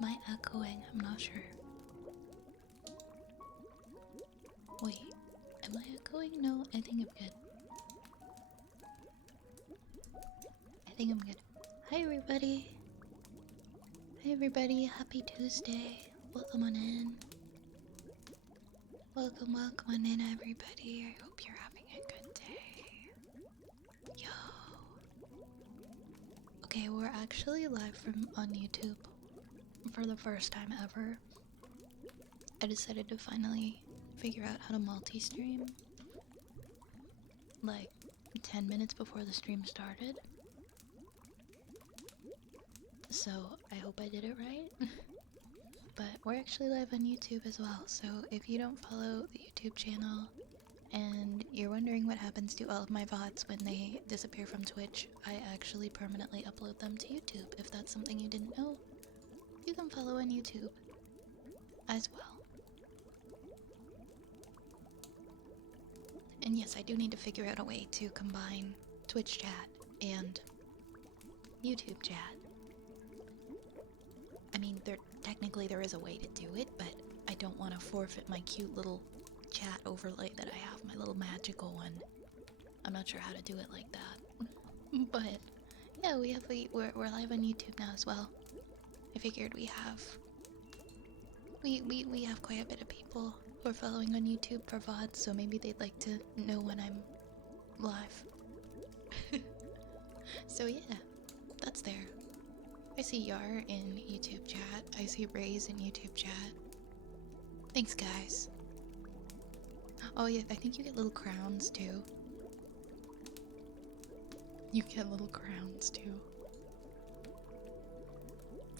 Am I echoing? I'm not sure. Wait, am I echoing? No, I think I'm good. I think I'm good. Hi everybody. Hi everybody, happy Tuesday. Welcome on in. Welcome on in everybody. I hope you're having a good day. Yo. Okay, we're actually live from on YouTube for the first time ever. I decided to finally figure out how to multi-stream like 10 minutes before the stream started. So I hope I did it right. But we're actually live on YouTube as well, so if you don't follow the YouTube channel and you're wondering what happens to all of my VODs when they disappear from Twitch, I actually permanently upload them to YouTube. If that's something you didn't know, you can follow on YouTube as well. And yes, I do need to figure out a way to combine Twitch chat and YouTube chat. I mean, technically there is a way to do it, but I don't want to forfeit my cute little chat overlay that I have, my little magical one. I'm not sure how to do it like that. But yeah, we're live on YouTube now as well. I figured we have quite a bit of people who are following on YouTube for VODs, so maybe they'd like to know when I'm live. So yeah, that's there. I see Yar in YouTube chat. I see Raze in YouTube chat. Thanks, guys. Oh yeah, I think you get little crowns too. You get little crowns too.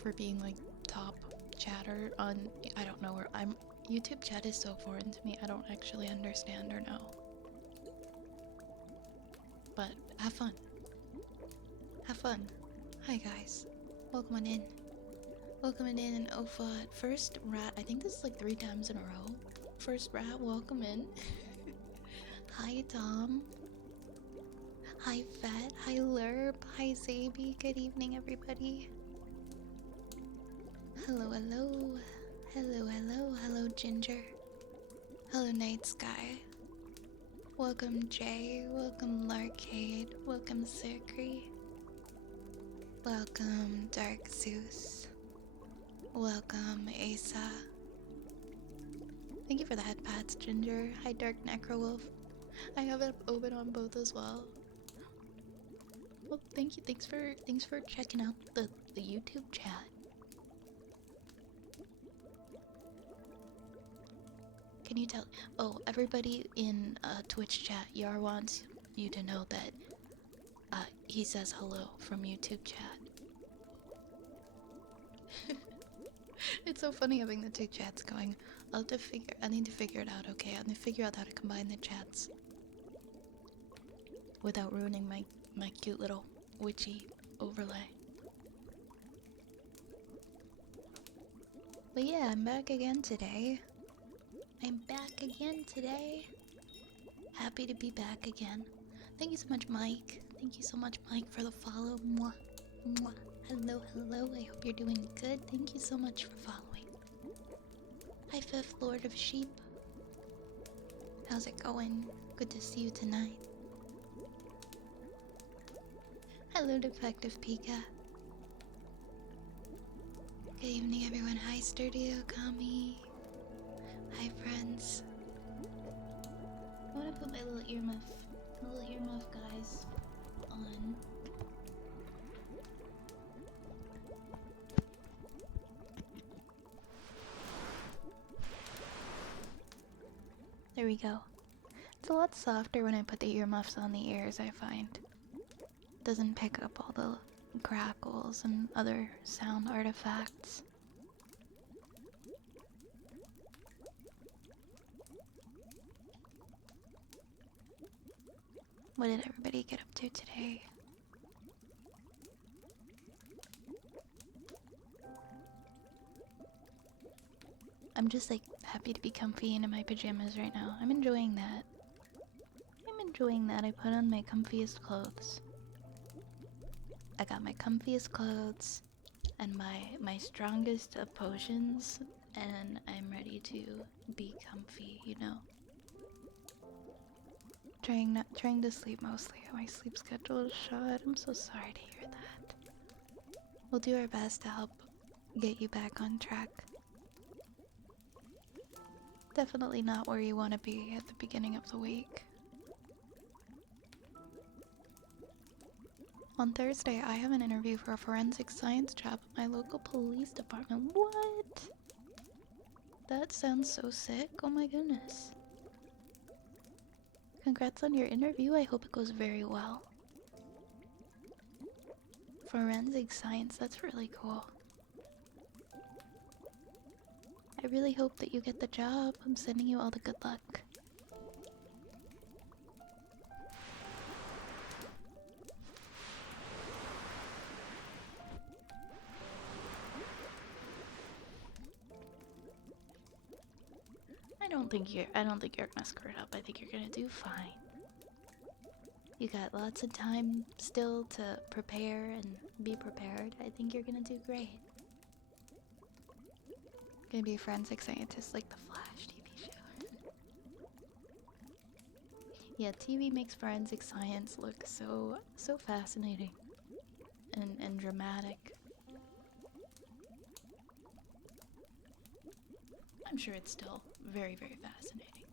For being like top chatter on, I don't know where I'm. YouTube chat is so foreign to me, I don't actually understand or know. But have fun. Have fun. Hi guys. Welcome on in. Welcome on in, OFOD. First rat, I think this is like 3 times in a row. First rat, welcome in. Hi Tom. Hi Vet. Hi Lerp. Hi Zaby. Good evening everybody. Hello, hello. Hello, hello. Hello Ginger. Hello Night Sky. Welcome Jay. Welcome Larcade. Welcome Circry. Welcome Dark Zeus. Welcome Asa. Thank you for the head pats, Ginger. Hi Dark Necrowolf. I have it open on both as well. Well, thank you. Thanks for checking out the YouTube chat. Can you tell? Oh, everybody in Twitch chat, Yar wants you to know that he says hello from YouTube chat. It's so funny having the 2 chats going. I need to figure it out, okay? I need to figure out how to combine the chats without ruining my cute little witchy overlay. But yeah, I'm back again today. Happy to be back again. Thank you so much, Mike. Thank you so much, Mike, for the follow. Mwah. Mwah. Hello, hello. I hope you're doing good. Thank you so much for following. Hi, Fifth Lord of Sheep. How's it going? Good to see you tonight. Hello, Defective Pika. Good evening, everyone. Hi, Sturdy Okami. Hi, friends. I want to put my little earmuff guys on. There we go. It's a lot softer when I put the earmuffs on the ears, I find. It doesn't pick up all the crackles and other sound artifacts. What did everybody get up to today? I'm just like happy to be comfy in my pajamas right now. I'm enjoying that. I put on my comfiest clothes. I got my comfiest clothes. and my strongest of potions, and I'm ready to be comfy, you know. Trying to sleep mostly. My sleep schedule is shot. I'm so sorry to hear that. We'll do our best to help get you back on track. Definitely not where you want to be at the beginning of the week. On Thursday, I have an interview for a forensic science job at my local police department. What? That sounds so sick. Oh my goodness. Congrats on your interview. I hope it goes very well. Forensic science, that's really cool. I really hope that you get the job. I'm sending you all the good luck. I don't think you're gonna screw it up. I think you're gonna do fine. You got lots of time still to prepare and be prepared. I think you're gonna do great. Gonna be a forensic scientist like the Flash TV show. Yeah, TV makes forensic science look so fascinating and dramatic. I'm sure it's still very, very fascinating.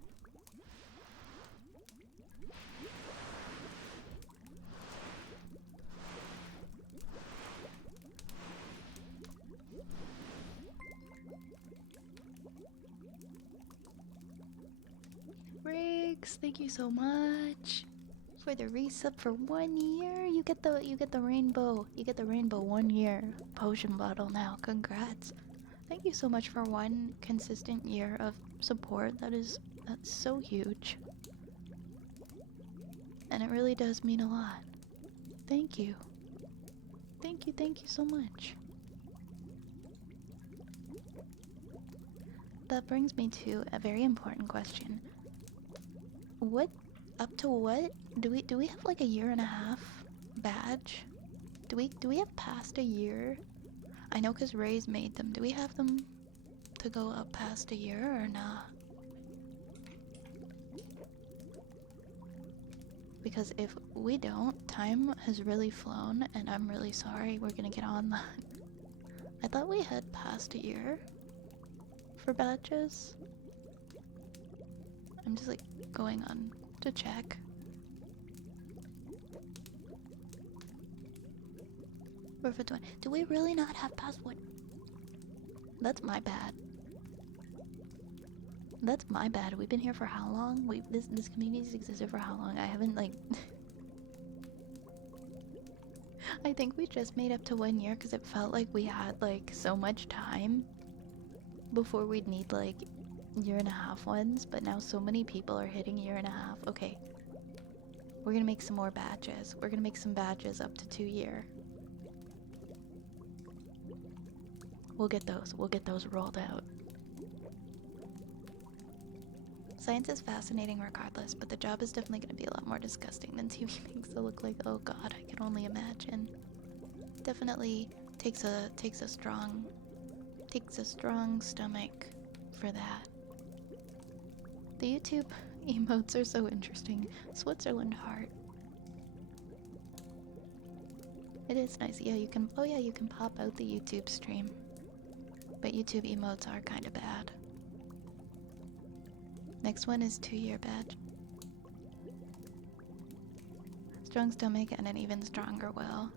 Riggs, thank you so much for the resub for 1 year. You get the rainbow. You get the rainbow 1 year potion bottle now. Congrats. Thank you so much for 1 consistent year of support. That's so huge. And it really does mean a lot. Thank you. Thank you so much. That brings me to a very important question. What up to what? Do we have like a 1.5 year badge? Do we have past a year? I know cause Ray's made them. Do we have them to go up past a year or not? Because if we don't, time has really flown and I'm really sorry. We're gonna get on that. I thought we had past a year for badges. I'm just like going on to check. We're for 20. Do we really not have past what? That's my bad. That's my bad. We've been here for how long? This community's existed for how long? I haven't like I think we just made up to 1 year because it felt like we had like so much time before we'd need like 1.5 year ones, but now so many people are hitting 1.5 year. Okay. We're gonna make some more badges. We're gonna make some badges up to 2 year. We'll get those rolled out. Science is fascinating regardless, but the job is definitely going to be a lot more disgusting than TV makes it look like. Oh god, I can only imagine. Definitely takes a strong stomach for that. The YouTube emotes are so interesting. Switzerland heart. It is nice. Yeah, you can pop out the YouTube stream. But YouTube emotes are kind of bad. Next one is 2 year badge. Strong stomach and an even stronger will.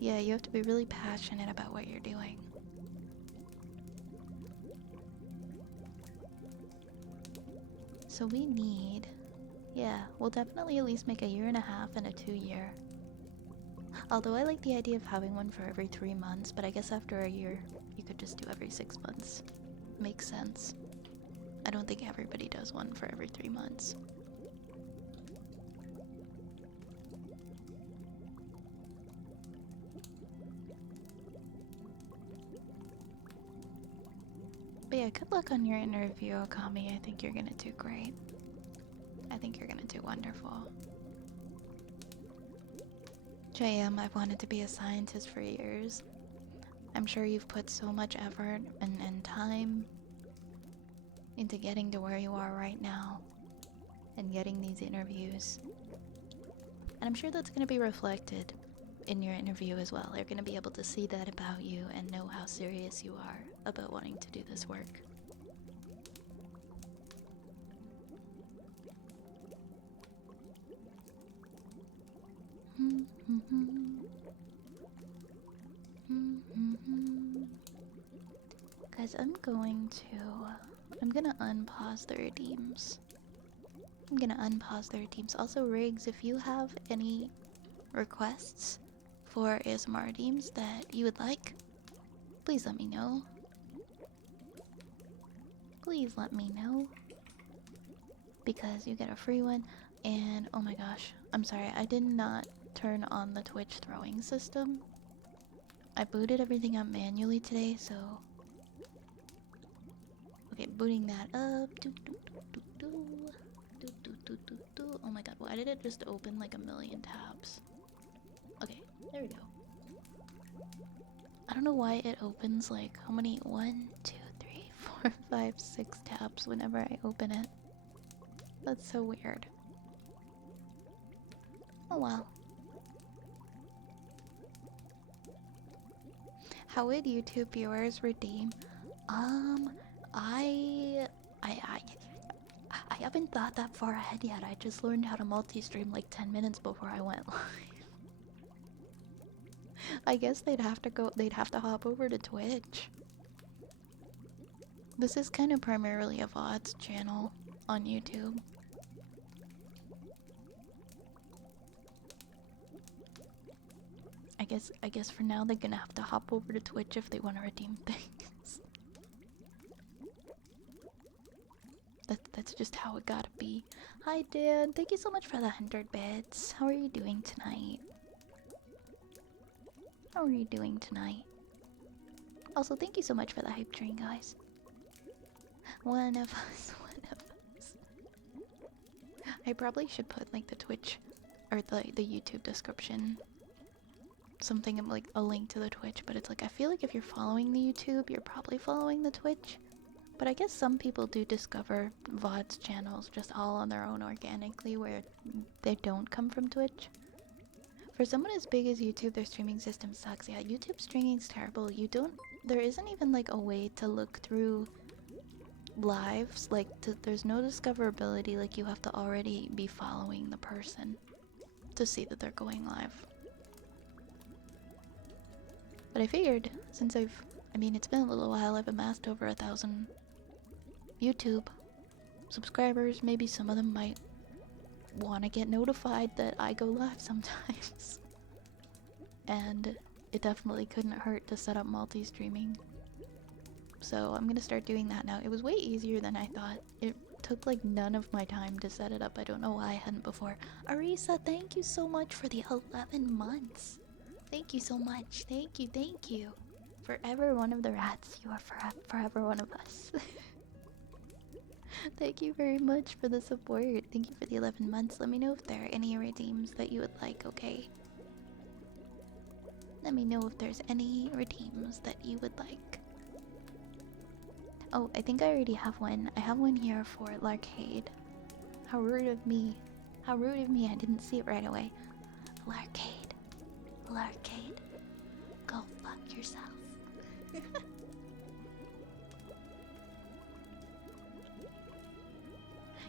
Yeah, you have to be really passionate about what you're doing. So we need... Yeah, we'll definitely at least make a 1.5 year and a 2 year. Although I like the idea of having one for every 3 months, but I guess after a year, you could just do every 6 months. Makes sense. I don't think everybody does one for every 3 months. But yeah, good luck on your interview, Okami. I think you're gonna do great. I think you're gonna do wonderful. JM, I've wanted to be a scientist for years. I'm sure you've put so much effort and time into getting to where you are right now and getting these interviews. And I'm sure that's going to be reflected in your interview as well. They're going to be able to see that about you and know how serious you are about wanting to do this work. Guys, I'm gonna unpause the redeems. I'm gonna unpause the redeems. Also, Riggs, if you have any requests for ASMR redeems that you would like, please let me know. Please let me know. Because you get a free one. And oh my gosh, I'm sorry, I did not turn on the Twitch throwing system. I booted everything up manually today, so... Okay, booting that up. Oh my god, why did it just open like a million tabs? Okay, there we go. I don't know why it opens like how many? 1, 2, 3, 4, 5, 6 tabs whenever I open it. That's so weird. Oh well. How would YouTube viewers redeem? I haven't thought that far ahead yet. I just learned how to multi-stream like 10 minutes before I went live. I guess they'd have to hop over to Twitch. This is kind of primarily a VODs channel on YouTube. I guess for now they're gonna have to hop over to Twitch if they want to redeem things. That's just how it gotta be. Hi Dan, thank you so much for the 100 bits. How are you doing tonight? How are you doing tonight? Also, thank you so much for the hype train, guys. One of us. I probably should put like the Twitch or the YouTube description. Something like a link to the Twitch, but it's like I feel like if you're following the YouTube, you're probably following the Twitch. But I guess some people do discover VODs channels just all on their own organically where they don't come from Twitch. For someone as big as YouTube, their streaming system sucks. Yeah, YouTube streaming's terrible. There isn't even like a way to look through lives. Like, there's no discoverability. Like, you have to already be following the person to see that they're going live. But I figured, since it's been a little while, I've amassed over 1,000 YouTube subscribers. Maybe some of them might want to get notified that I go live sometimes. And it definitely couldn't hurt to set up multi-streaming. So I'm gonna start doing that now. It was way easier than I thought. It took like none of my time to set it up. I don't know why I hadn't before. Arisa, thank you so much for the 11 months. Thank you so much. Thank you. Forever one of the rats. You are forever one of us. Thank you very much for the support. Thank you for the 11 months. Let me know if there are any redeems that you would like, okay? Let me know if there's any redeems that you would like. Oh, I think I already have one. I have one here for Larcade. How rude of me. How rude of me. I didn't see it right away. Larcade. Larcade. Go fuck yourself.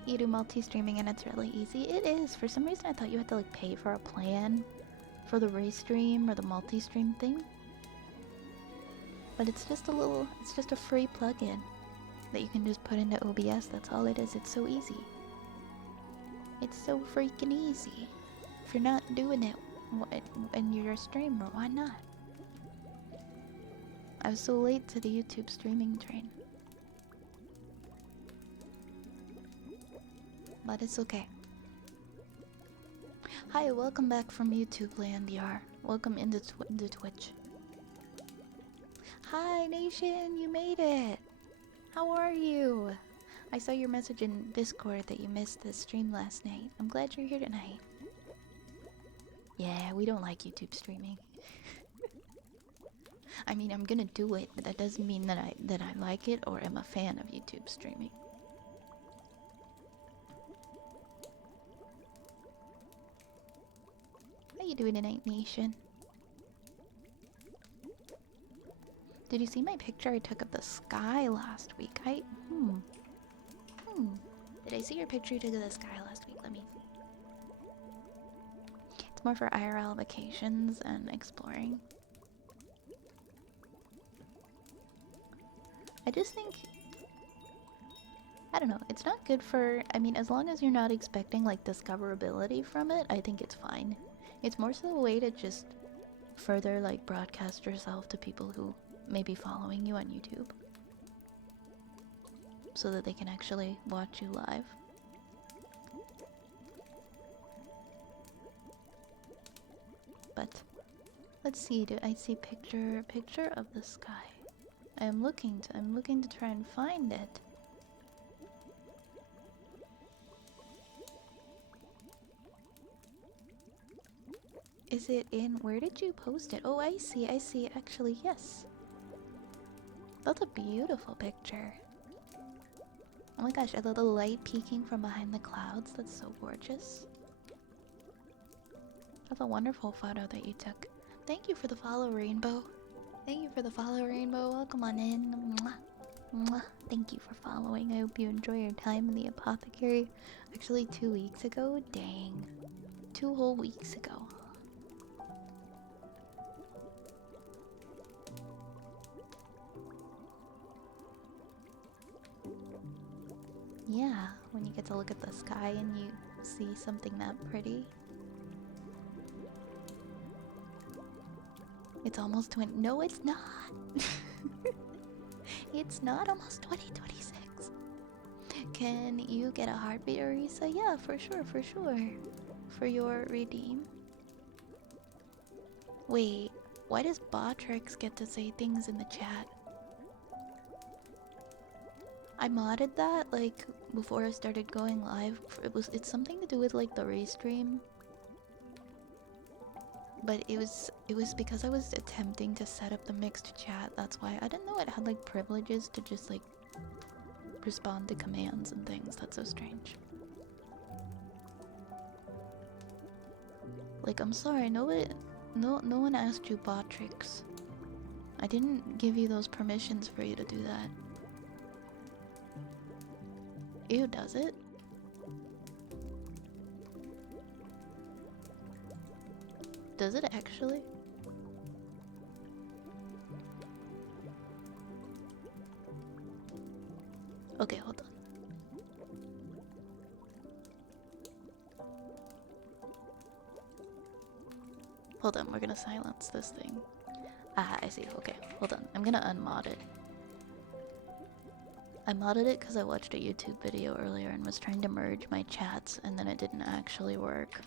You do multi-streaming and it's really easy. It is. For some reason I thought you had to like pay for a plan for the restream or the multi-stream thing. But it's just a free plugin that you can just put into OBS. That's all it is. It's so easy. It's so freaking easy. If you're not doing it and you're a streamer, why not? I was so late to the YouTube streaming train. But it's okay. Hi, welcome back from YouTube land, DR. Welcome into Twitch. Hi, Nation, you made it. How are you? I saw your message in Discord that you missed the stream last night. I'm glad you're here tonight. Yeah, we don't like YouTube streaming. I mean, I'm gonna do it, but that doesn't mean that I like it or am a fan of YouTube streaming. How you doing tonight, Nation? Did you see my picture I took of the sky last week? Did I see your picture you took of the sky last week? Let me see. It's more for IRL vacations and exploring. I just think, I don't know, it's not good for, I mean, as long as you're not expecting like discoverability from it, I think it's fine. It's more so a way to just further like broadcast yourself to people who may be following you on YouTube, so that they can actually watch you live. But let's see, do I see picture of the sky? I'm looking to try and find it. Is it in, where did you post it? Oh, I see, actually, yes. That's a beautiful picture. Oh my gosh, I love the light peeking from behind the clouds. That's so gorgeous. That's a wonderful photo that you took. Thank you for the follow, Rainbow. Thank you for the follow, Rainbow. Welcome on in. Mwah. Mwah. Thank you for following. I hope you enjoy your time in the apothecary. Actually, 2 weeks ago? Dang. 2 whole weeks ago. Yeah, when you get to look at the sky and you see something that pretty. It's almost 20. No, it's not. It's not almost 2026. Can you get a heartbeat, Arisa? Yeah, for sure, for sure. For your redeem. Wait, why does Botrix get to say things in the chat? I modded that like before I started going live. It's something to do with like the restream. But it was because I was attempting to set up the mixed chat. That's why I didn't know it had like privileges to just like respond to commands and things. That's so strange. Like, I'm sorry, no one asked you Botrix. I didn't give you those permissions for you to do that. Ew, does it? Does it actually? Okay, hold on. Hold on, we're gonna silence this thing. Ah, I see. Okay, hold on. I'm gonna unmod it. I modded it because I watched a YouTube video earlier and was trying to merge my chats, and then it didn't actually work.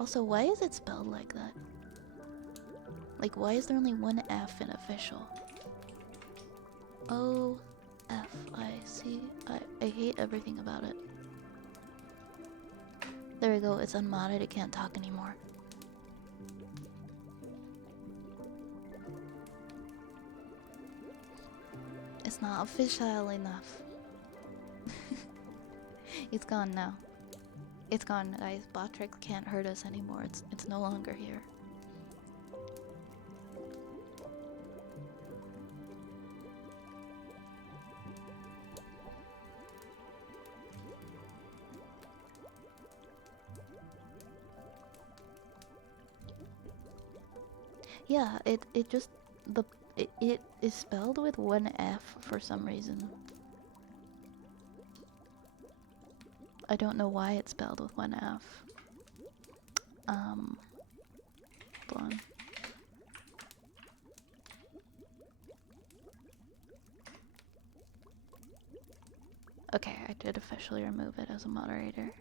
Also, why is it spelled like that? Like, why is there only one F in official? O-F-I-C. I hate everything about it. There we go, it's unmodded, it can't talk anymore. It's not official enough. It's gone now. It's gone, guys. Botrix can't hurt us anymore. It's no longer here. Yeah, it is spelled with one F for some reason. I don't know why it's spelled with one F. Hold on. Okay, I did officially remove it as a moderator.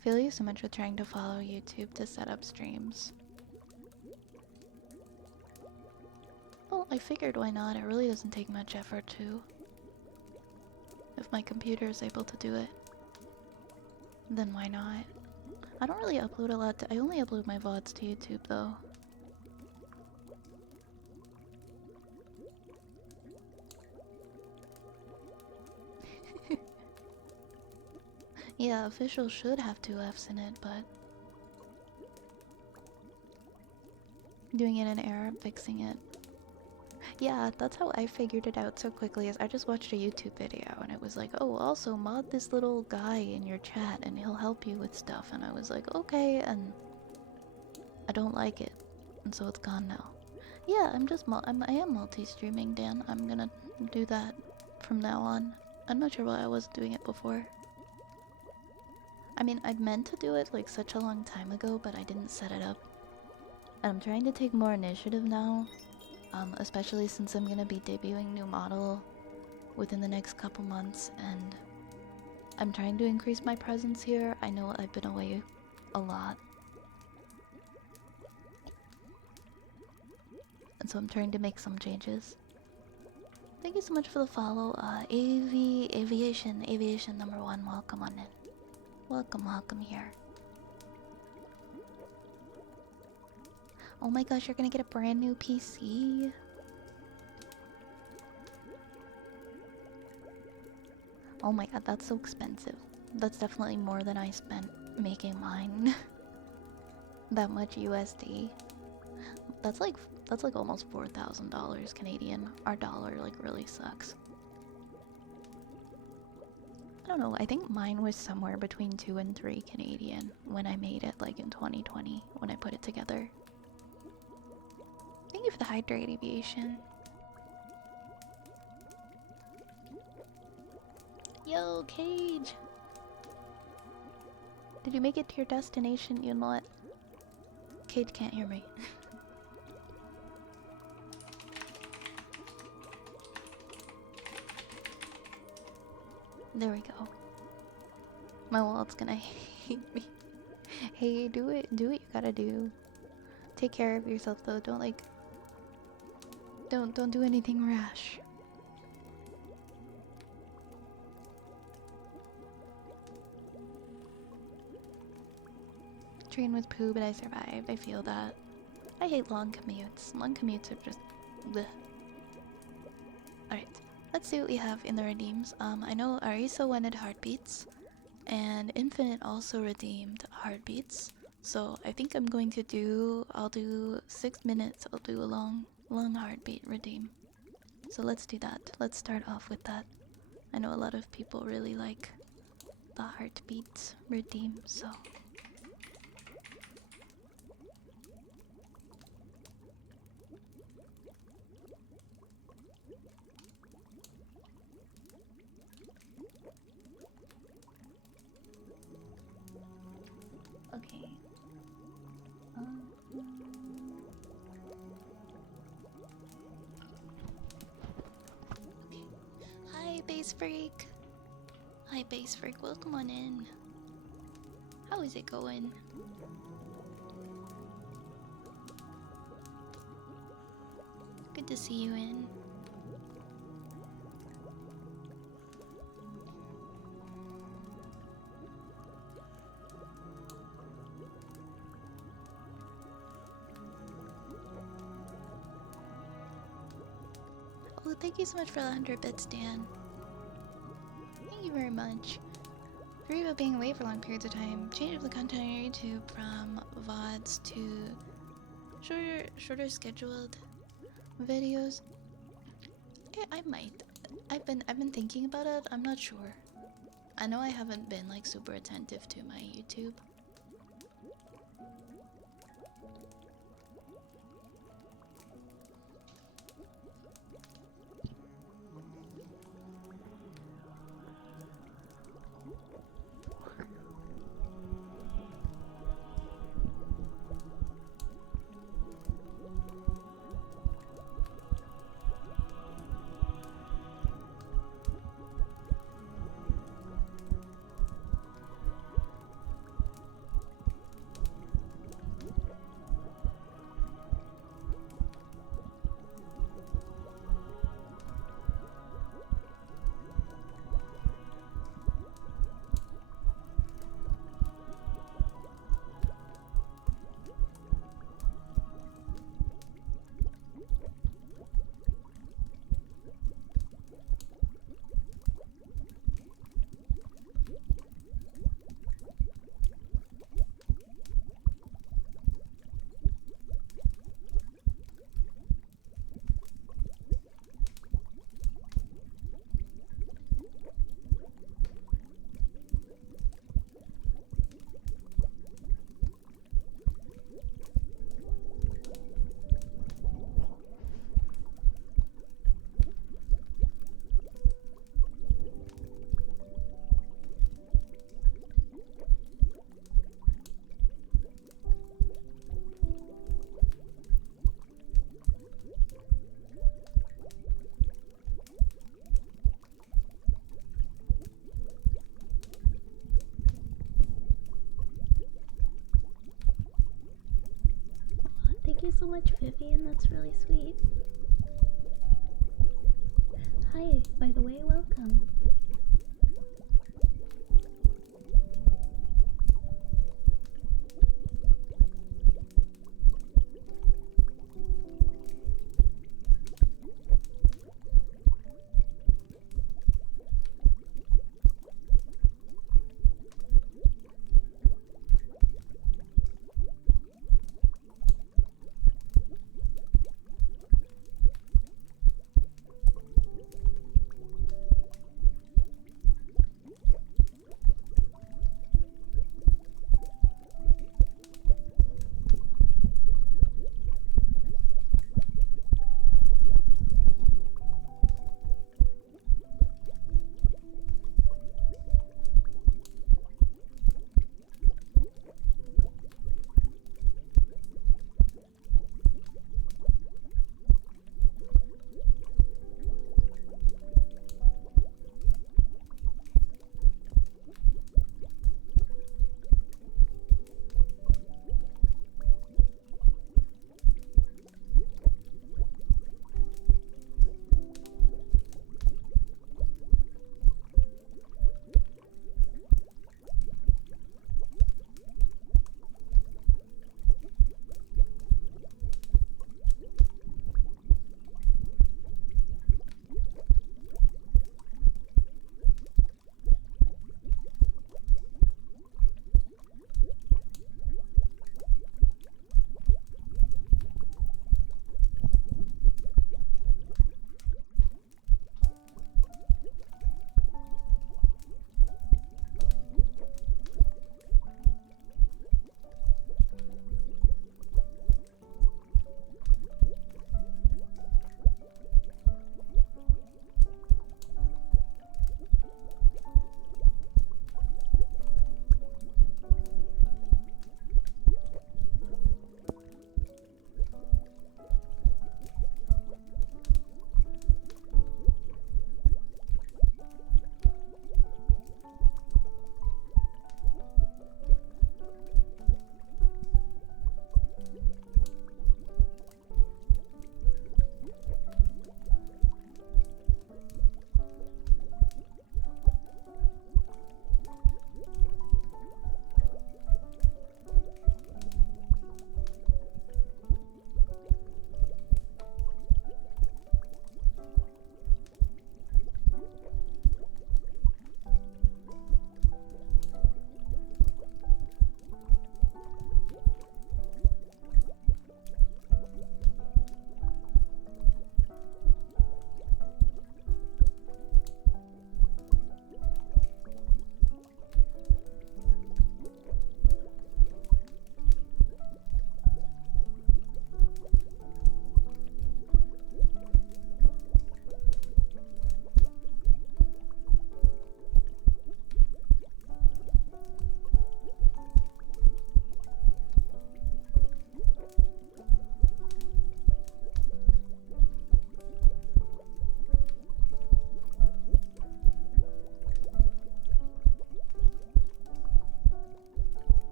Feel you so much with trying to follow YouTube to set up streams. Well, I figured why not, it really doesn't take much effort to. If my computer is able to do it, then why not? I don't really upload a lot I only upload my VODs to YouTube though. Yeah, official should have 2 Fs in it, but doing it in error, fixing it. Yeah, that's how I figured it out so quickly, is I just watched a YouTube video and it was like, oh, also mod this little guy in your chat and he'll help you with stuff, and I was like, okay, and I don't like it, and so it's gone now. Yeah, I am multi-streaming, Dan. I'm gonna do that from now on. I'm not sure why I was doing it before. I mean, I'd meant to do it like such a long time ago, but I didn't set it up. And I'm trying to take more initiative now. Especially since I'm gonna be debuting new model within the next couple months, and I'm trying to increase my presence here. I know I've been away a lot, and so I'm trying to make some changes. Thank you so much for the follow, Aviation number 1, welcome on in. Welcome here. Oh my gosh, you're gonna get a brand new PC? Oh my god, that's so expensive. That's definitely more than I spent making mine. That much USD. That's like almost $4,000 Canadian. Our dollar like really sucks. I don't know, I think mine was somewhere between 2 and 3 Canadian when I made it, like in 2020, when I put it together. Thank you for the hydrate, Aviation. Yo, Cage! Did you make it to your destination? You know what? Cage can't hear me. There we go. My wallet's gonna hate me. Hey, do what you gotta do. Take care of yourself though. Don't do anything rash. Train with poo, but I survived. I feel that. I hate long commutes. Long commutes are just bleh. Alright, let's see what we have in the redeems. I know Arisa wanted heartbeats, and Infinite also redeemed heartbeats. So I think I'm going to I'll do 6 minutes. I'll do a long heartbeat redeem. So let's do that. Let's start off with that. I know a lot of people really like the heartbeat redeem, so. Okay. Hi, Base Freak. Hi, Base Freak. Welcome on in. How is it going? Good to see you in. Oh, thank you so much for the 100 bits, Dan. Thank you very much. Sorry about being away for long periods of time. Change of the content on YouTube from VODs to shorter scheduled videos. Yeah, I might. I've been thinking about it. I'm not sure. I know I haven't been like super attentive to my YouTube. Thank you so much, Vivian. That's really sweet. Hi, by the way, welcome.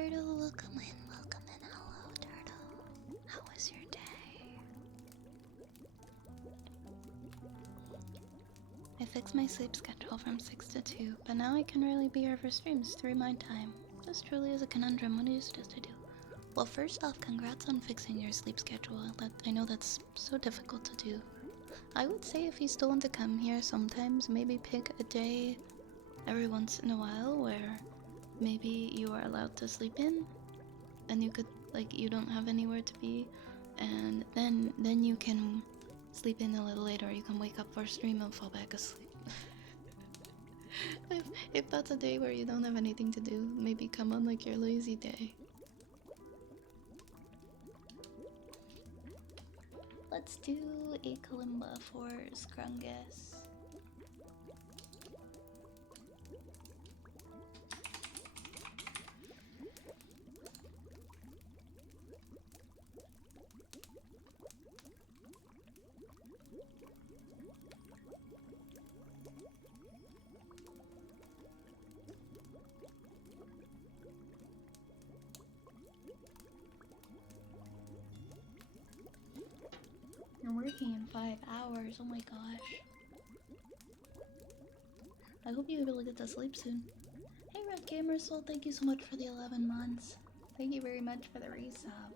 Turtle, welcome in, welcome in. Hello, Turtle. How was your day? I fixed my sleep schedule from 6 to 2, but now I can rarely be here for streams through my time. This truly is a conundrum. What do you suggest I do? Well, first off, congrats on fixing your sleep schedule. I know that's so difficult to do. I would say if you still want to come here sometimes, maybe pick a day every once in a while where maybe you are allowed to sleep in and you could, like, you don't have anywhere to be, and then you can sleep in a little later, or you can wake up for a stream and fall back asleep. if that's a day where you don't have anything to do, maybe come on like your lazy day. Let's do a kalimba for Scrungus. You're working in 5 hours, oh my gosh. I hope you really get to sleep soon. Hey Red Gamer Soul, thank you so much for the 11 months. Thank you very much for the resub.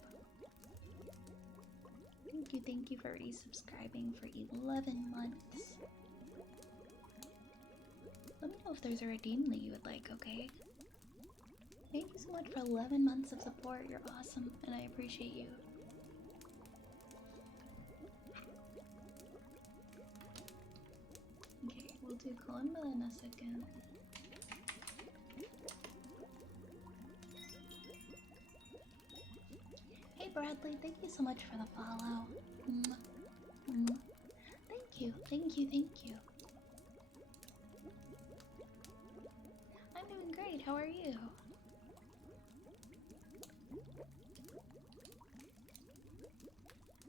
Thank you for resubscribing for 11 months. Let me know if there's a redeem that you would like, okay? Thank you so much for 11 months of support. You're awesome, and I appreciate you. Okay, we'll do Kalimba in a second. Hey Bradley, thank you so much for the follow. Thank you, thank you, thank you. I'm doing great, how are you?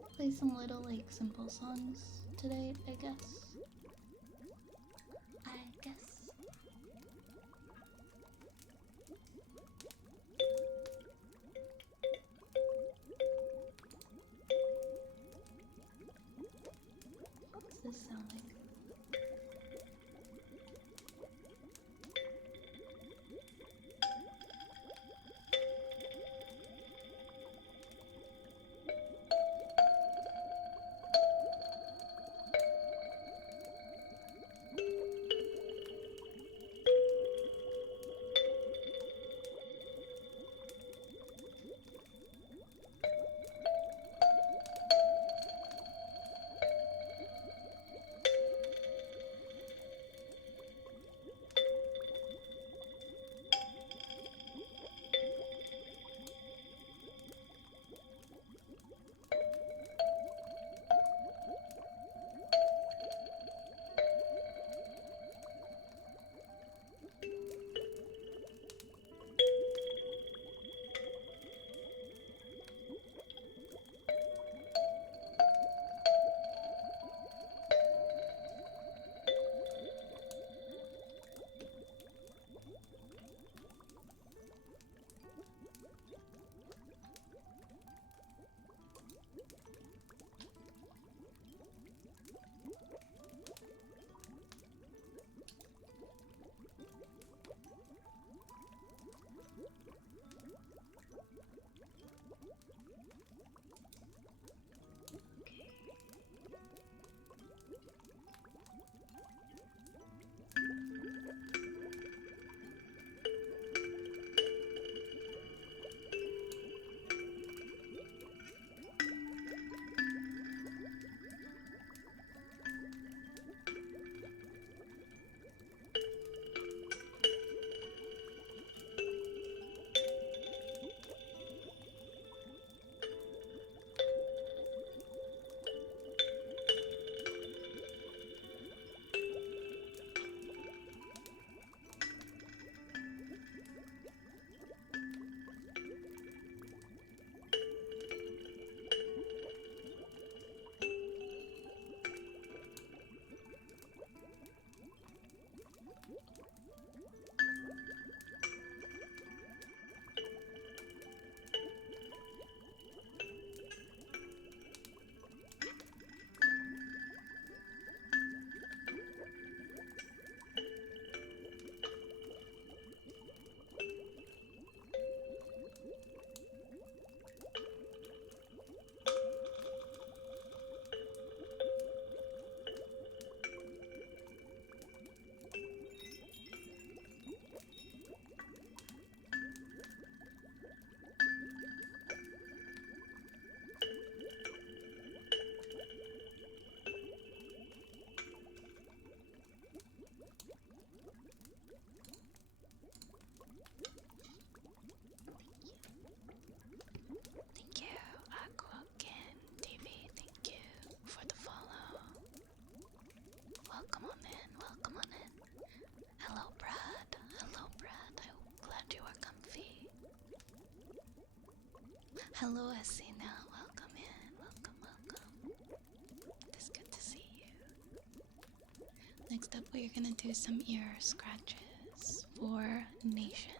I'll play some little, like, simple songs today, I guess. What's this sound like? welcome on in. Hello, Brad. Hello, Brad. I'm glad you are comfy. Hello, Asina. Welcome in. Welcome, welcome. It is good to see you. Next up, we're gonna do some ear scratches for Nation.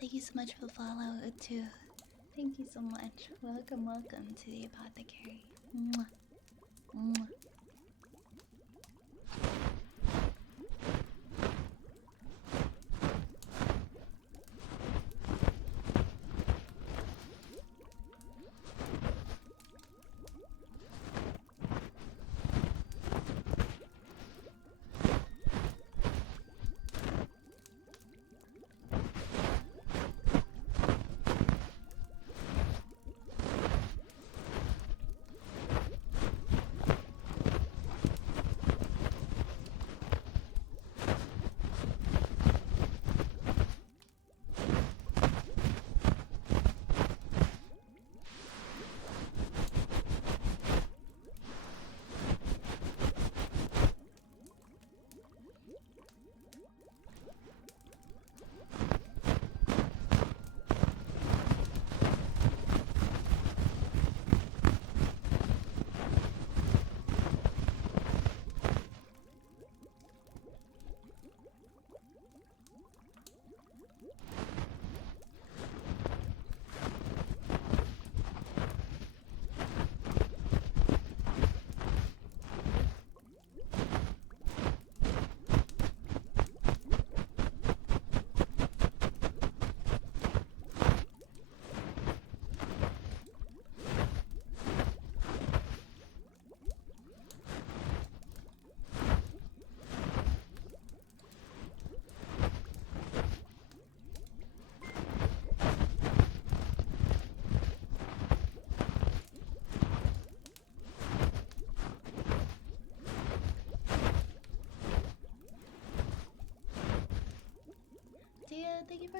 Thank you so much for the follow, too. Thank you so much. Welcome, welcome to the apothecary. Mwah. Mwah.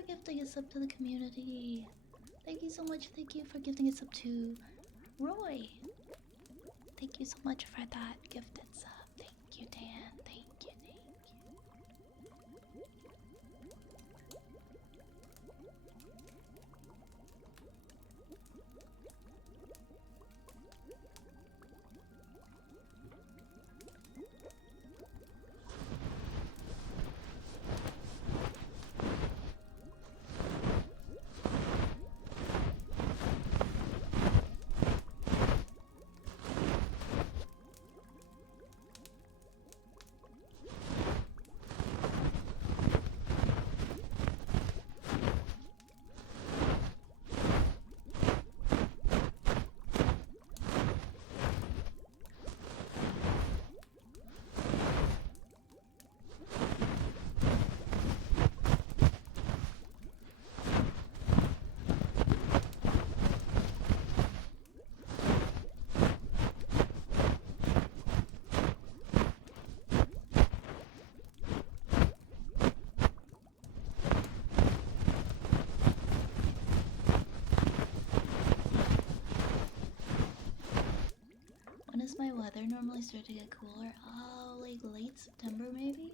for gifting a sub to the community. Thank you so much. Thank you for gifting a sub to Roy. Thank you so much for that gifted sub. Thank you, Dan. Thank you, thank you. When does my weather normally start to get cooler? Oh, like late September maybe?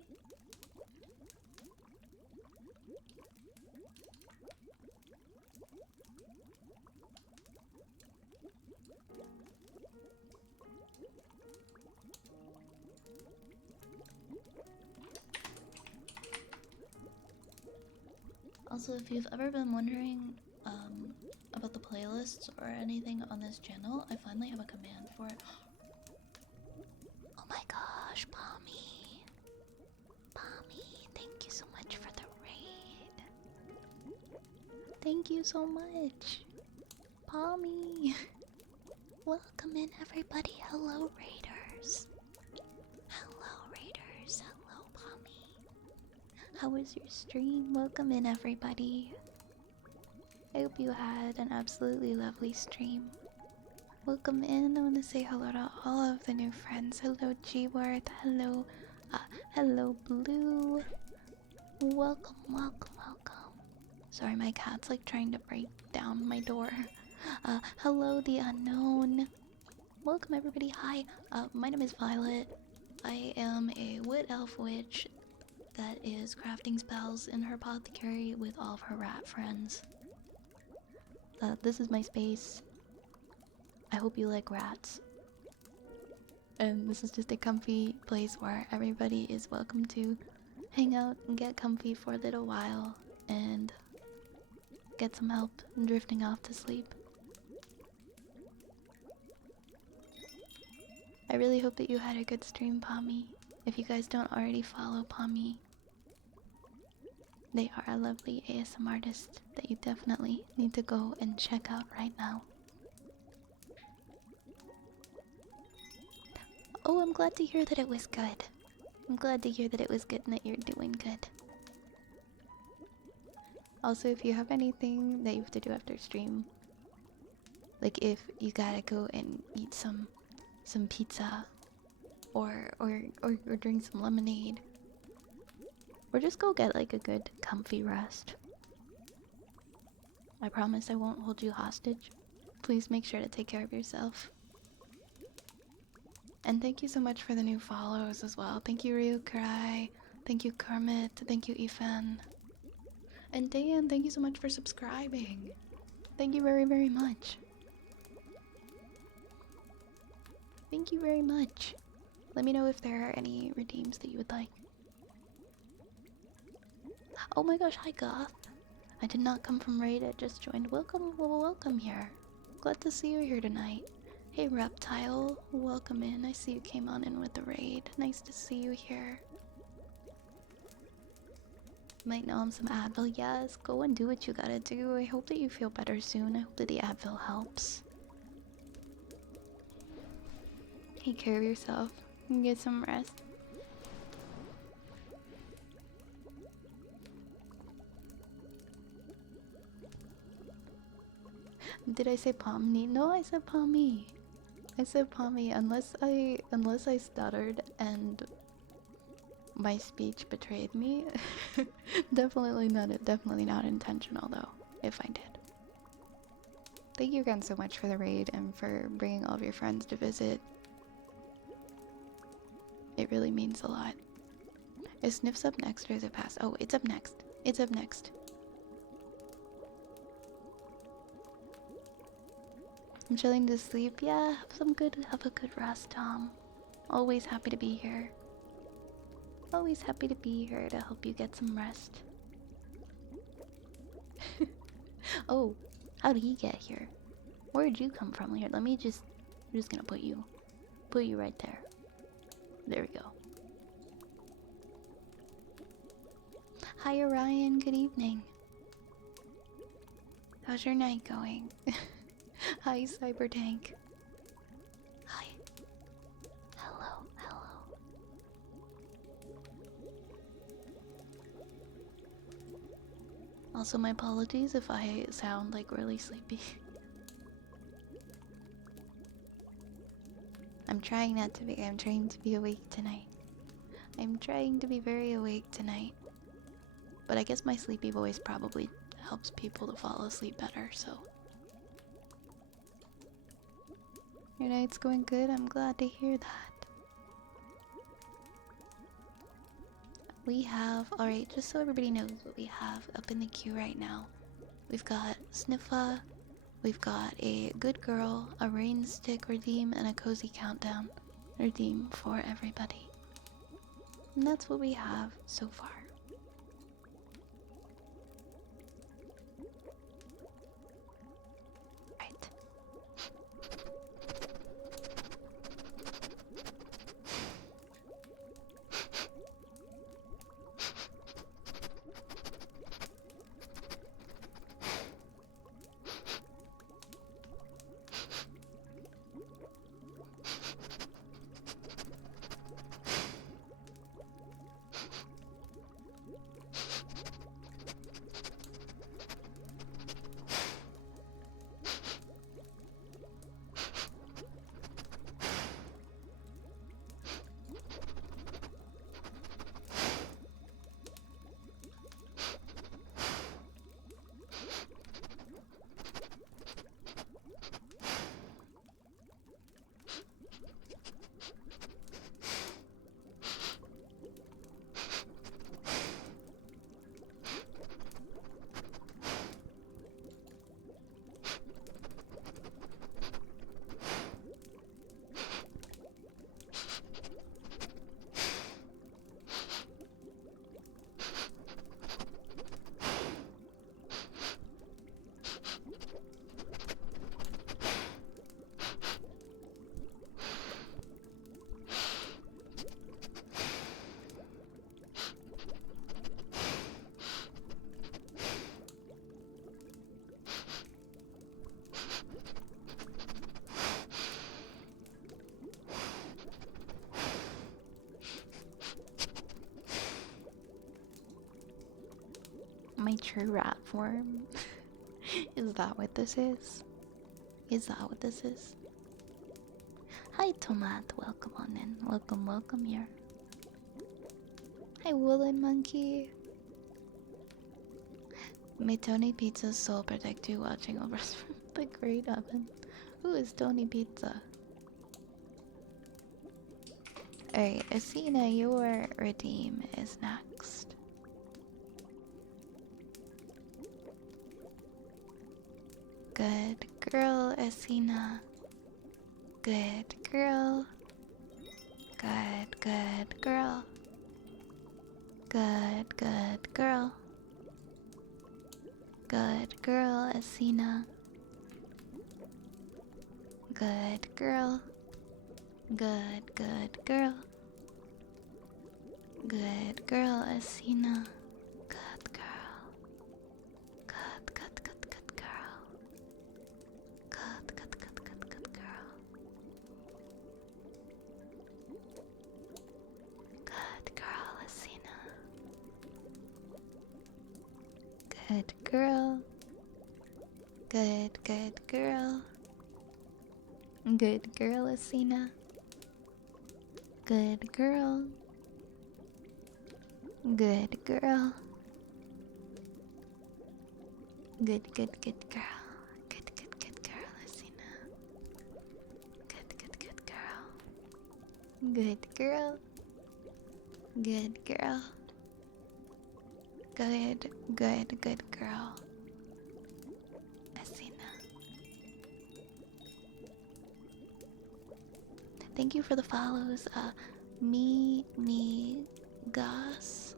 Also, if you've ever been wondering about the playlists or anything on this channel, I finally have a command for it. Oh my gosh, Pommy. Pommy, thank you so much for the raid. Thank you so much. Pommy. Welcome in, everybody. Hello, raiders. Hello, raiders. Hello, Pommy. How was your stream? Welcome in, everybody. I hope you had an absolutely lovely stream. Welcome in. I want to say hello to all of the new friends. Hello, G-Word. Hello, hello, Blue. Welcome, welcome, welcome. Sorry, my cat's like trying to break down my door. Hello, the unknown. Welcome, everybody. Hi. My name is Violet. I am a wood elf witch that is crafting spells in her apothecary with all of her rat friends. This is my space. I hope you like rats. And this is just a comfy place where everybody is welcome to hang out and get comfy for a little while and get some help in drifting off to sleep. I really hope that you had a good stream, Pommy. If you guys don't already follow Pommy, they are a lovely ASM artist that you definitely need to go and check out right now. Oh, I'm glad to hear that it was good. I'm glad to hear that it was good and that you're doing good. Also, if you have anything that you have to do after stream, like if you gotta go and eat some pizza or drink some lemonade, or just go get like a good comfy rest, I promise I won't hold you hostage. Please make sure to take care of yourself. And thank you so much for the new follows as well. Thank you, Ryukarai. Thank you, Kermit. Thank you, Ethan. And Dan, thank you so much for subscribing. Thank you very, very much. Thank you very much. Let me know if there are any redeems that you would like. Oh my gosh, hi Goth. I did not come from raid, I just joined. Welcome, welcome here. Glad to see you here tonight. Hey Reptile, welcome in. I see you came on in with the raid. Nice to see you here. Might know I'm some Advil. Yes, go and do what you gotta do. I hope that you feel better soon. I hope that the Advil helps. Take care of yourself and get some rest. Did I say Pomni? No, I said Pommy. I said Pommy unless I stuttered and my speech betrayed me. Definitely not intentional though, if I did. Thank you again so much for the raid and for bringing all of your friends to visit. It really means a lot. Is Sniffs up next or is it past? Oh, it's up next. It's up next. I'm chilling to sleep. Yeah, have a good rest, Tom. Always happy to be here. Always happy to be here to help you get some rest. Oh, how did he get here? Where did you come from? Here, I'm just gonna put you right there. There we go. Hi, Orion. Good evening. How's your night going? Hi, Cybertank. Hi. Hello, hello. Also, my apologies if I sound like really sleepy. I'm trying not to be. I'm trying to be awake tonight. I'm trying to be very awake tonight. But I guess my sleepy voice probably helps people to fall asleep better, so. Your night's going good? I'm glad to hear that. We have, alright, just so everybody knows what we have up in the queue right now. We've got Sniffa, we've got a good girl, a rain stick redeem, and a cozy countdown redeem for everybody. And that's what we have so far. Right. My true rat form? Is that what this is? Is that what this is? Hi, Tomat. Welcome on in. Welcome here. Hi, Woolen Monkey. May Tony Pizza's soul protect you watching over from the great oven. Who is Tony Pizza? Alright, Asina, your redeem is next. Good girl, Asina. Good girl. Good girl. Good girl. Good girl, Asina. Good girl. Good girl. Good girl, Asina. Good girl. Good girl. Good girl. Good girl, Asina. Good girl. Good girl. Good girl, Asina. Good girl. Good girl. Good, good, good girl. Good, good, good girl, Asina. Good, good, good girl. Good girl. Good girl. Good, good, good girl. Asina. Thank you for the follows. Me, Gus,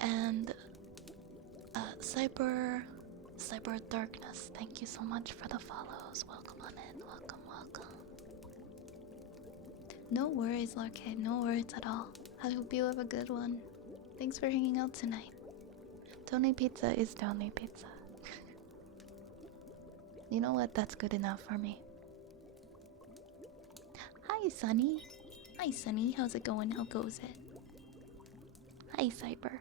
and Cyber Darkness. Thank you so much for the follows. Welcome on in. Welcome, welcome. No worries, Larkhead. No worries at all. I hope you have a good one. Thanks for hanging out tonight. Tony Pizza is Tony Pizza. You know what? That's good enough for me. Hi, Sunny. Hi, Sunny. How's it going? How goes it? Hi, Cyber.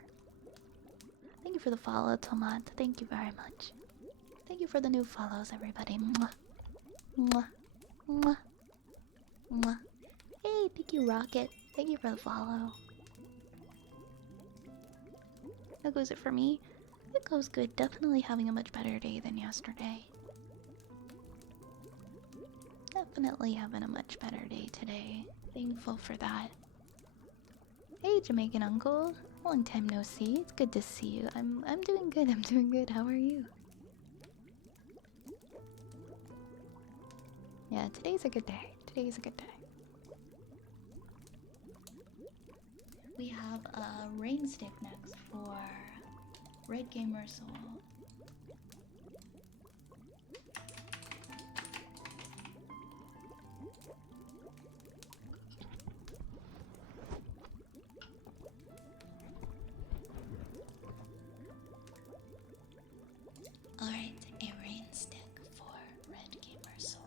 Thank you for the follow, Tomat. Thank you very much. Thank you for the new follows, everybody. Mwah. Mwah. Mwah. Mwah. Hey, thank you, Rocket. Thank you for the follow. How goes it for me? It goes good. Definitely having a much better day than yesterday. Definitely having a much better day today. Thankful for that. Hey, Jamaican uncle. Long time no see. It's good to see you. I'm doing good. I'm doing good. How are you? Yeah, today's a good day. Today's a good day. We have a rain stick next for Red Gamer Soul. Alright, a rain stick for Red Gamer Soul.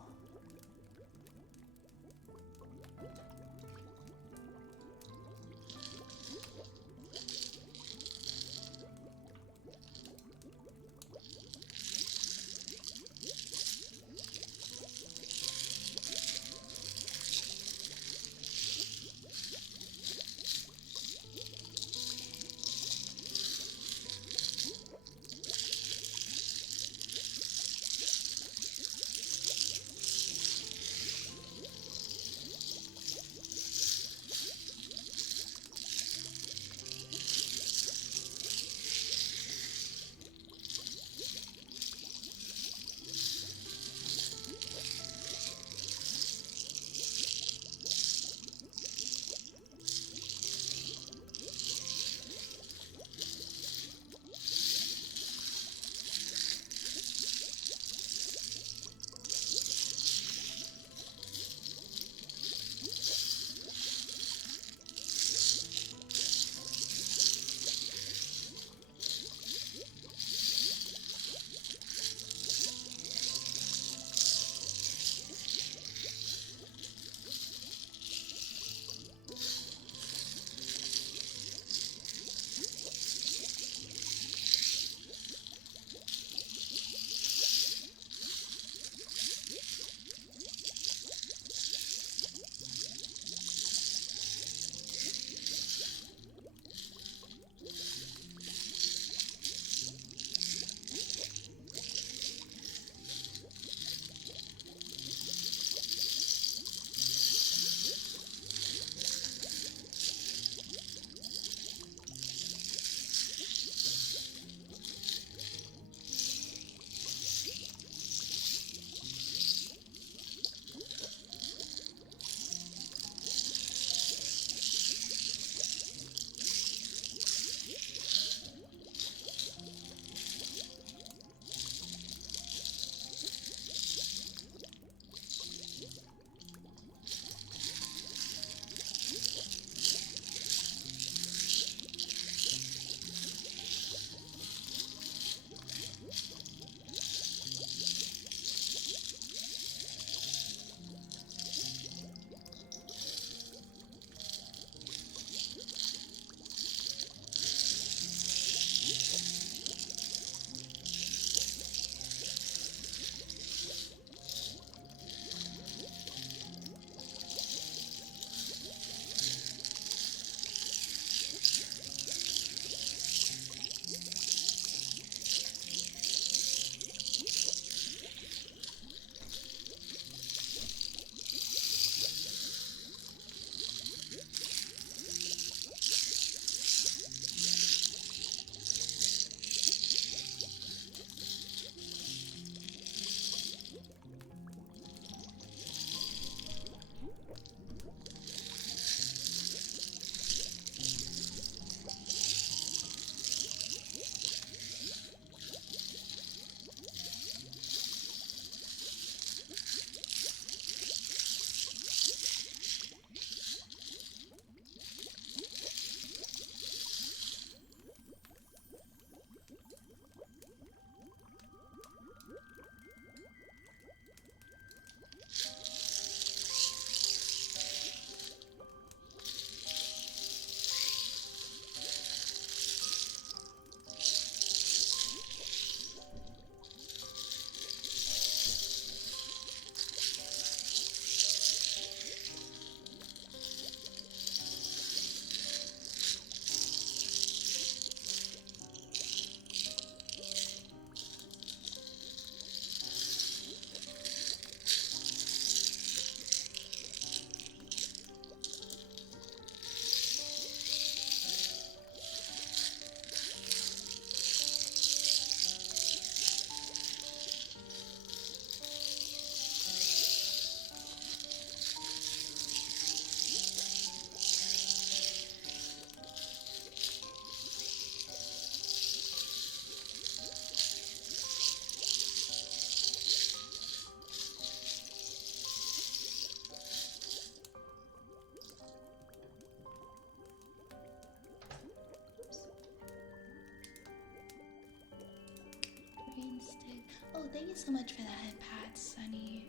you so much for that, Pat Sunny.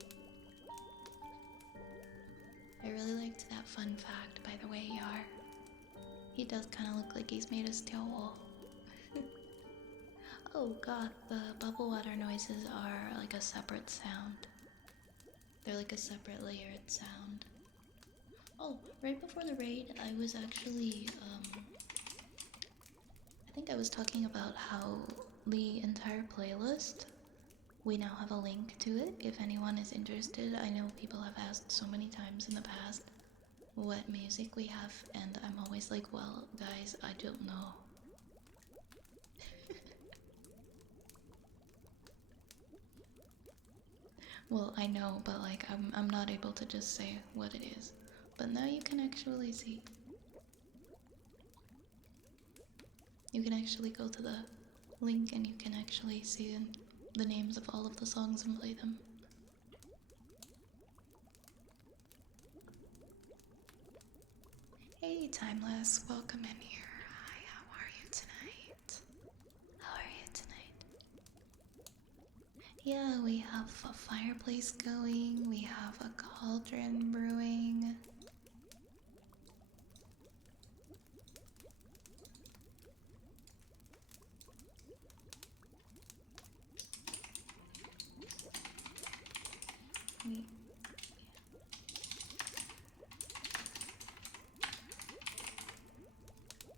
I really liked that fun fact, by the way, Yar. He does kind of look like he's made of steel wool. Oh god, the bubble water noises are like a separate sound. They're like a separate layered sound. Oh, right before the raid, I was actually, I think I was talking about how the entire playlist, we now have a link to it if anyone is interested. I know people have asked so many times in the past what music we have, and I'm always like, well, guys, I don't know. Well, I know, but like I'm not able to just say what it is. But now you can actually see. You can actually go to the link and you can actually see the names of all of the songs and play them. Hey, Timeless, welcome in here. Hi, how are you tonight? How are you tonight? Yeah, we have a fireplace going, we have a cauldron brewing. We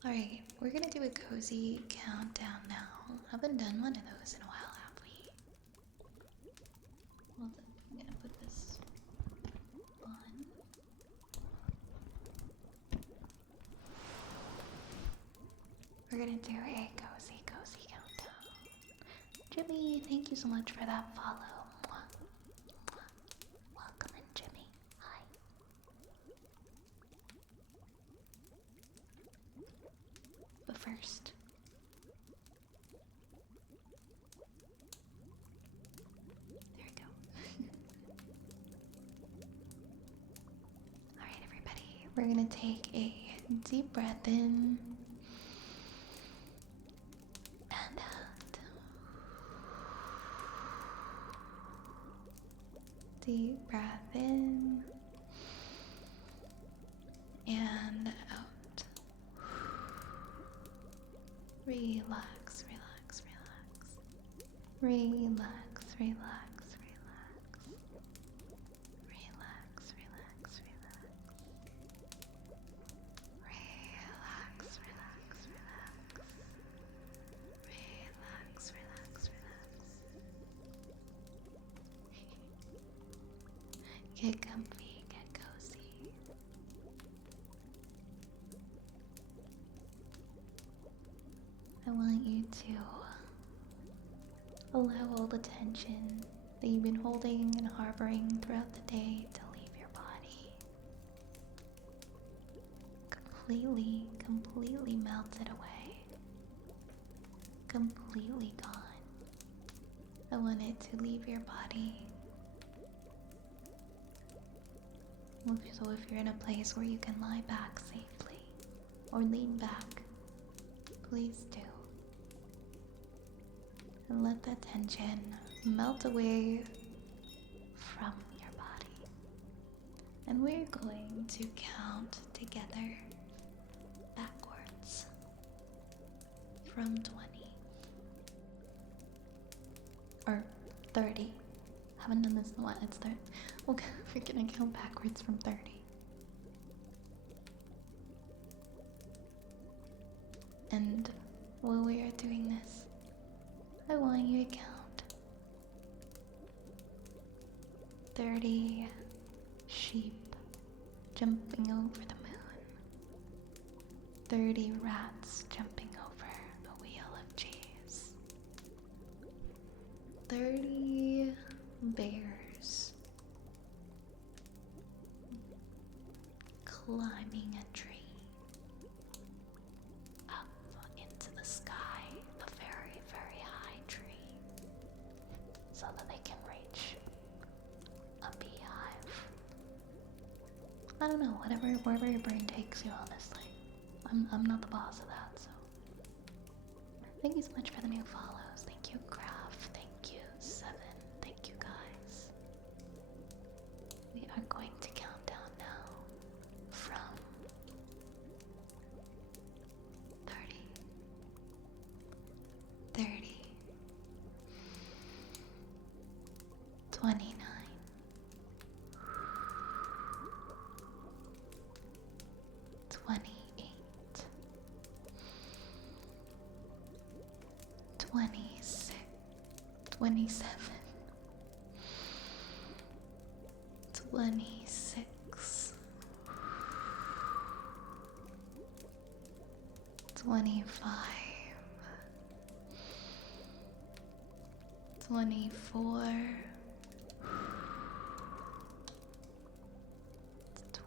Alright, we're gonna do a cozy countdown now. Haven't done one of those in a while, have we? Hold on, I'm gonna put this on. We're gonna do a cozy countdown. Jimmy, thank you so much for that follow. Mwah. Mwah. Welcome in, Jimmy. Hi. But first, there we go. Alright, everybody, we're gonna take a deep breath in and out. Deep breath in and out. Relax, relax, relax. Relax, relax, relax. Relax, relax, relax. Relax, relax, relax. Relax, relax, relax. Get comfy, get cozy. I want you to allow all the tension that you've been holding and harboring throughout the day to leave your body. Completely melted away. Completely gone. I want it to leave your body. So if you're in a place where you can lie back safely or lean back, please do. And let that tension melt away from your body. And we're going to count together backwards from 20 or 30. Haven't done this in a while. It's 30. Okay, we're gonna count backwards from 30. And while we are doing this, I want you to count 30 sheep jumping over the moon, 30 rats jumping over the wheel of cheese, 30 bears climbing a tree up into the sky, a very, very high tree, so that they can reach a beehive. I don't know, wherever your brain takes you, honestly. I'm not the boss of that, so. Thank you so much for the new follows. Thank you, Graf. Thank you, Seven. 29, 28, 26, 27, 26, 25, 24,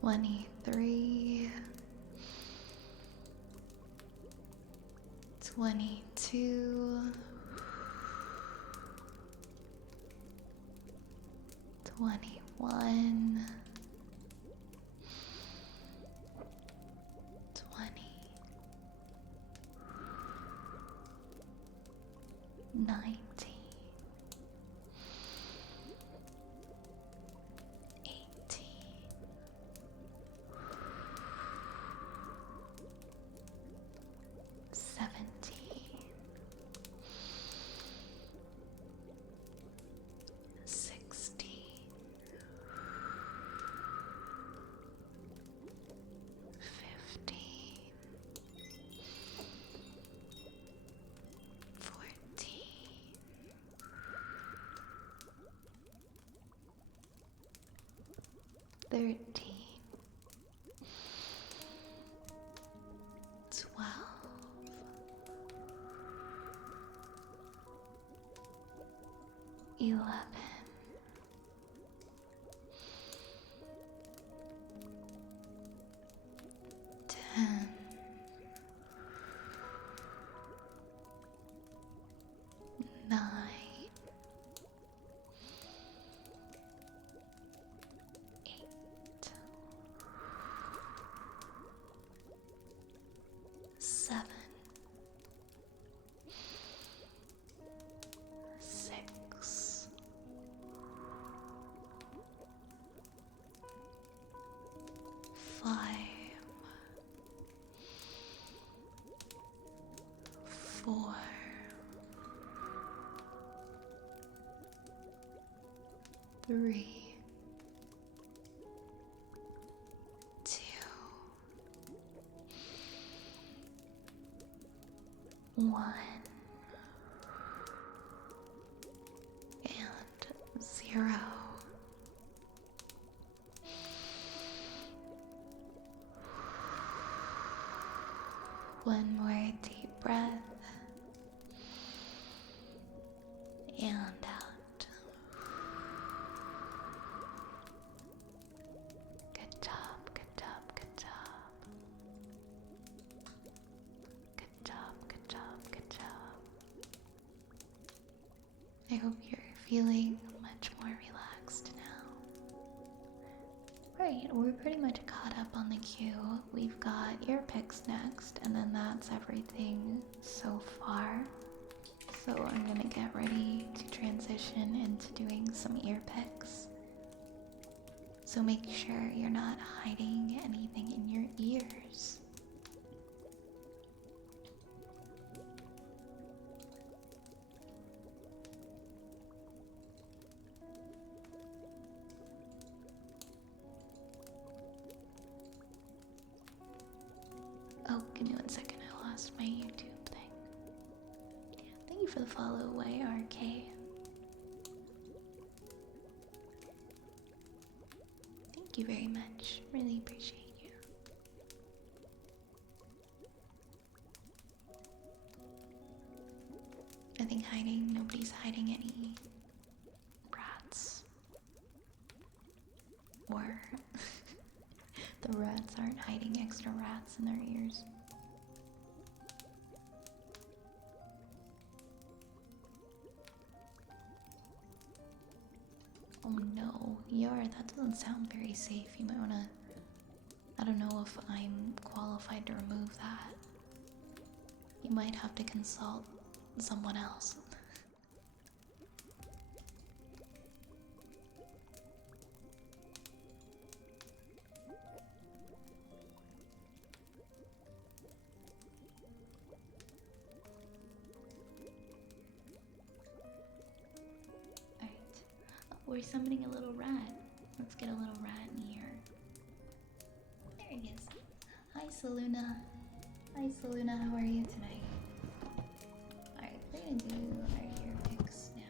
23, 22, 21, 20, 19, 18, 17, 16, 15, 14, 13, 12, 11, 10, 9, 8, 7, 6, 5, 4, 3, 2, 1, and 0. One more deep breath and out. Good job, good job, good job. Good job, good job, good job. I hope you're feeling much more relaxed now. Right, we're pretty much caught up on the queue. We've got ear picks next, and then that's everything so far. So I'm gonna get ready to transition into doing some ear picks. So make sure you're not hiding anything in your ears. Oh, give me 1 second, I lost my YouTube thing. Thank you for the follow, YRK. Thank you very much. Really appreciate you. Nothing hiding, nobody's hiding any rats. Or the rats aren't hiding extra rats in their ears. Oh no, Yara, that doesn't sound very safe. You might wanna... I don't know if I'm qualified to remove that. You might have to consult someone else. Alright, we're we summoning a little rat? Let's get a little rat in here. There he is. Hi, Saluna. Hi, Saluna. How are you tonight? Alright, we're gonna do our ear picks now.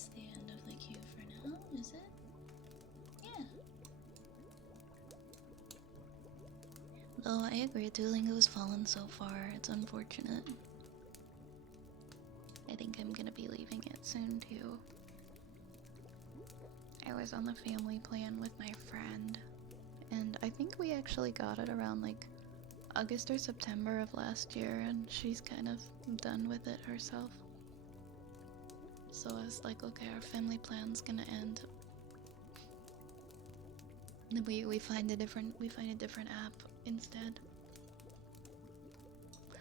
that's the end of the queue for now, is it? Yeah. Though I agree, Duolingo's fallen so far, it's unfortunate. I think I'm gonna be leaving it soon too. I was on the family plan with my friend, and I think we actually got it around like August or September of last year, and she's kind of done with it herself. So I was like, okay, our family plan's gonna end. We find a different app instead.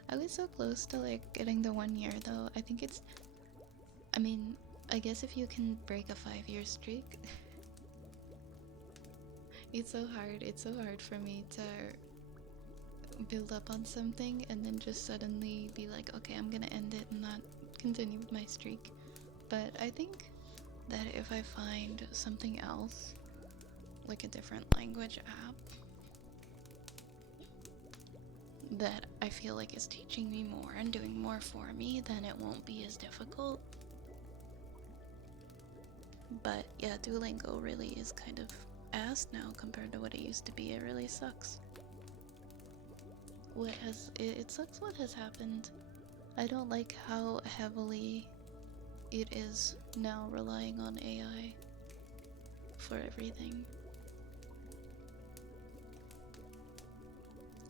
I was so close to like getting the 1 year though. I think it's, I mean, I guess if you can break a 5-year streak. It's so hard for me to build up on something and then just suddenly be like, okay, I'm gonna end it and not continue with my streak. But I think that if I find something else, like a different language app, that I feel like is teaching me more and doing more for me, then it won't be as difficult. But yeah, Duolingo really is kind of ass now compared to what it used to be. It really sucks. It sucks what has happened. I don't like how heavily it is now relying on AI for everything.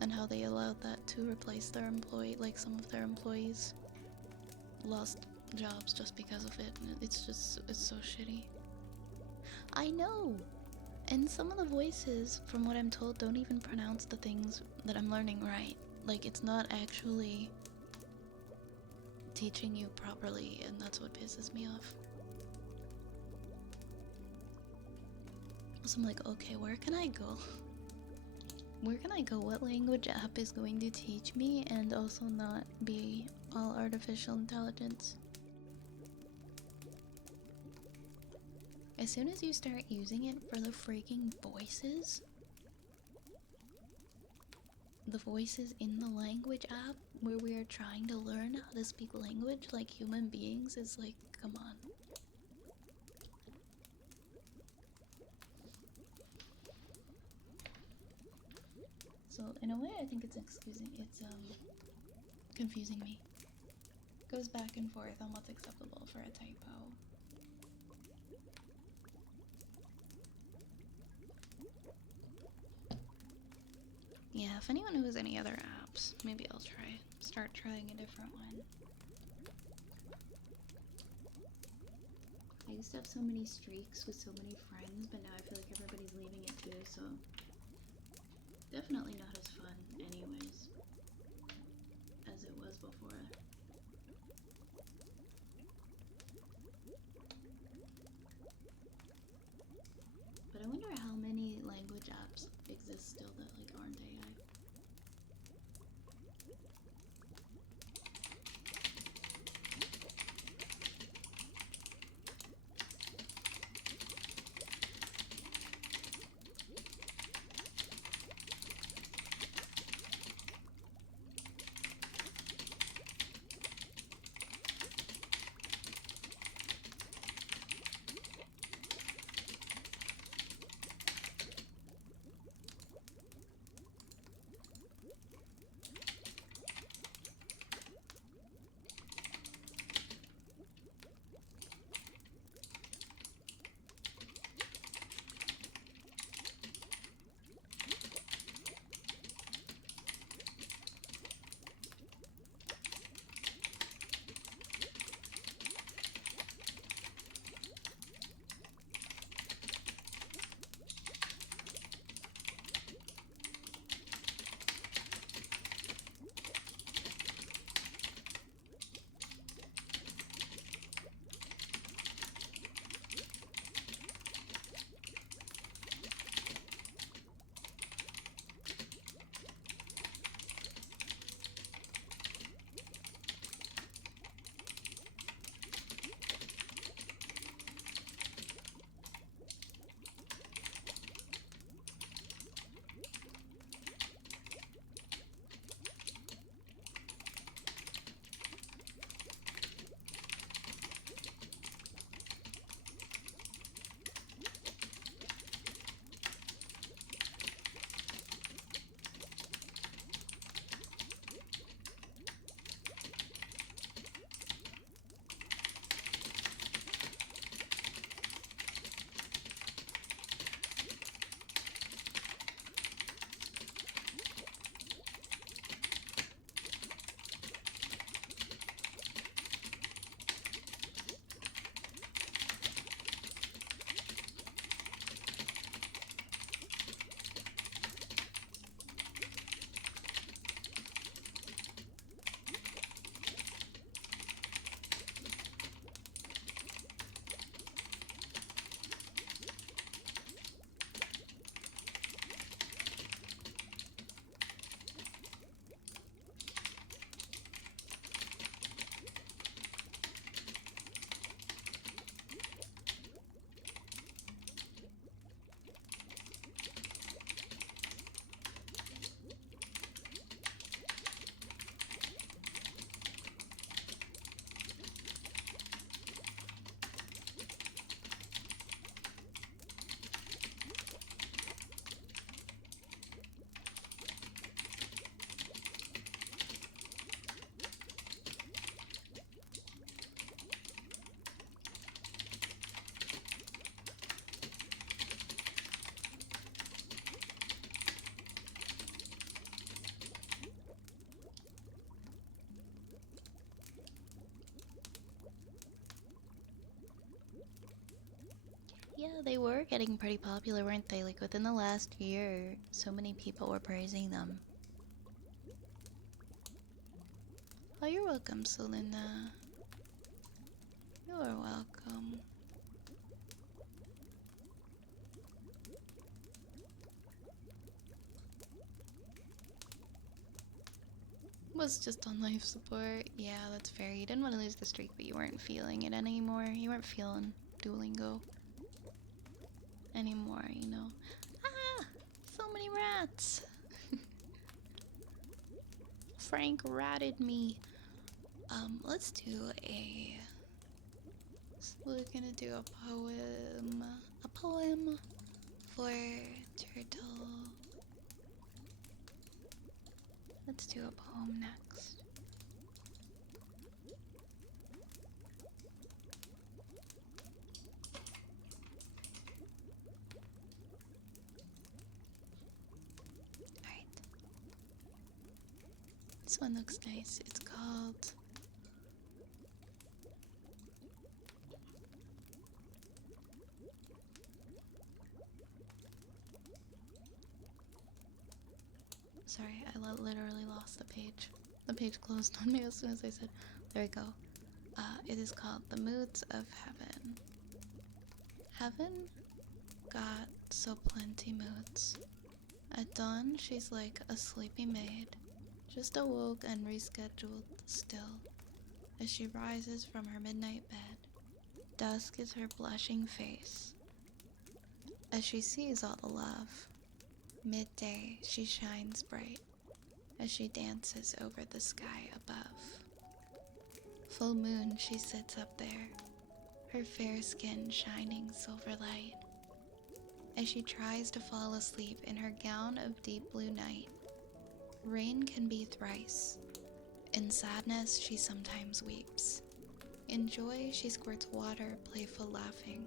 And how they allowed that to replace their like some of their employees lost jobs just because of it. And it's so shitty. I know! And some of the voices, from what I'm told, don't even pronounce the things that I'm learning right. Like, it's not actually teaching you properly, and that's what pisses me off. So I'm like, okay, where can I go? Where can I go? What language app is going to teach me and also not be all artificial intelligence? As soon as you start using it for the freaking voices, the voices in the language app where we are trying to learn how to speak language like human beings, is like, come on. So in a way, I think it's confusing me. Goes back and forth on what's acceptable for a typo. Yeah, if anyone knows any other apps, maybe I'll start trying a different one. I used to have so many streaks with so many friends, but now I feel like everybody's leaving it too, so definitely not as fun anyways as it was before. But I wonder how many language apps exist still that like aren't AI. they were getting pretty popular, weren't they? Like within the last year, so many people were praising them. Oh, you're welcome, Selena. You are welcome. Was just on life support. Yeah, that's fair. You didn't want to lose the streak, but you weren't feeling it anymore. You weren't feeling Duolingo anymore, you know. Ah! So many rats! Frank ratted me. Let's do a... We're gonna do a poem. A poem for Turtle. Let's do a poem next. Alright. This one looks nice. It's called... Sorry, I literally lost the page. The page closed on me as soon as I said, there we go. It is called The Moods of Heaven. Heaven got so plenty moods. At dawn, she's like a sleepy maid, just awoke and rescheduled still. As she rises from her midnight bed, dusk is her blushing face. As she sees all the love, midday she shines bright, as she dances over the sky above. Full moon she sits up there, her fair skin shining silver light. As she tries to fall asleep in her gown of deep blue night, rain can be thrice. In sadness she sometimes weeps. In joy she squirts water, playful laughing,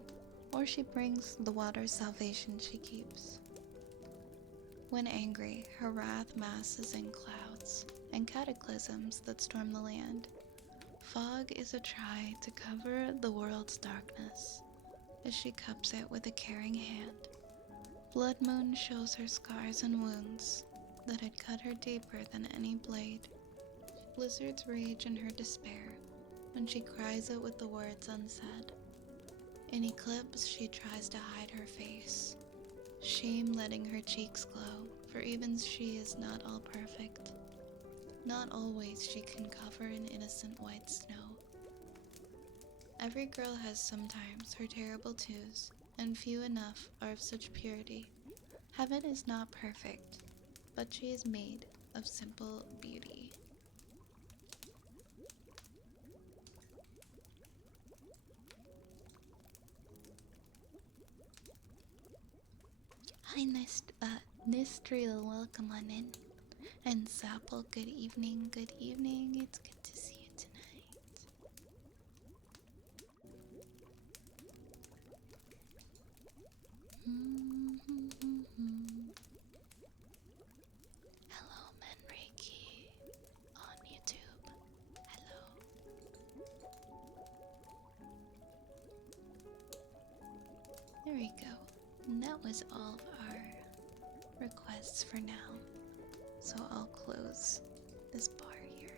or she brings the water's salvation she keeps. When angry, her wrath masses in clouds and cataclysms that storm the land. Fog is a try to cover the world's darkness, as she cups it with a caring hand. Blood moon shows her scars and wounds that had cut her deeper than any blade. Blizzards rage in her despair when she cries it with the words unsaid. In eclipse she tries to hide her face, shame letting her cheeks glow, for even she is not all perfect. Not always she can cover in innocent white snow. Every girl has sometimes her terrible twos, and few enough are of such purity. Heaven is not perfect, but she is made of simple beauty. Hi, Nistril, welcome on in. And Sapple, good evening, good evening. It's good to see you tonight. Hello, Menreiki on YouTube. Hello. There we go. And that was all of our requests for now. So I'll close this bar here.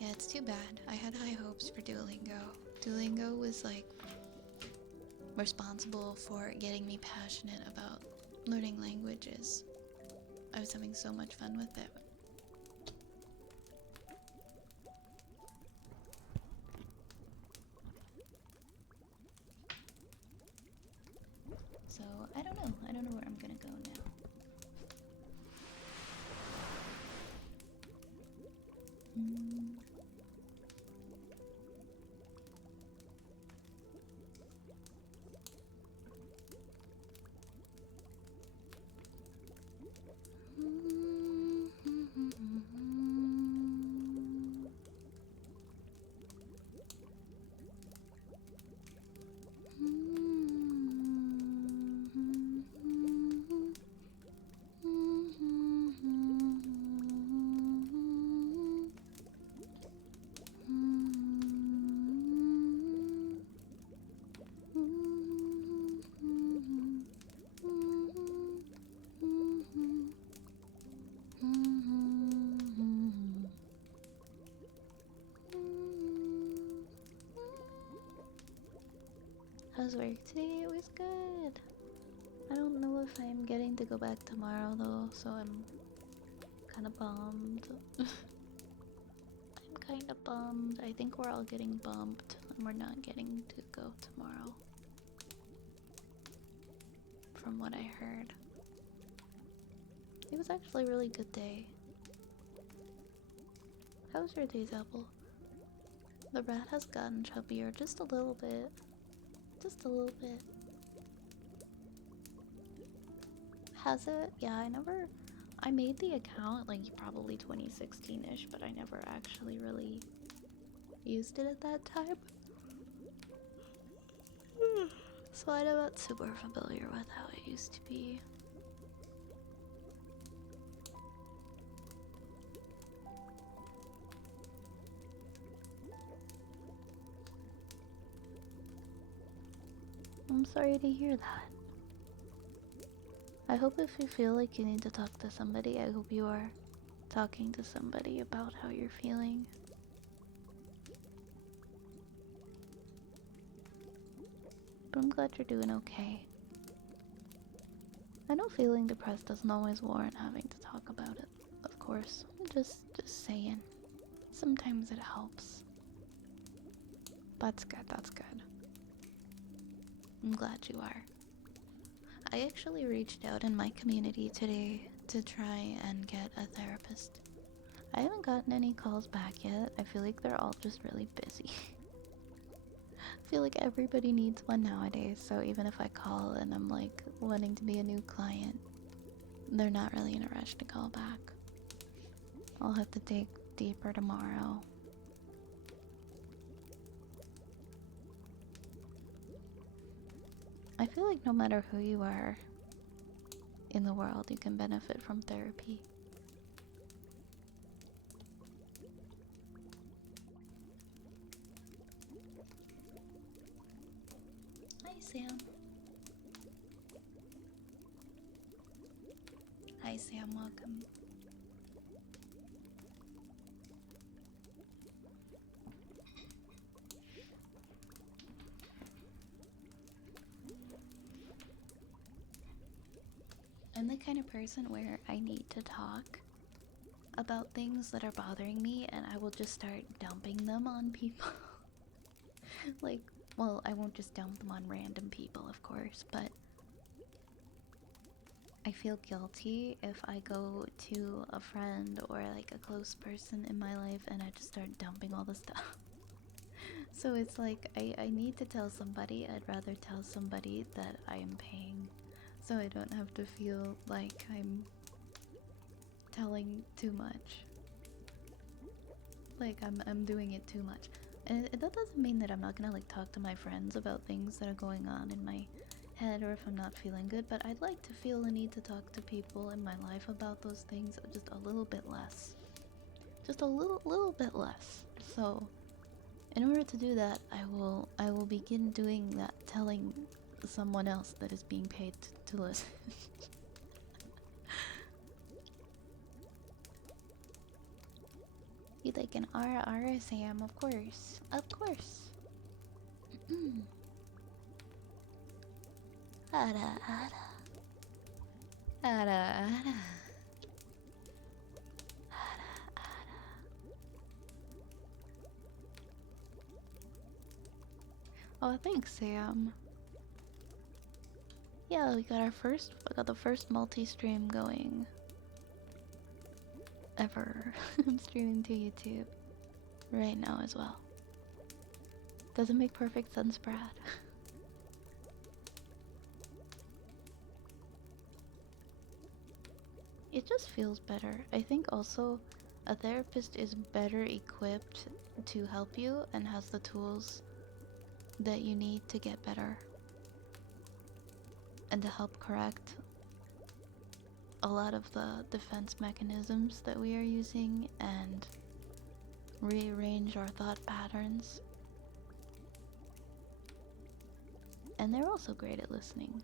Yeah, it's too bad. I had high hopes for Duolingo. Duolingo was like responsible for getting me passionate about learning languages. I was having so much fun with it. So I don't know. I don't know where I'm gonna go now. was work today? It was good. I don't know if I'm getting to go back tomorrow though, so I'm kind of bummed. I'm kind of bummed. I think we're all getting bumped and we're not getting to go tomorrow. From what I heard. It was actually a really good day. How was your days, Apple? The rat has gotten chubbier just a little bit. Just a little bit. Has it? Yeah, I made the account like probably 2016-ish, but I never actually really used it at that time. So I'm not super familiar with how it used to be. I'm sorry to hear that. I hope if you feel like you need to talk to somebody, I hope you are talking to somebody about how you're feeling. But I'm glad you're doing okay. I know feeling depressed doesn't always warrant having to talk about it, of course. Just saying. Sometimes it helps. That's good, that's good. I'm glad you are. I actually reached out in my community today to try and get a therapist. I haven't gotten any calls back yet. I feel like they're all just really busy. I feel like everybody needs one nowadays, so even if I call and I'm like wanting to be a new client, they're not really in a rush to call back. I'll have to dig deeper tomorrow. I feel like no matter who you are in the world, you can benefit from therapy. Hi, Sam. Hi, Sam. Welcome. I'm the kind of person where I need to talk about things that are bothering me and I will just start dumping them on people. Like, well, I won't just dump them on random people, of course, but I feel guilty if I go to a friend or like a close person in my life and I just start dumping all the stuff. So it's like, I need to tell somebody. I'd rather tell somebody that I am paying so I don't have to feel like I'm telling too much. Like I'm doing it too much. And that doesn't mean that I'm not gonna like talk to my friends about things that are going on in my head or if I'm not feeling good, but I'd like to feel the need to talk to people in my life about those things just a little bit less. Just a little bit less. So in order to do that, I will begin doing that, telling someone else that is being paid to listen. You like an RSAM, of course. Of course. Ara ara. Ara ara. Ara ara. Oh, thanks, Sam. Yeah, we got the first multi-stream going ever. I'm streaming to YouTube right now as well. Doesn't make perfect sense, Brad. It just feels better. I think also a therapist is better equipped to help you and has the tools that you need to get better and to help correct a lot of the defense mechanisms that we are using and rearrange our thought patterns. And they're also great at listening.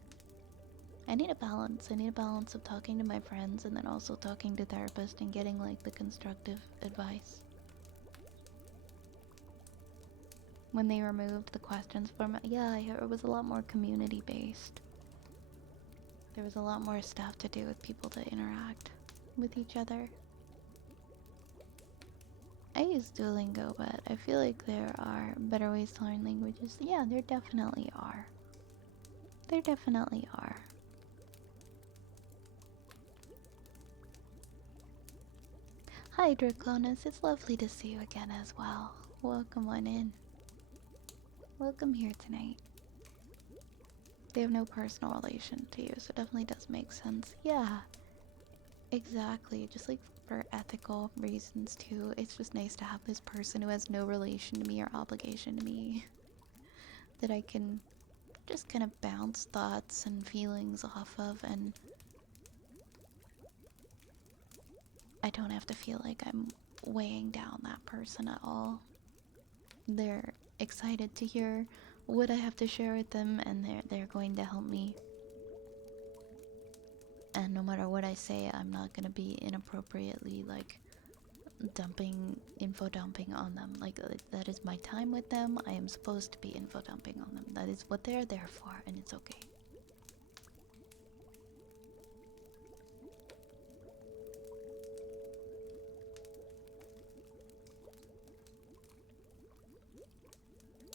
I need a balance. I need a balance of talking to my friends and then also talking to therapists and getting like the constructive advice. when they removed the questions format. Yeah, it was a lot more community based. There was a lot more stuff to do with people to interact with each other. I use Duolingo, but I feel like there are better ways to learn languages. Yeah, there definitely are. There definitely are. Hi, Draconis. It's lovely to see you again as well. Welcome on in. Welcome here tonight. They have no personal relation to you, so it definitely does make sense. Yeah, exactly. Just like for ethical reasons too. It's just nice to have this person who has no relation to me or obligation to me that I can just kind of bounce thoughts and feelings off of, and I don't have to feel like I'm weighing down that person at all. They're excited to hear what I have to share with them, and they're going to help me. And no matter what I say, I'm not gonna be inappropriately like info dumping on them. Like that is my time with them. I am supposed to be info dumping on them. That is what they're there for, and it's okay.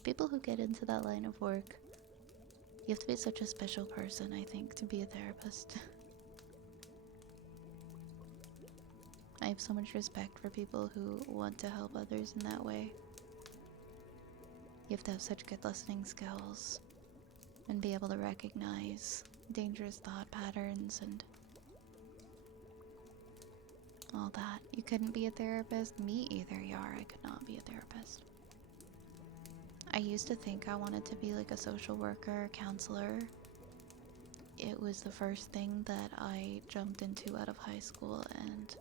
People who get into that line of work, you have to be such a special person, I think, to be a therapist. I have so much respect for people who want to help others in that way. You have to have such good listening skills and be able to recognize dangerous thought patterns and all that. You couldn't be a therapist? Me either, Yar. I could not be a therapist. I used to think I wanted to be like a social worker, counselor. It was the first thing that I jumped into out of high school, and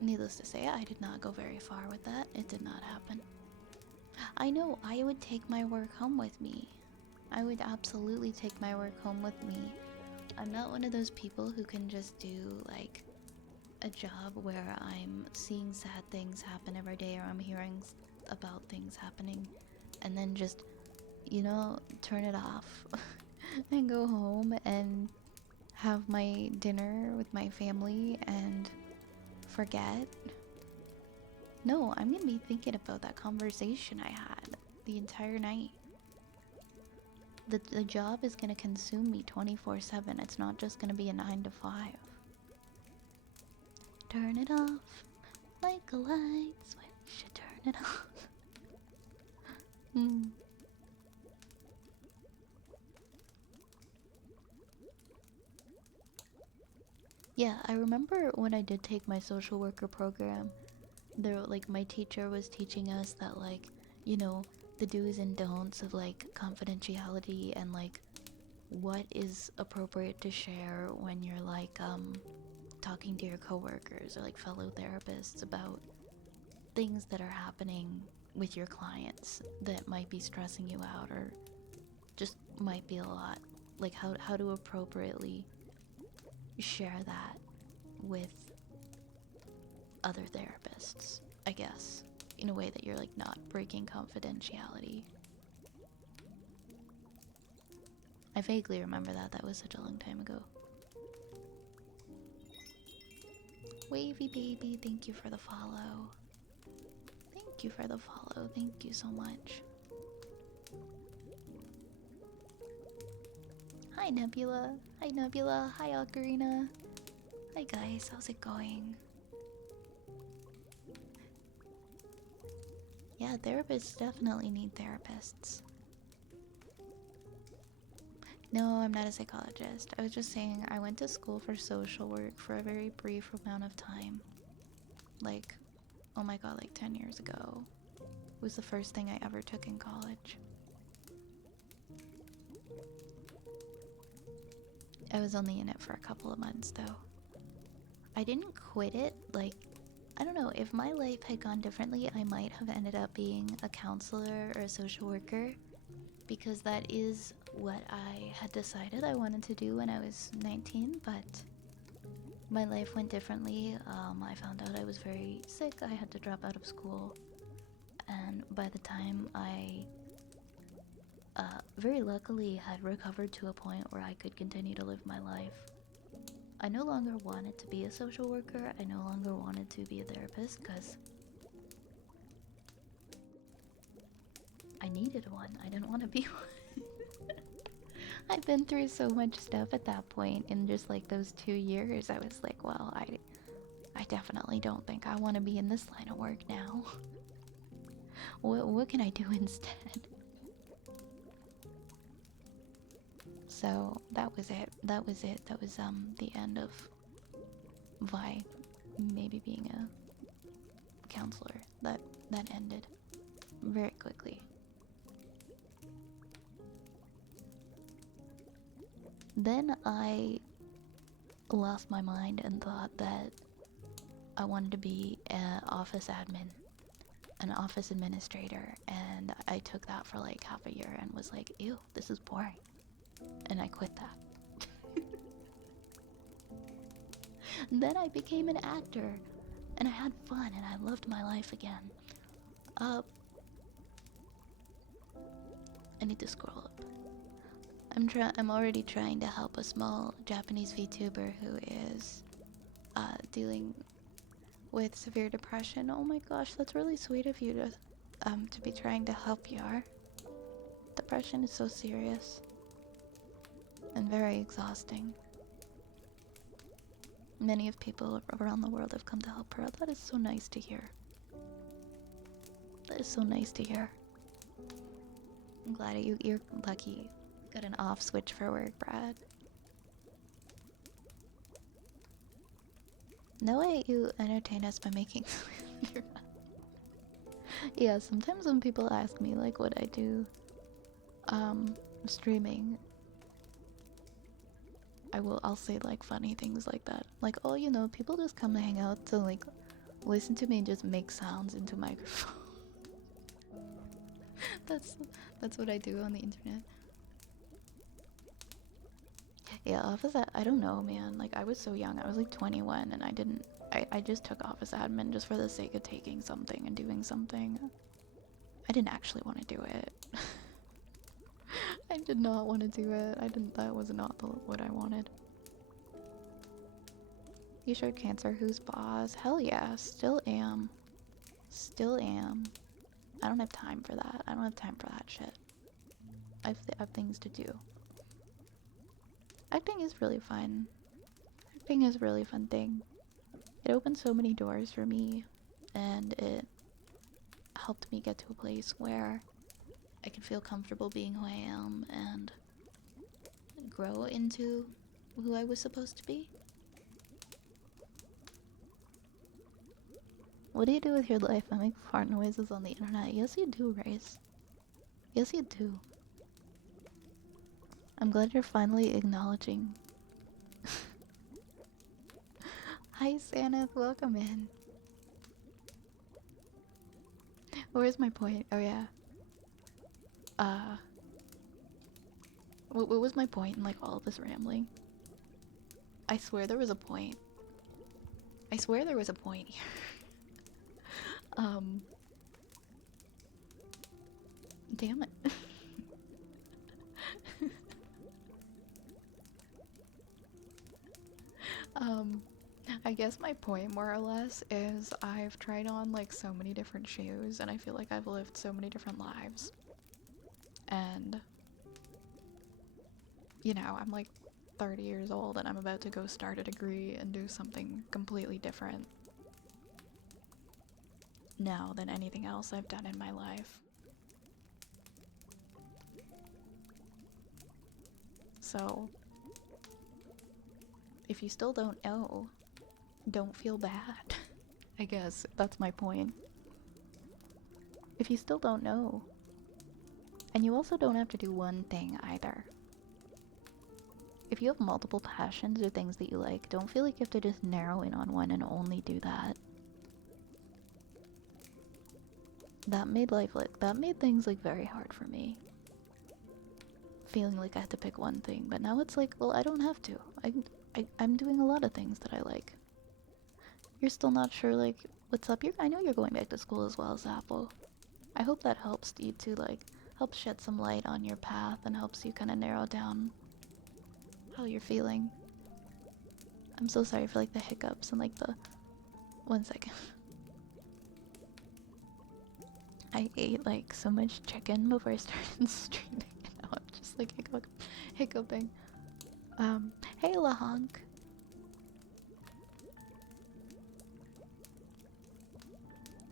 needless to say, I did not go very far with that. It did not happen. I know, I would take my work home with me. I would absolutely take my work home with me. I'm not one of those people who can just do like a job where I'm seeing sad things happen every day, or I'm hearing about things happening and then just, you know, turn it off and go home and have my dinner with my family and forget. No, I'm gonna be thinking about that conversation I had the entire night. The job is gonna consume me 24/7. It's not just gonna be a 9 to 5. Turn it off like a light switch. Turn it off. Yeah, I remember when I did take my social worker program, there like my teacher was teaching us that like, you know, the do's and don'ts of like confidentiality and like what is appropriate to share when you're like talking to your coworkers or like fellow therapists about things that are happening with your clients that might be stressing you out or just might be a lot. Like how to appropriately share that with other therapists, I guess, in a way that you're like not breaking confidentiality. I vaguely remember that. That was such a long time ago. Wavy baby, thank you for the follow. Thank you for the follow. Thank you so much. Hi Nebula. Hi Nebula. Hi Ocarina. Hi guys, how's it going? Yeah, therapists definitely need therapists. No, I'm not a psychologist. I was just saying I went to school for social work for a very brief amount of time. Like, oh my god, like 10 years ago. It was the first thing I ever took in college. I was only in it for a couple of months though. I didn't quit it, like, I don't know, if my life had gone differently, I might have ended up being a counselor or a social worker, because that is what I had decided I wanted to do when I was 19, but my life went differently. I found out I was very sick, I had to drop out of school, and by the time I very luckily had recovered to a point where I could continue to live my life, I no longer wanted to be a social worker. I no longer wanted to be a therapist because I needed one. I didn't want to be one. I've been through so much stuff at that point in just like those 2 years. I was like, well, I definitely don't think I want to be in this line of work now. What can I do instead? So that was it. That was it. That was the end of Vi maybe being a counselor. That ended very quickly. Then I lost my mind and thought that I wanted to be an office admin, an office administrator, and I took that for like half a year and was like, ew, this is boring. And I quit that. Then I became an actor, and I had fun, and I loved my life again. I need to scroll up. I'm already trying to help a small Japanese VTuber who is dealing with severe depression. Oh my gosh, that's really sweet of you to be trying to help Yar. Depression is so serious and very exhausting. Many of people around the world have come to help her. That is so nice to hear. That is so nice to hear. I'm glad you're lucky. Got an off switch for work, Brad. No way you entertain us by making Yeah, sometimes when people ask me like what I do streaming, I'll say like funny things like that. Like, oh, you know, people just come to hang out to like listen to me and just make sounds into microphone. That's what I do on the internet. Yeah, I don't know, man. Like, I was so young. I was like 21 and I just took office admin just for the sake of taking something and doing something. I didn't actually want to do it. I did not want to do it. That was not what I wanted. You showed Cancer who's boss? Hell yeah, still am. Still am. I don't have time for that. I don't have time for that shit. I have things to do. Acting is really fun. Acting is a really fun thing. It opened so many doors for me, and it helped me get to a place where I can feel comfortable being who I am and grow into who I was supposed to be. What do you do with your life? I make fart noises on the internet. Yes, you do, Race. Yes, you do. I'm glad you're finally acknowledging. Hi, Saneth. Welcome in. Where's my point? Oh, yeah. What was my point in, like, all of this rambling? I swear there was a point. I swear there was a point here. Damn it. I guess my point, more or less, is I've tried on, like, so many different shoes, and I feel like I've lived so many different lives. And, you know, I'm, like, 30 years old, and I'm about to go start a degree and do something completely different now than anything else I've done in my life. So, if you still don't know, don't feel bad. I guess that's my point. If you still don't know, and you also don't have to do one thing either. If you have multiple passions or things that you like, don't feel like you have to just narrow in on one and only do that. That made things like very hard for me. Feeling like I had to pick one thing, but now it's like, well, I don't have to. I'm doing a lot of things that I like. You're still not sure, like, what's up? I know you're going back to school as well as Apple. I hope that helps you to like help shed some light on your path and helps you kind of narrow down how you're feeling. I'm so sorry for like the hiccups and like the 1 second. I ate like so much chicken before I started streaming and now I'm just like hiccuping. Hey Lahonk.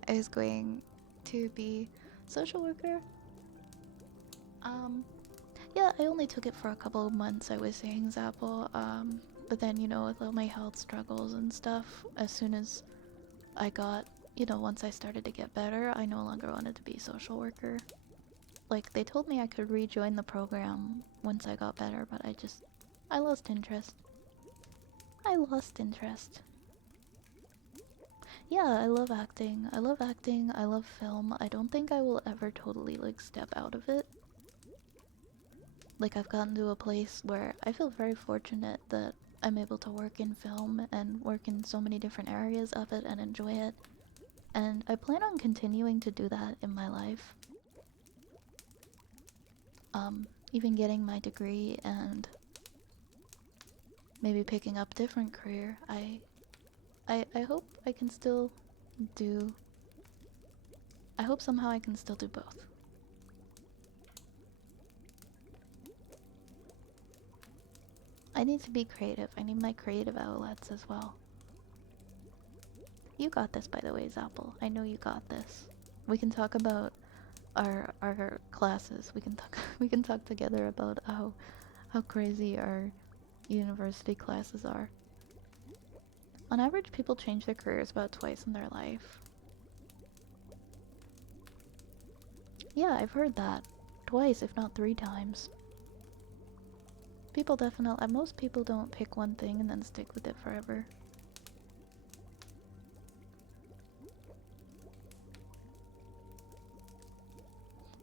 I was going to be social worker. Yeah, I only took it for a couple of months, I was saying, Zapple. But then, you know, with all my health struggles and stuff, as soon as I got, you know, once I started to get better, I no longer wanted to be social worker. Like, they told me I could rejoin the program once I got better, but I lost interest. I lost interest. Yeah, I love acting. I love acting. I love film. I don't think I will ever totally, like, step out of it. Like, I've gotten to a place where I feel very fortunate that I'm able to work in film and work in so many different areas of it and enjoy it. And I plan on continuing to do that in my life. Even getting my degree and maybe picking up a different career. I hope I can still do... I hope somehow I can still do both. I need to be creative. I need my creative outlets as well. You got this, by the way, Zapple. I know you got this. We can talk about our classes. We can talk together about how crazy our university classes are. On average, people change their careers about twice in their life. Yeah, I've heard that. Twice, if not 3 times. People definitely... most people don't pick one thing and then stick with it forever.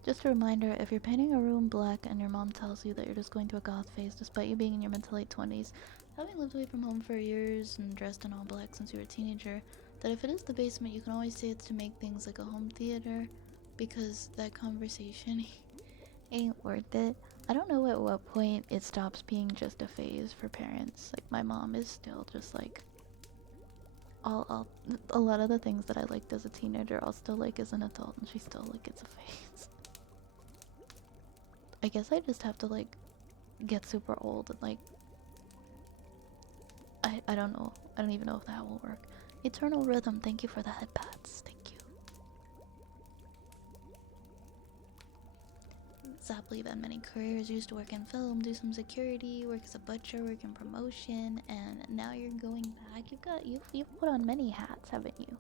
Just a reminder, if you're painting a room black and your mom tells you that you're just going through a goth phase despite you being in your mid to late 20s, having lived away from home for years and dressed in all black since you were a teenager, that if it is the basement, you can always say it's to make things like a home theater, because that conversation ain't worth it. I don't know at what point it stops being just a phase for parents. Like, my mom is still just like... a lot of the things that I liked as a teenager, I'll still like as an adult, and she's still like, it's a phase. I guess I just have to, like, get super old and, like... I don't know. I don't even know if that will work. Eternal Rhythm, thank you for the head pats. Thank you. Zapple, you've had many careers. Used to work in film, do some security, work as a butcher, work in promotion, and now you're going back. You've put on many hats, haven't you?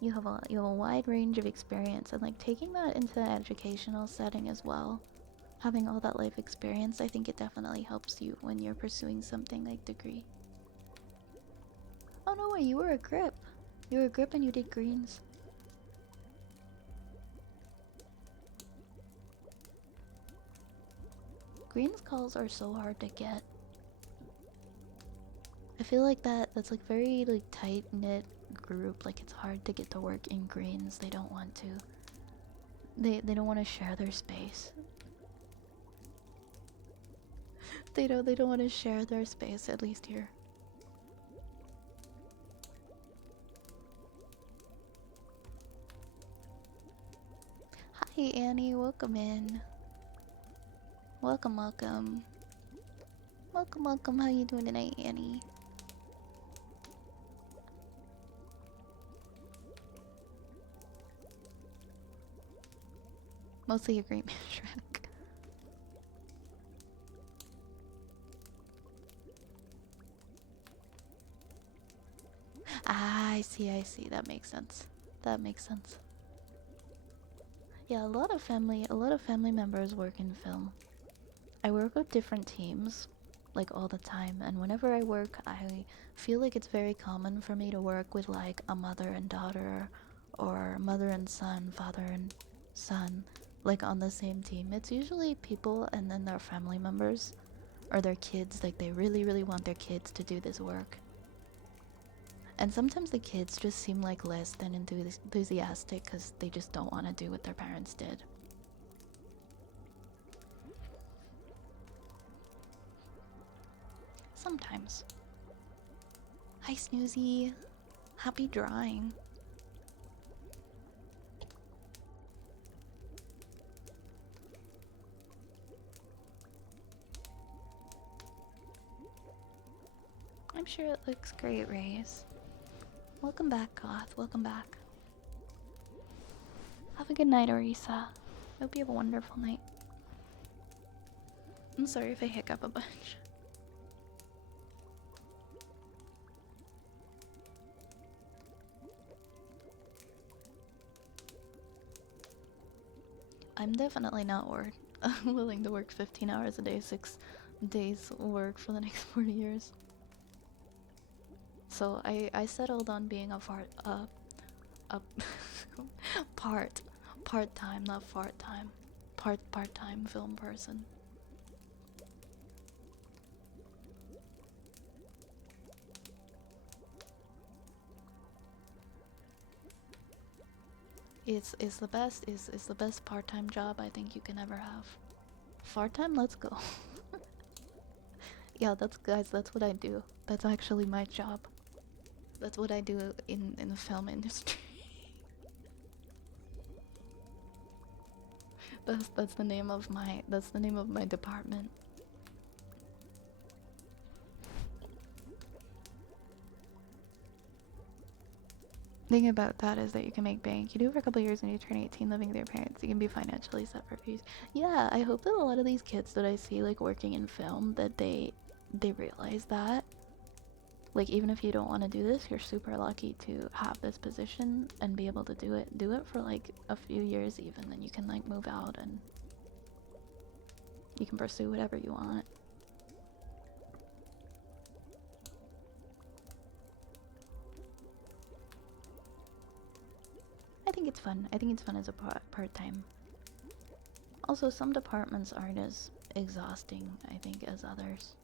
You have a wide range of experience, and like taking that into an educational setting as well. Having all that life experience, I think it definitely helps you when you're pursuing something like degree. Oh no way, you were a grip. You were a grip and you did greens. Greens calls are so hard to get. I feel like that's like very like tight knit group. Like it's hard to get to work in greens. They don't want to. They don't want to share their space. They don't want to share their space, at least here. Hi Annie, welcome in. Welcome, welcome. Welcome, welcome. How you doing tonight, Annie? Mostly a great man, Shrek. Ah, I see, I see. That makes sense. That makes sense. Yeah, a lot of family members work in film. I work with different teams, like all the time, and whenever I work, I feel like it's very common for me to work with like a mother and daughter, or mother and son, father and son, like on the same team. It's usually people and then their family members, or their kids, like they really, really want their kids to do this work. And sometimes the kids just seem like less than enthusiastic because they just don't want to do what their parents did. Sometimes. Hi, Snoozy. Happy drawing. I'm sure it looks great, Rays. Welcome back, Goth. Welcome back. Have a good night, Orisa. Hope you have a wonderful night. I'm sorry if I hiccup a bunch. I'm definitely not willing to work 15 hours a day, 6 days work for the next 40 years. So I settled on being a part-time, not fart-time, part-time film person. It's the best. Is the best part-time job I think you can ever have. Part-time, let's go. Yeah, that's what I do. That's actually my job. That's what I do in the film industry. that's the name of my department. Thing about that is that you can make bank. You do it for a couple years and you turn 18 living with your parents. You can be financially set for fees. Yeah, I hope that a lot of these kids that I see like working in film, that they realize that. Like, even if you don't want to do this, you're super lucky to have this position and be able to do it. Do it for like a few years even, then you can like move out and you can pursue whatever you want. I think it's fun. I think it's fun as a part-time. Also, some departments aren't as exhausting, I think, as others.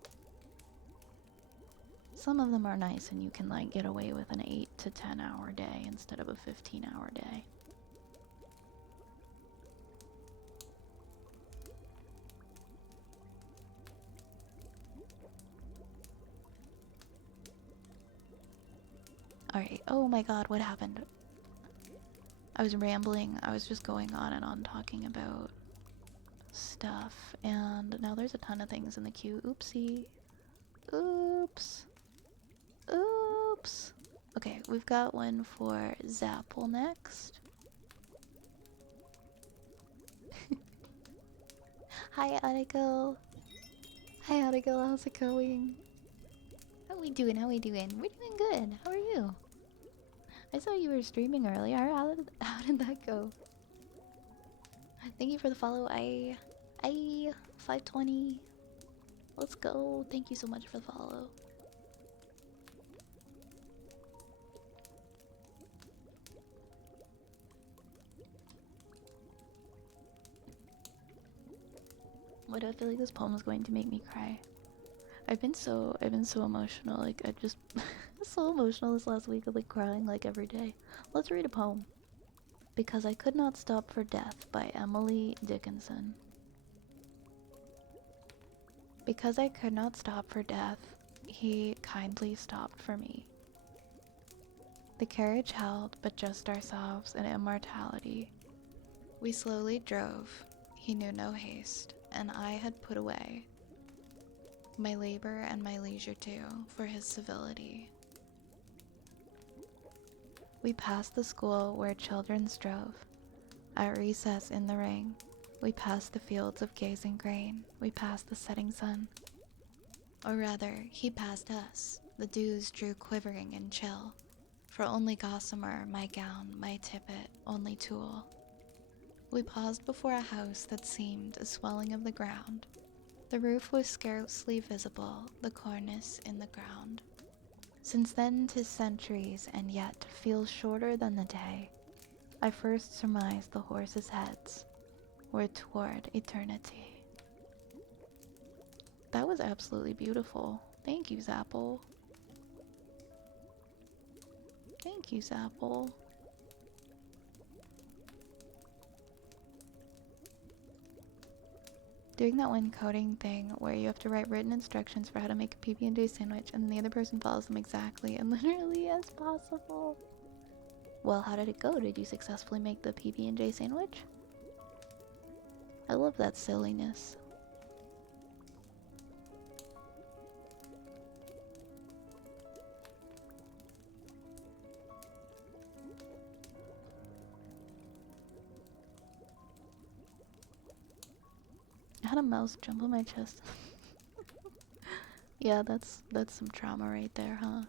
Some of them are nice and you can like get away with an 8 to 10 hour day instead of a 15-hour day. Alright, oh my god, what happened? I was rambling, I was just going on and on talking about stuff, and now there's a ton of things in the queue. Oopsie. Oops. Oops. Okay, we've got one for Zapple next. Hi, Article. Hi, Article, how's it going? How we doing? How we doing? We're doing good. How are you? I saw you were streaming earlier. How did that go? Thank you for the follow. I 520. Let's go. Thank you so much for the follow. Why do I feel like this poem is going to make me cry? I've been so emotional. Like I just so emotional this last week. Of like crying like every day. Let's read a poem. Because I Could Not Stop for Death by Emily Dickinson. Because I could not stop for death, he kindly stopped for me. The carriage held but just ourselves in immortality. We slowly drove, he knew no haste, and I had put away my labor and my leisure too, for his civility. We passed the school where children strove, at recess in the ring. We passed the fields of gazing grain, we passed the setting sun. Or rather, he passed us, the dews drew quivering and chill, for only gossamer, my gown, my tippet, only tulle. We paused before a house that seemed a swelling of the ground. The roof was scarcely visible, the cornice in the ground. Since then 'tis centuries, and yet feels shorter than the day. I first surmised the horses' heads were toward eternity. That was absolutely beautiful. Thank you, Zapple. Thank you, Zapple. Doing that one coding thing where you have to write written instructions for how to make a PB&J sandwich and the other person follows them exactly and literally as possible. Well, how did it go? Did you successfully make the PB&J sandwich? I love that silliness. I had a mouse jump on my chest. Yeah, that's some trauma right there, huh?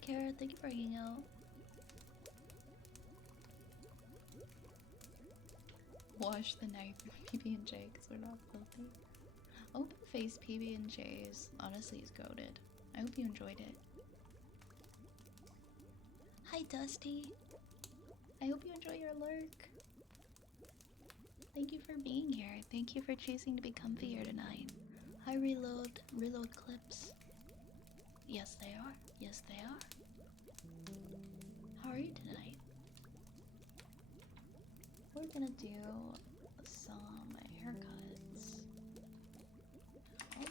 Kara. Thank you for hanging out. Wash the knife PB&J because we're not filthy. Open face PB&J's honestly is goated. I hope you enjoyed it. Hi, Dusty. I hope you enjoy your lurk. Thank you for being here. Thank you for choosing to be comfier tonight. Hi, reload clips. Yes, they are. Yes, they are. How are you tonight? We're gonna do some haircuts. Oh.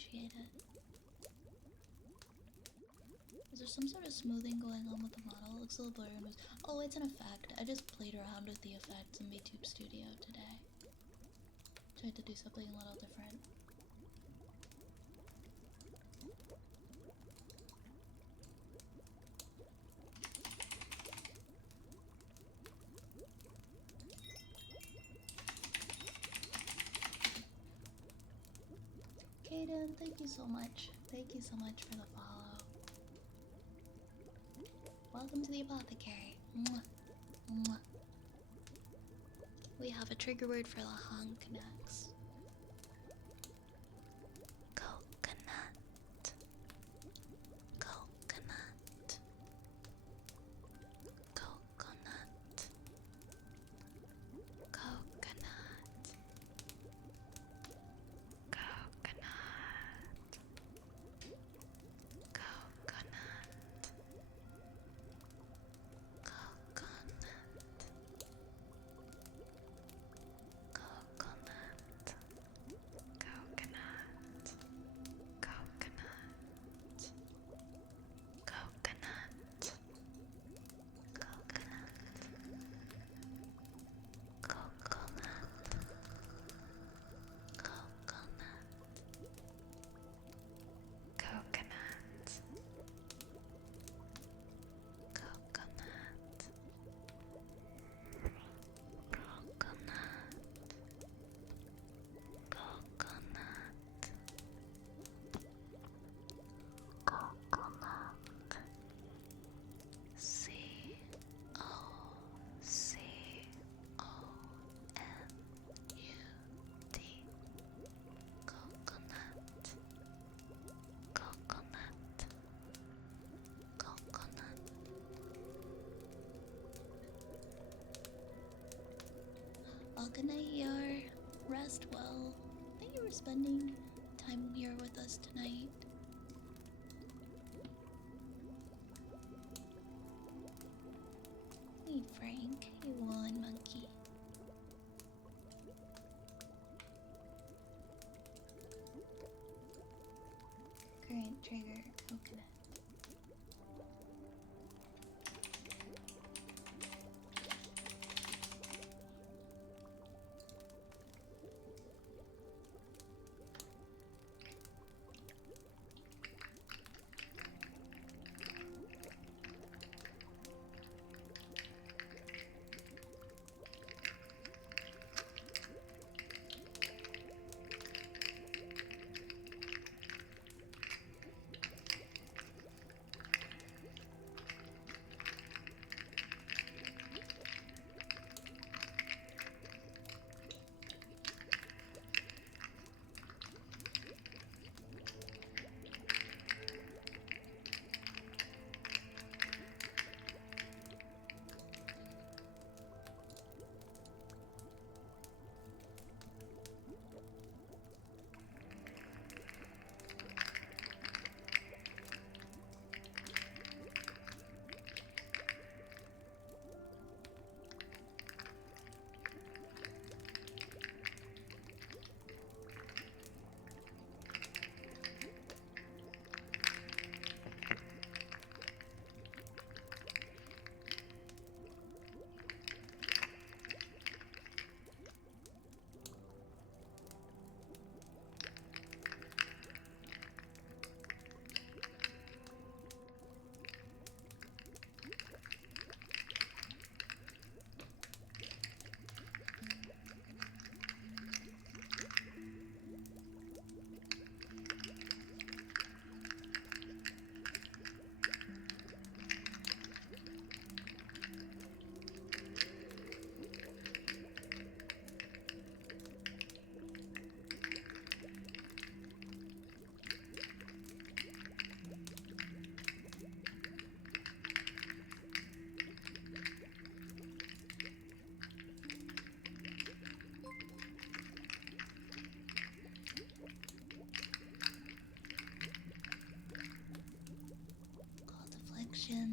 appreciate it. Is there some sort of smoothing going on with the model? It looks a little blurry and oh, it's an effect. I just played around with the effects in VTube Studio today. Tried to do something a little different. Kaden, thank you so much. Thank you so much for the follow. Welcome to the apothecary. Mwah. Mwah. We have a trigger word for Lahang next. Coconut. Coconut. Coconut. Coconut. Coconut. Coconut. Coconut. Coconut. Coconut. Coconut. Coconut. Coconut. Coconut. Coconut. Coconut. Coconut. Coconut. COCONUT. Coconut. Coconut. Coconut. Good night, Yar. Rest well. Thank you for spending time here with us tonight. Hey, Frank. You woolen monkey. Current trigger, coconut.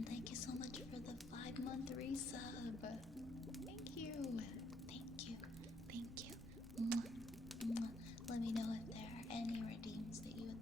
Thank you so much for the 5-month resub. Thank you. Thank you. Thank you. Mwah. Mwah. Let me know if there are any redeems that you would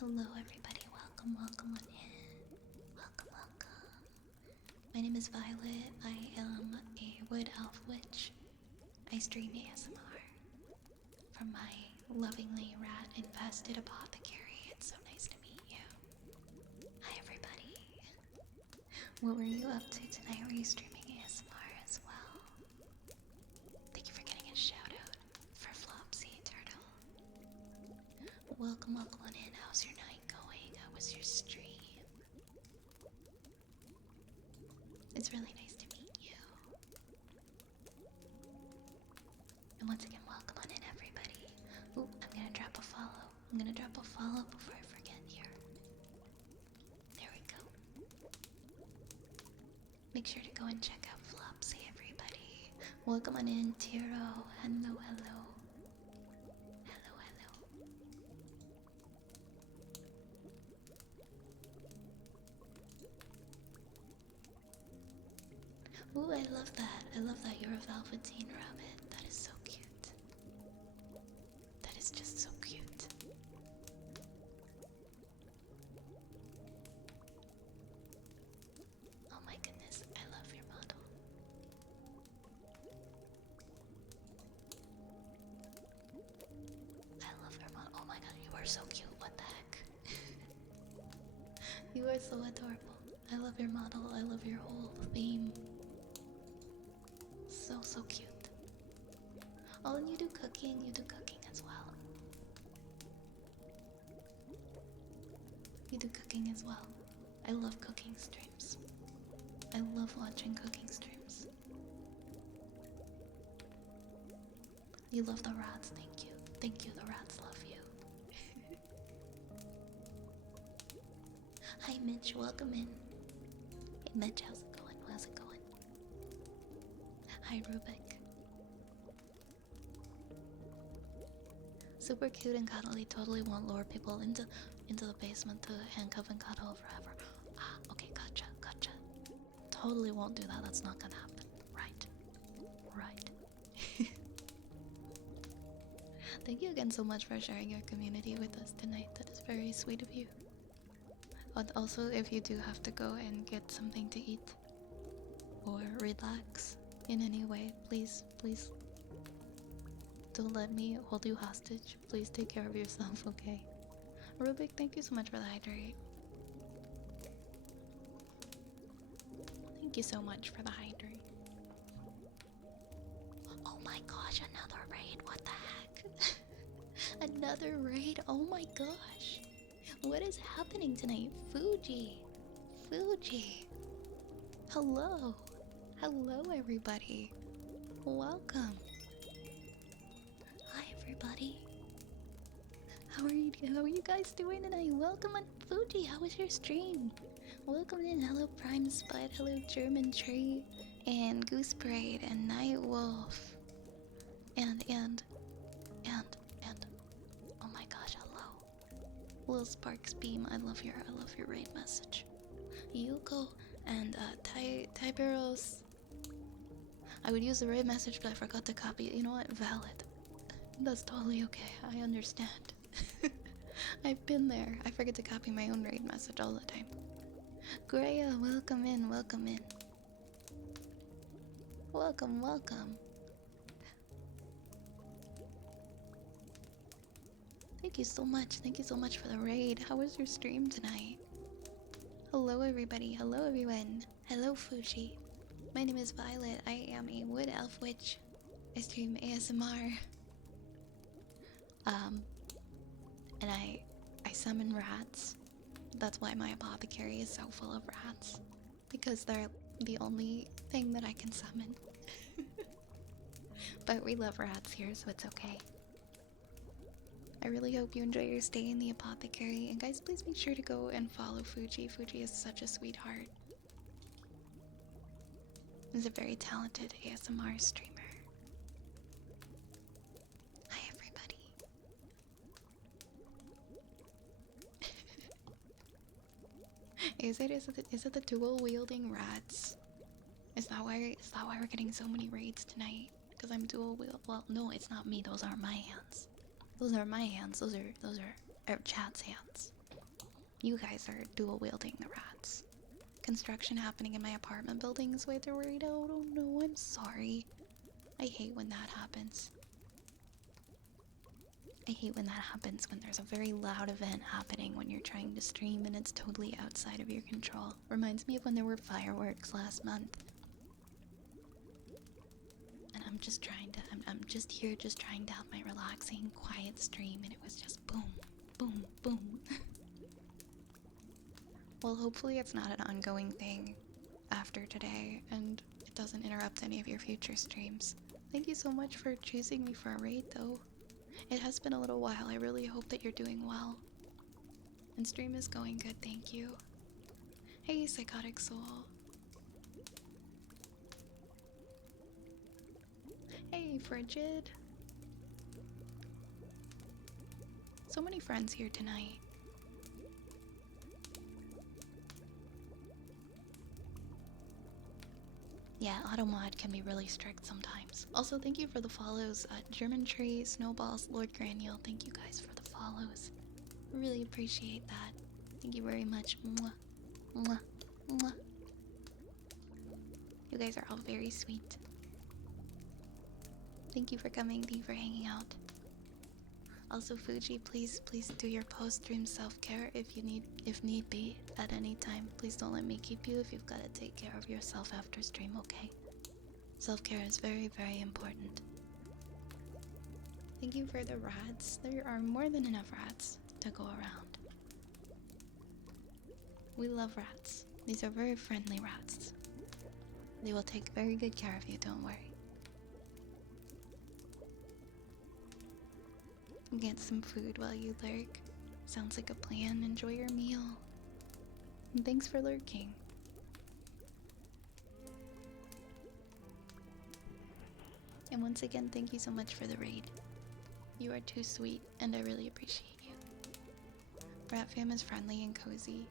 Hello, everybody. Welcome, welcome on in. Welcome, welcome. My name is Violet. I am a wood elf witch. I stream ASMR from my lovingly rat-infested apothecary. It's so nice to meet you. Hi, everybody. What were you up to tonight? Were you streaming ASMR as well? Thank you for getting a shout out for Flopsy Turtle. Welcome, welcome on in. How's your night going? How was your stream? It's really nice to meet you. And once again, welcome on in, everybody. Ooh, I'm gonna drop a follow. I'm gonna drop a follow before I forget here. There we go. Make sure to go and check out Flopsy, everybody. Welcome on in, Tiro. Hello, hello. Hello, hello. Ooh, I love that. I love that you're a Velveteen Rabbit. That is so cute. That is just so cute. Oh my goodness, I love your model. I love your model. Oh my god, you are so cute. What the heck? You are so adorable. I love your model. I love your whole theme. So, so cute. Oh, and you do cooking as well. You do cooking as well. I love cooking streams. I love watching cooking streams. You love the rats, thank you. Thank you, the rats love you. Hi Mitch, welcome in. Hey Mitch, how's it going? How's it going? Hi Rubik. Super cute and cuddly, totally won't lure people into the basement to handcuff and cuddle forever. Ah, okay, gotcha, gotcha. Totally won't do that, that's not gonna happen. Right. Right. Thank you again so much for sharing your community with us tonight. That is very sweet of you. But also, if you do have to go and get something to eat or relax in any way, please, please don't let me hold you hostage. Please take care of yourself, okay? Rubik, thank you so much for the hydrate. Thank you so much for the hydrate. Oh my gosh, another raid. What the heck? Another raid? Oh my gosh. What is happening tonight? Fuji. Fuji. Hello. Hello, everybody. Welcome. Hi, everybody. How are you guys doing tonight? Welcome on Fuji. How was your stream? Welcome in. Hello, Prime Spud. Hello, German Tree. And Goose Parade. And Night Wolf. And. Oh my gosh, hello. Lil Sparks Beam. I love your raid message. Yuko and Tyberos. I would use the raid message, but I forgot to copy it. You know what? Valid. That's totally okay. I understand. I've been there. I forget to copy my own raid message all the time. Greya, welcome in, welcome in. Welcome, welcome. Thank you so much. Thank you so much for the raid. How was your stream tonight? Hello, everybody. Hello, everyone. Hello, Fuji. My name is Violet. I am a wood elf witch. I stream ASMR. And I summon rats. That's why my apothecary is so full of rats. Because they're the only thing that I can summon. But we love rats here, so it's okay. I really hope you enjoy your stay in the apothecary. And guys, please make sure to go and follow Fuji. Fuji is such a sweetheart. He's a very talented ASMR streamer. Hi, everybody. Is it the dual wielding rats? Is that why we're getting so many raids tonight? Because I'm dual wield. Well, no, it's not me. Those aren't my hands. Those are my hands. Those are chat's hands. You guys are dual wielding the rats. Construction happening in my apartment building is why they're worried out. Oh no, I'm sorry. I hate when that happens. I hate when that happens when there's a very loud event happening when you're trying to stream and it's totally outside of your control. Reminds me of when there were fireworks last month. And I'm just trying to, I'm just here just trying to have my relaxing, quiet stream and it was just boom, boom, boom. Well, hopefully it's not an ongoing thing after today and it doesn't interrupt any of your future streams. Thank you so much for choosing me for a raid though. It has been a little while. I really hope that you're doing well. And stream is going good, thank you. Hey, Psychotic Soul. Hey, Frigid. So many friends here tonight. Yeah, Automod can be really strict sometimes. Also, thank you for the follows. German Tree, Snowballs, Lord Granule, thank you guys for the follows. Really appreciate that. Thank you very much. Mwah. Mwah. Mwah. You guys are all very sweet. Thank you for coming. Thank you for hanging out. Also, Fuji, please do your post-stream self-care if need be at any time. Please don't let me keep you if you've got to take care of yourself after stream, okay? Self-care is very, very important. Thank you for the rats. There are more than enough rats to go around. We love rats. These are very friendly rats. They will take very good care of you, don't worry. Get some food while you lurk. Sounds like a plan. Enjoy your meal. And thanks for lurking. And once again, thank you so much for the raid. You are too sweet, and I really appreciate you. Rat fam is friendly and cozy.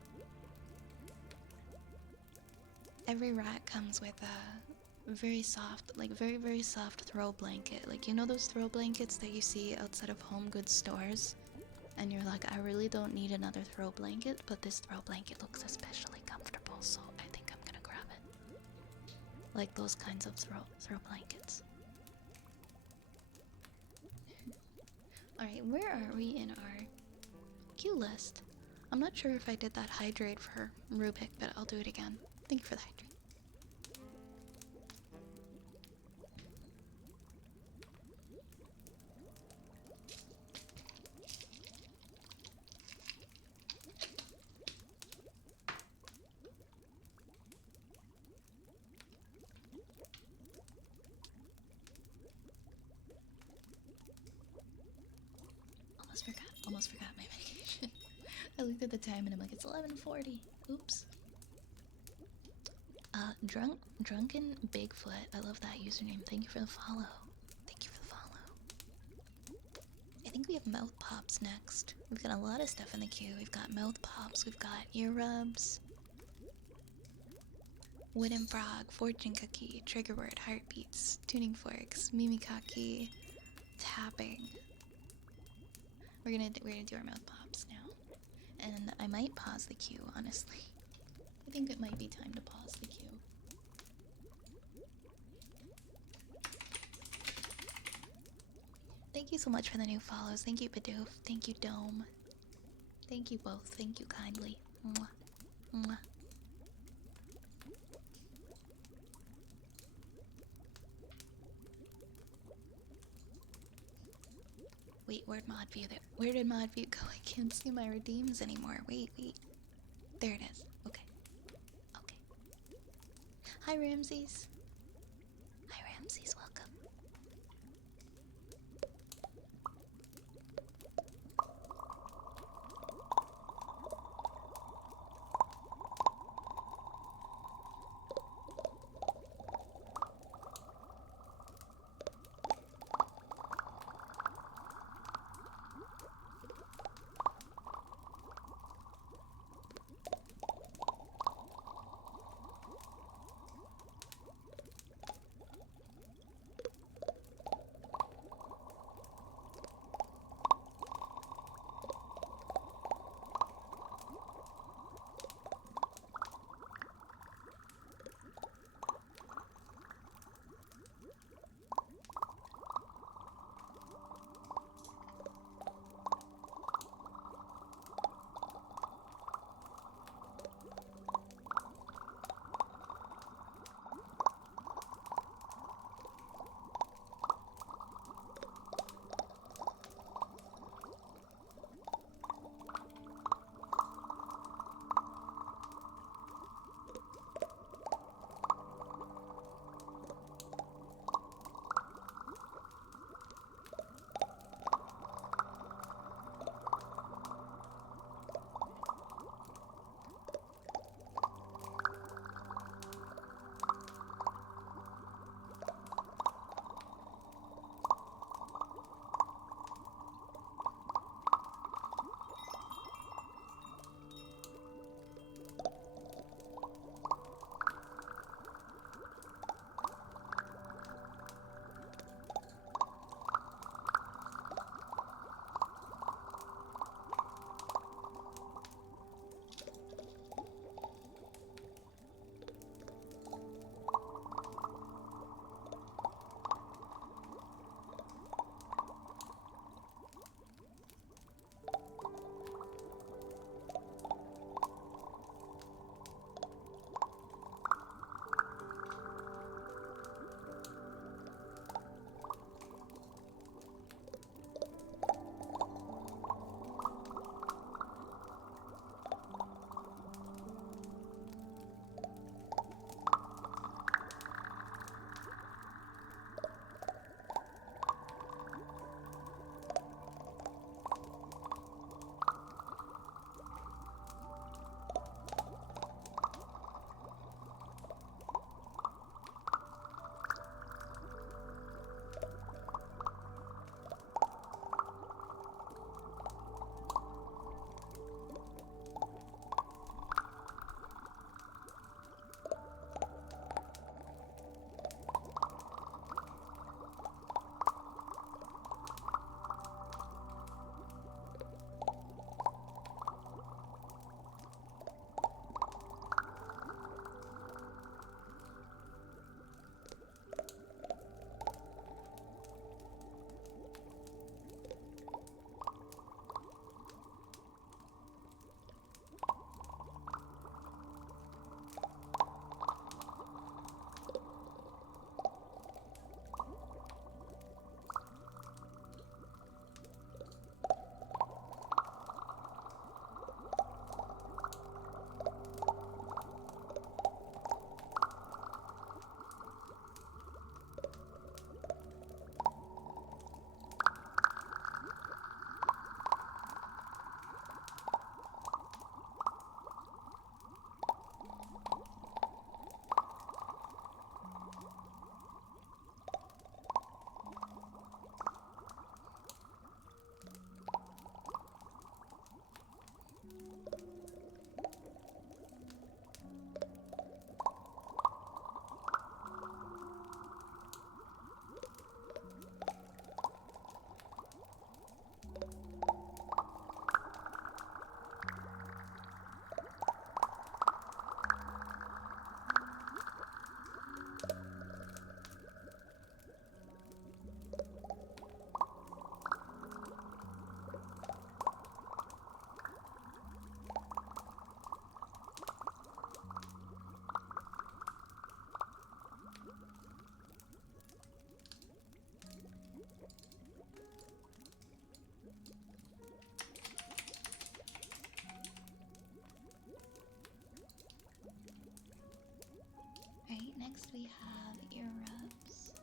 Every rat comes with a very soft, like very soft throw blanket. Like, you know those throw blankets that you see outside of home goods stores? And you're like, I really don't need another throw blanket, but this throw blanket looks especially comfortable, so I think I'm gonna grab it. Like those kinds of throw blankets. Alright, where are we in our queue list? I'm not sure if I did that hydrate for Rubik, but I'll do it again. Thank you for the hydrate. Almost forgot my medication. I looked at the time and I'm like, it's 11:40. Oops. Drunken Bigfoot. I love that username. Thank you for the follow. Thank you for the follow. I think we have mouth pops next. We've got a lot of stuff in the queue. We've got mouth pops. We've got ear rubs. Wooden frog, fortune cookie, trigger word, heartbeats, tuning forks, mimikaki, tapping. We're gonna do our mouth pops now, and I might pause the queue. Honestly, I think it might be time to pause the queue. Thank you so much for the new follows. Thank you, Bidoof. Thank you, Dome. Thank you both. Thank you kindly. Mwah. Mwah. Wait, where did mod view go? I can't see my redeems anymore. Wait. There it is. Okay. Hi, Ramses. Hi, Ramses. Welcome. we have ear rubs.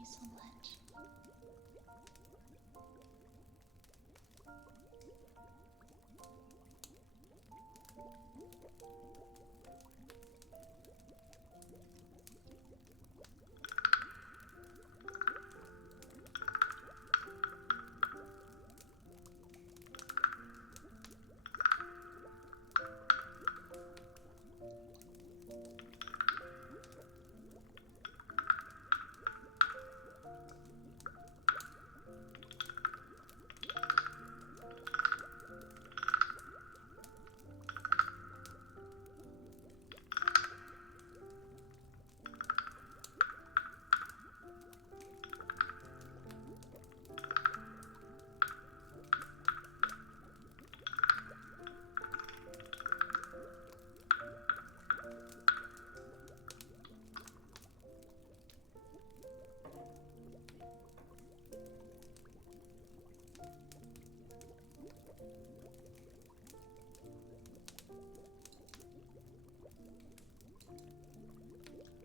you so much.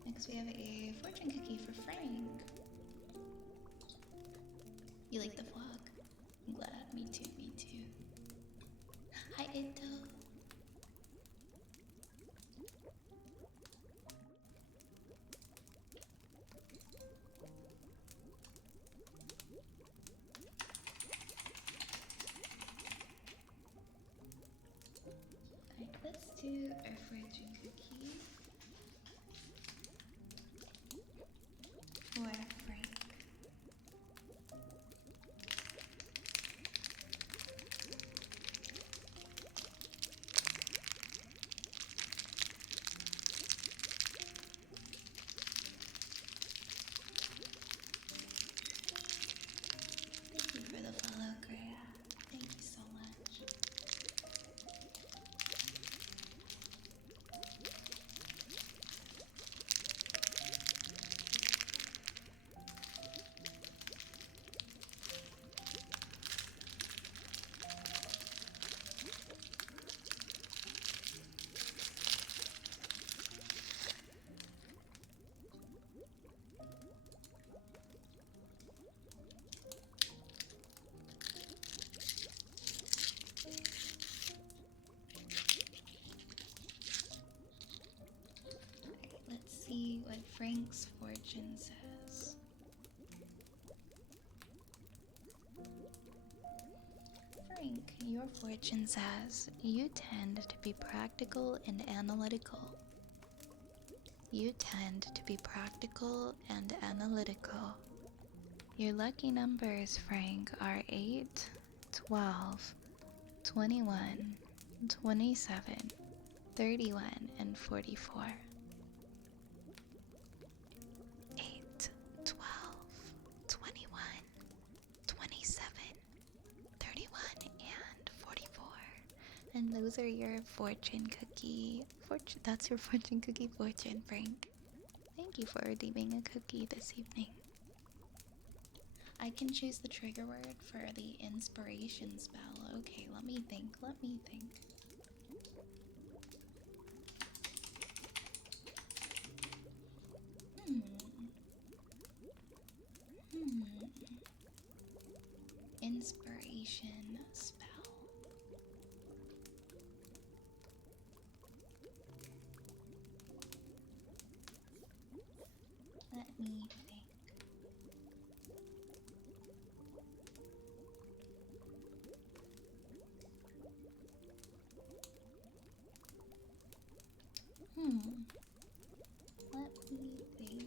Next, we have a fortune cookie for Frank. You like the vlog? I'm glad. Me too, me too. Hi, Ito. Alright, let's do our fortune cookie for Frank. Thank you for the follow, Greya. Thank you so much. Let's see what Frank's fortune says. Frank, your fortune says you tend to be practical and analytical. You tend to be practical and analytical. Your lucky numbers, Frank, are 8, 12, 21, 27, 31, and 44. 8, 12, 21, 27, 31, and 44. And those are your fortune cookie. That's your fortune cookie fortune, Frank. Thank you for redeeming a cookie this evening. I can choose the trigger word for the inspiration spell. Okay, let me think. Hmm. Inspiration spell. Let me think. Let me think.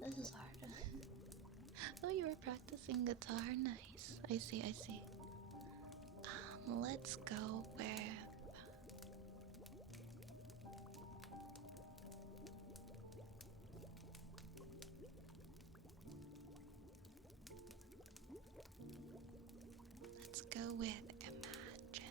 This is hard. Oh, you were practicing guitar? Nice. I see. Let's go with... Let's go with imagine.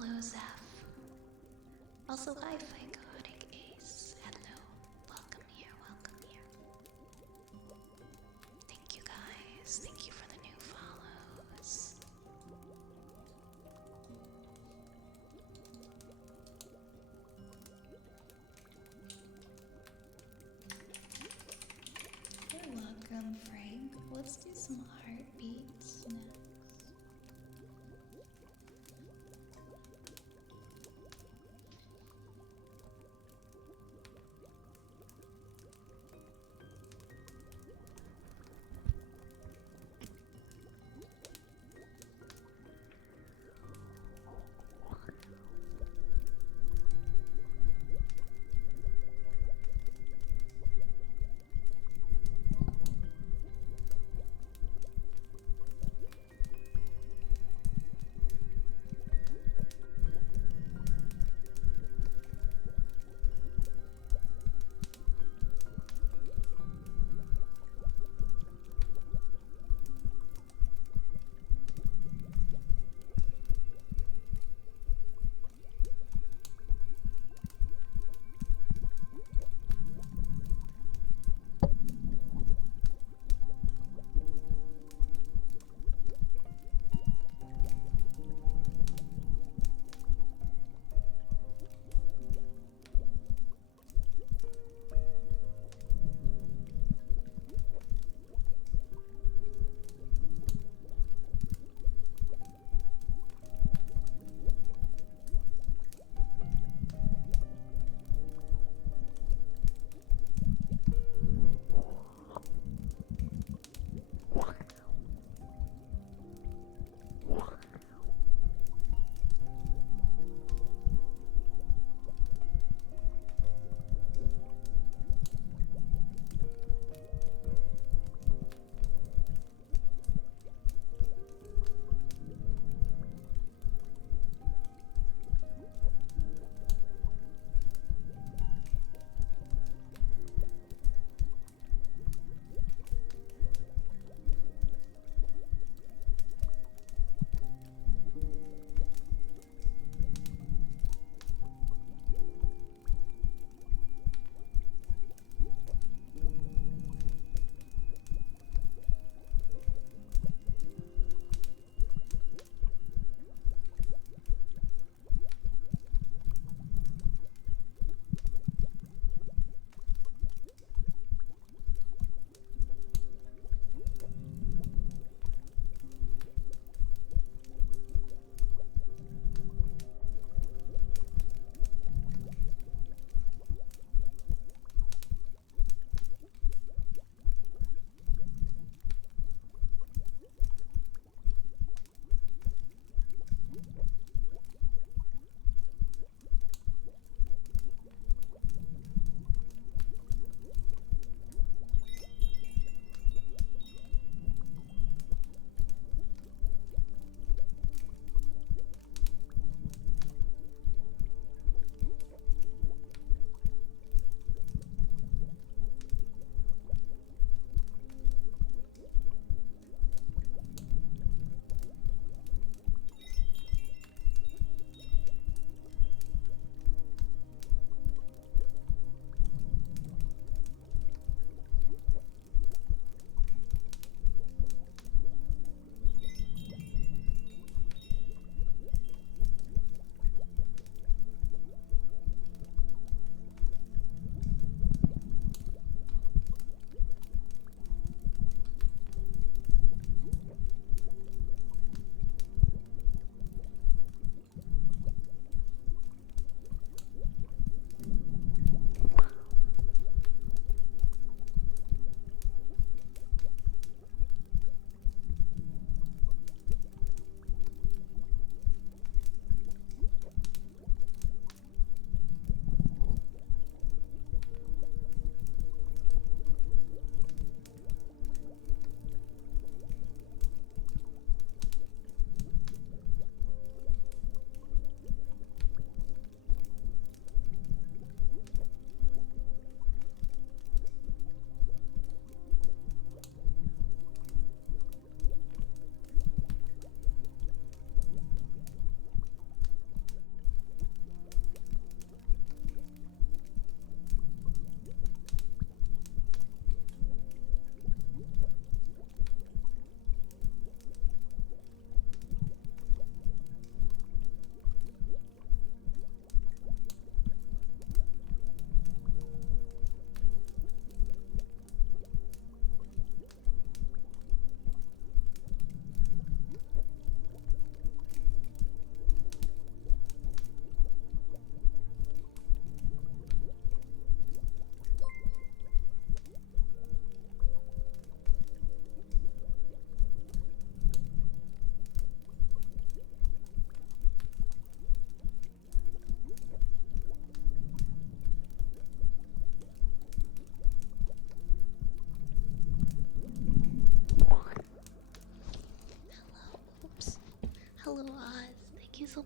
follow, Zeph. Also, hi, Psychotic Ace. Hello. Welcome here, welcome here. Thank you guys. Thank you for the new follows. You're welcome, Frank. Let's do some heartbeats next.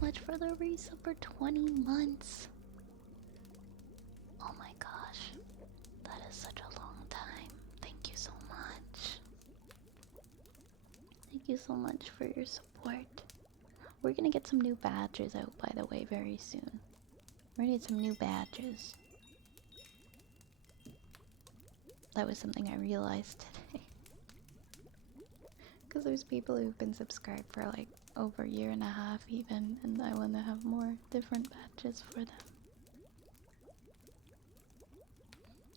much for the resub for 20 months. Oh my gosh. That is such a long time. Thank you so much. Thank you so much for your support. We're gonna get some new badges out, by the way, very soon. We're gonna get some new badges. That was something I realized today. Because there's people who've been subscribed for like over a year and a half even, and I want to have more different badges for them.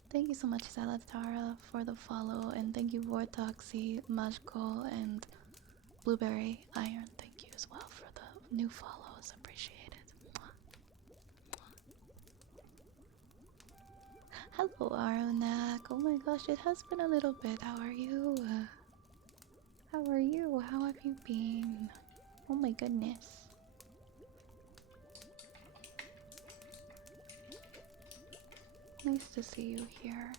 Thank you so much, Salatara, for the follow, and thank you, Vortoxy, Majko, and Blueberry Iron. Thank you as well for the new follows. Appreciate it. Hello, Aronak. Oh my gosh, it has been a little bit. How are you? How are you? How have you been? Oh my goodness. Nice to see you here.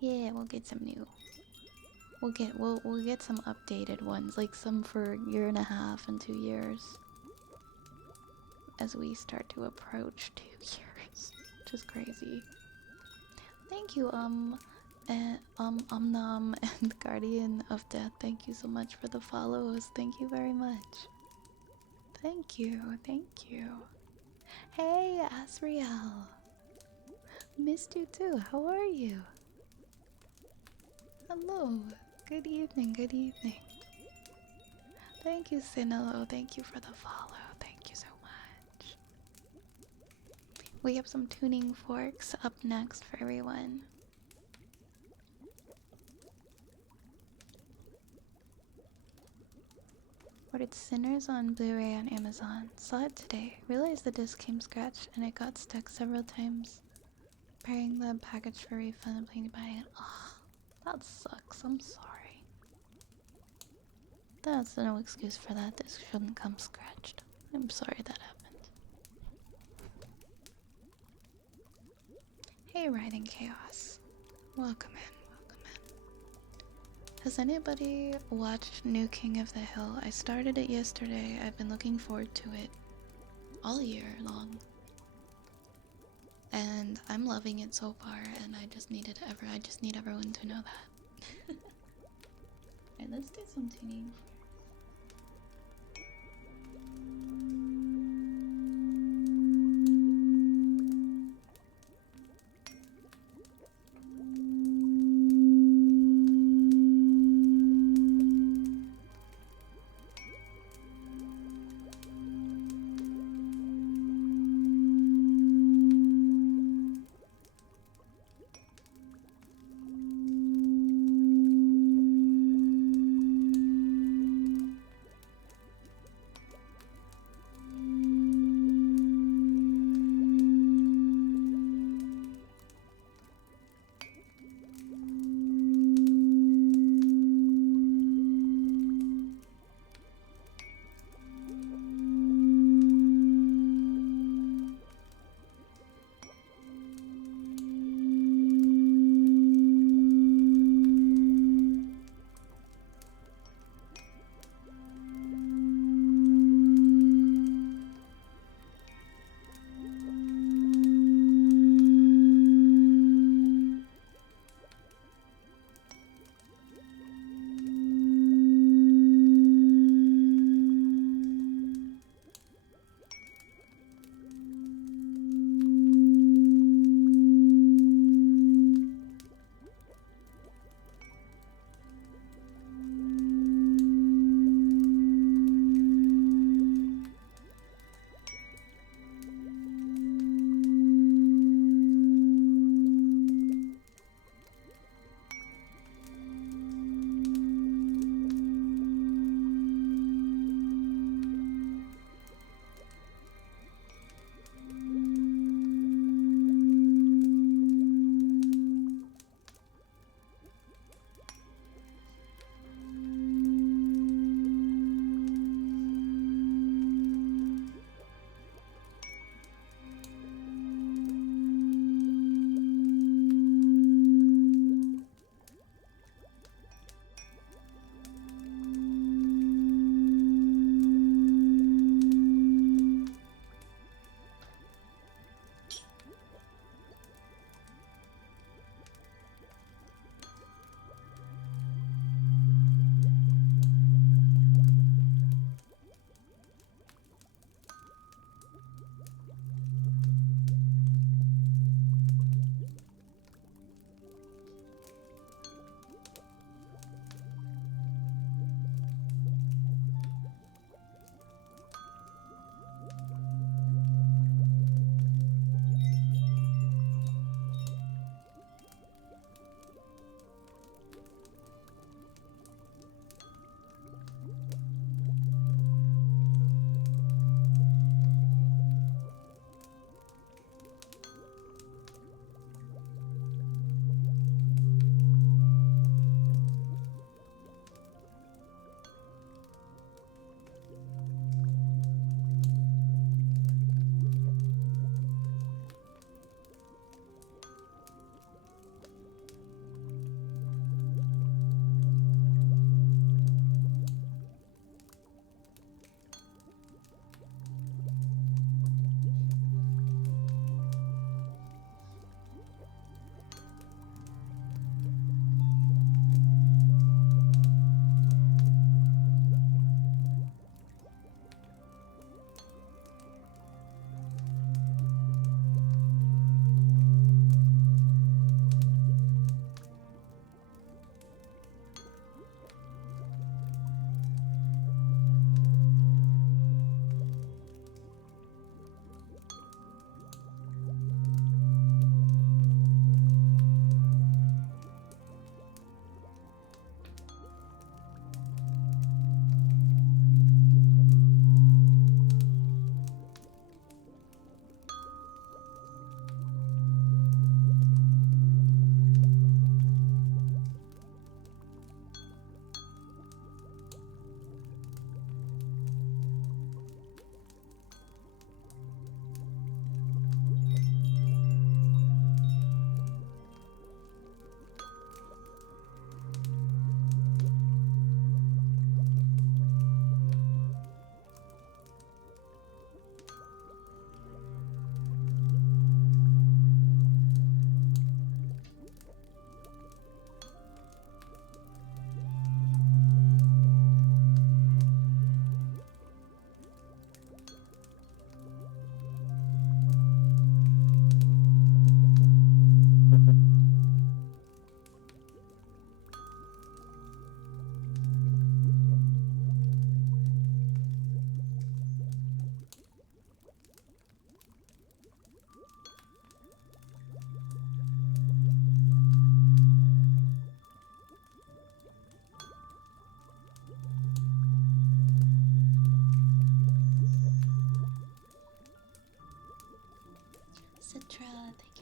Yeah, we'll get some new. We'll get some updated ones, like some for 1.5 and 2 years. As we start to approach 2 years. Which is crazy. Thank you, Omnom and Guardian of Death. Thank you so much for the follows. Thank you very much. Thank you, thank you. Hey, Asriel. Missed you too. How are you? Hello. Good evening, good evening. Thank you, Sinalo. Thank you for the follow. Thank you so much. We have some tuning forks up next for everyone. Ordered Sinners on Blu-ray on Amazon. Saw it today. Realized the disc came scratched and it got stuck several times. Preparing the package for refund and planning to buy it. Ugh, that sucks. I'm sorry. That's no excuse for that. This shouldn't come scratched. I'm sorry that happened. Hey, Riding Chaos. Welcome in, welcome in. Has anybody watched New King of the Hill? I started it yesterday. I've been looking forward to it all year long. And I'm loving it so far, and I just need everyone to know that. Alright, let's do some tuning.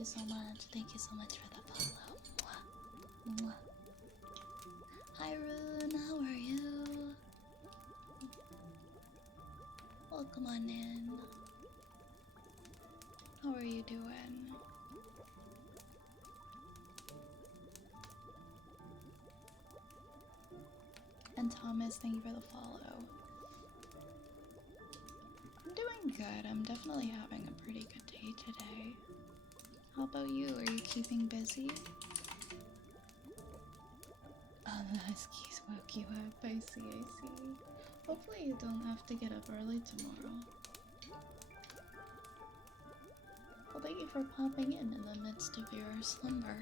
you so much. Thank you so much for the follow. Mwah. Mwah. Hi Rune, how are you? Welcome on in. How are you doing? And Thomas, thank you for the follow. I'm doing good. I'm definitely having a pretty good day today. How about you? Are you keeping busy? Oh, the huskies woke you up. I see, I see. Hopefully you don't have to get up early tomorrow. Well, thank you for popping in the midst of your slumber.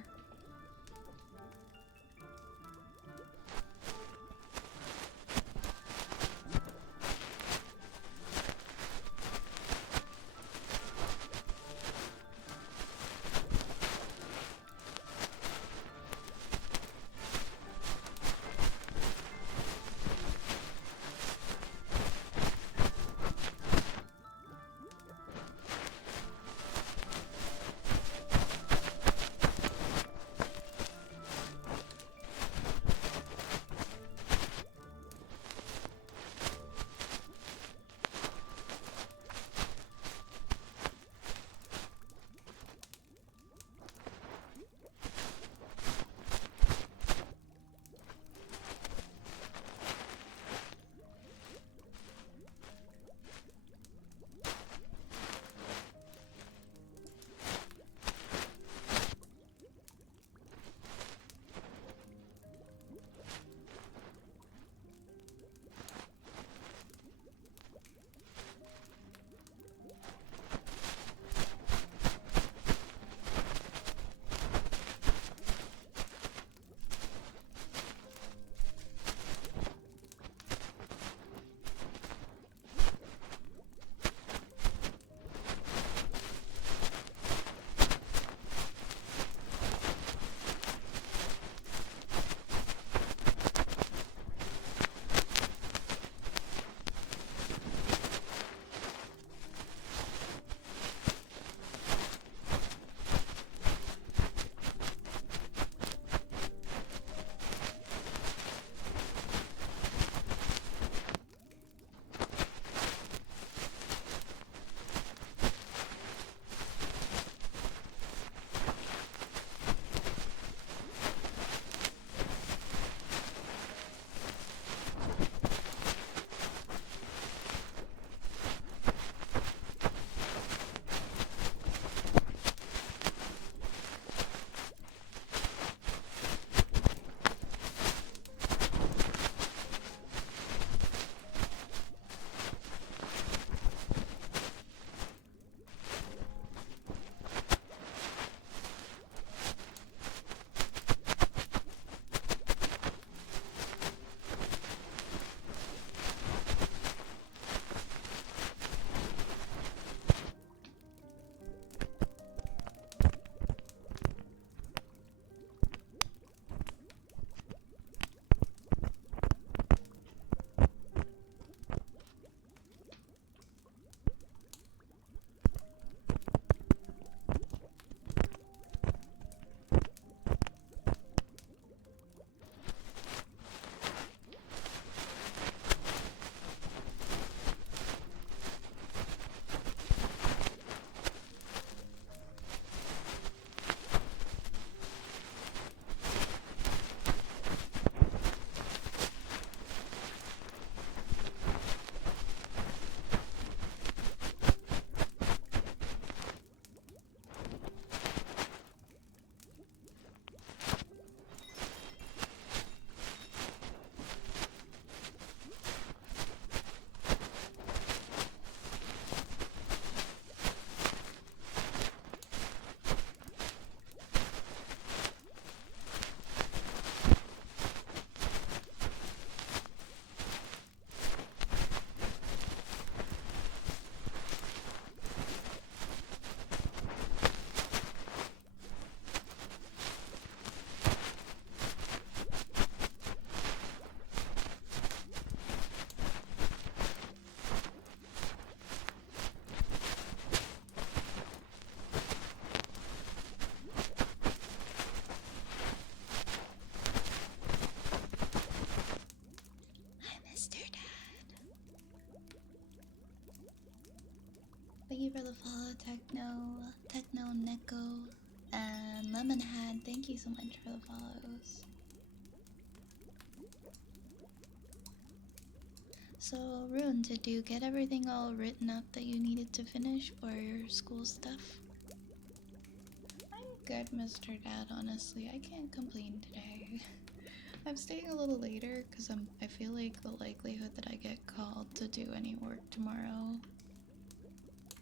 Thank you for the follow, Techno Neko, and Lemonhead. Thank you so much for the follows. So, Rune, did you get everything all written up that you needed to finish for your school stuff? I'm good, Mr. Dad, honestly. I can't complain today. I'm staying a little later because I feel like the likelihood that I get called to do any work tomorrow,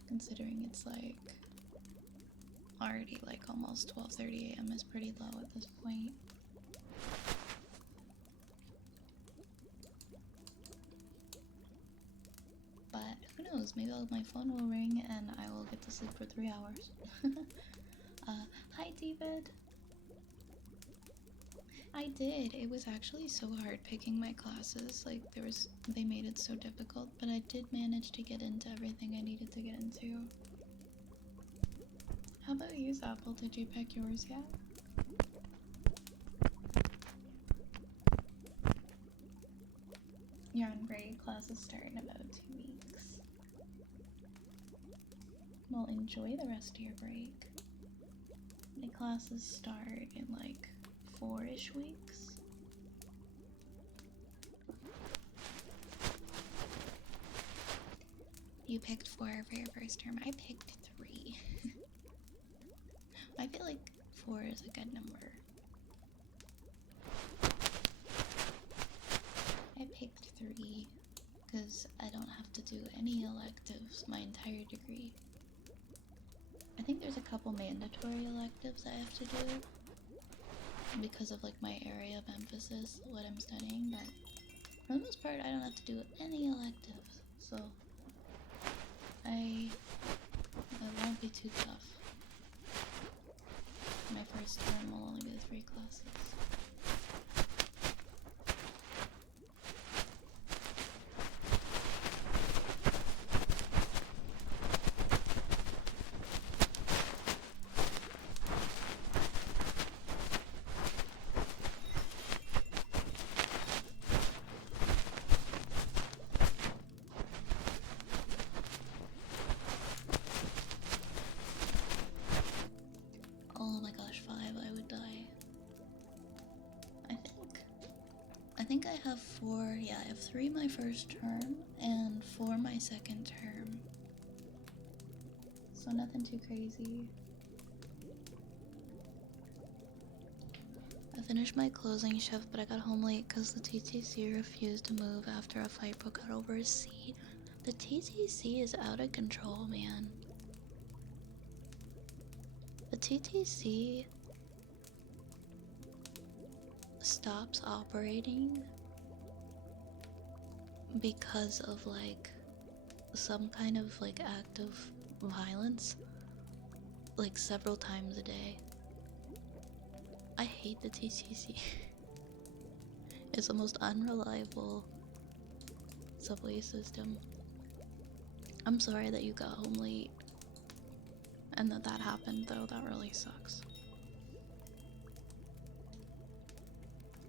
considering it's like already like almost 12:30 a.m. is pretty low at this point. But who knows, maybe my phone will ring and I will get to sleep for 3 hours. Hi David! I did. It was actually so hard picking my classes. Like they made it so difficult, but I did manage to get into everything I needed to get into. How about you, Apple? Did you pick yours yet? You're on break. Classes start in about 2 weeks. Well, enjoy the rest of your break. My classes start in like 4-ish weeks. You picked 4 for your first term. I picked 3. I feel like 4 is a good number. I picked 3 because I don't have to do any electives my entire degree. I think there's a couple mandatory electives I have to do because of like my area of emphasis, what I'm studying, but for the most part I don't have to do any electives, so it won't be too tough. My first term will only be the 3 classes. Oh my gosh, 5, I would die. I think I have 4, yeah, I have 3 my first term and 4 my second term. So nothing too crazy. I finished my closing shift, but I got home late because the TTC refused to move after a fight broke out over a seat. The TTC is out of control, man. The TTC stops operating because of like some kind of like act of violence like several times a day. I hate the TTC. It's the most unreliable subway system. I'm sorry that you got home late and that happened though. That really sucks.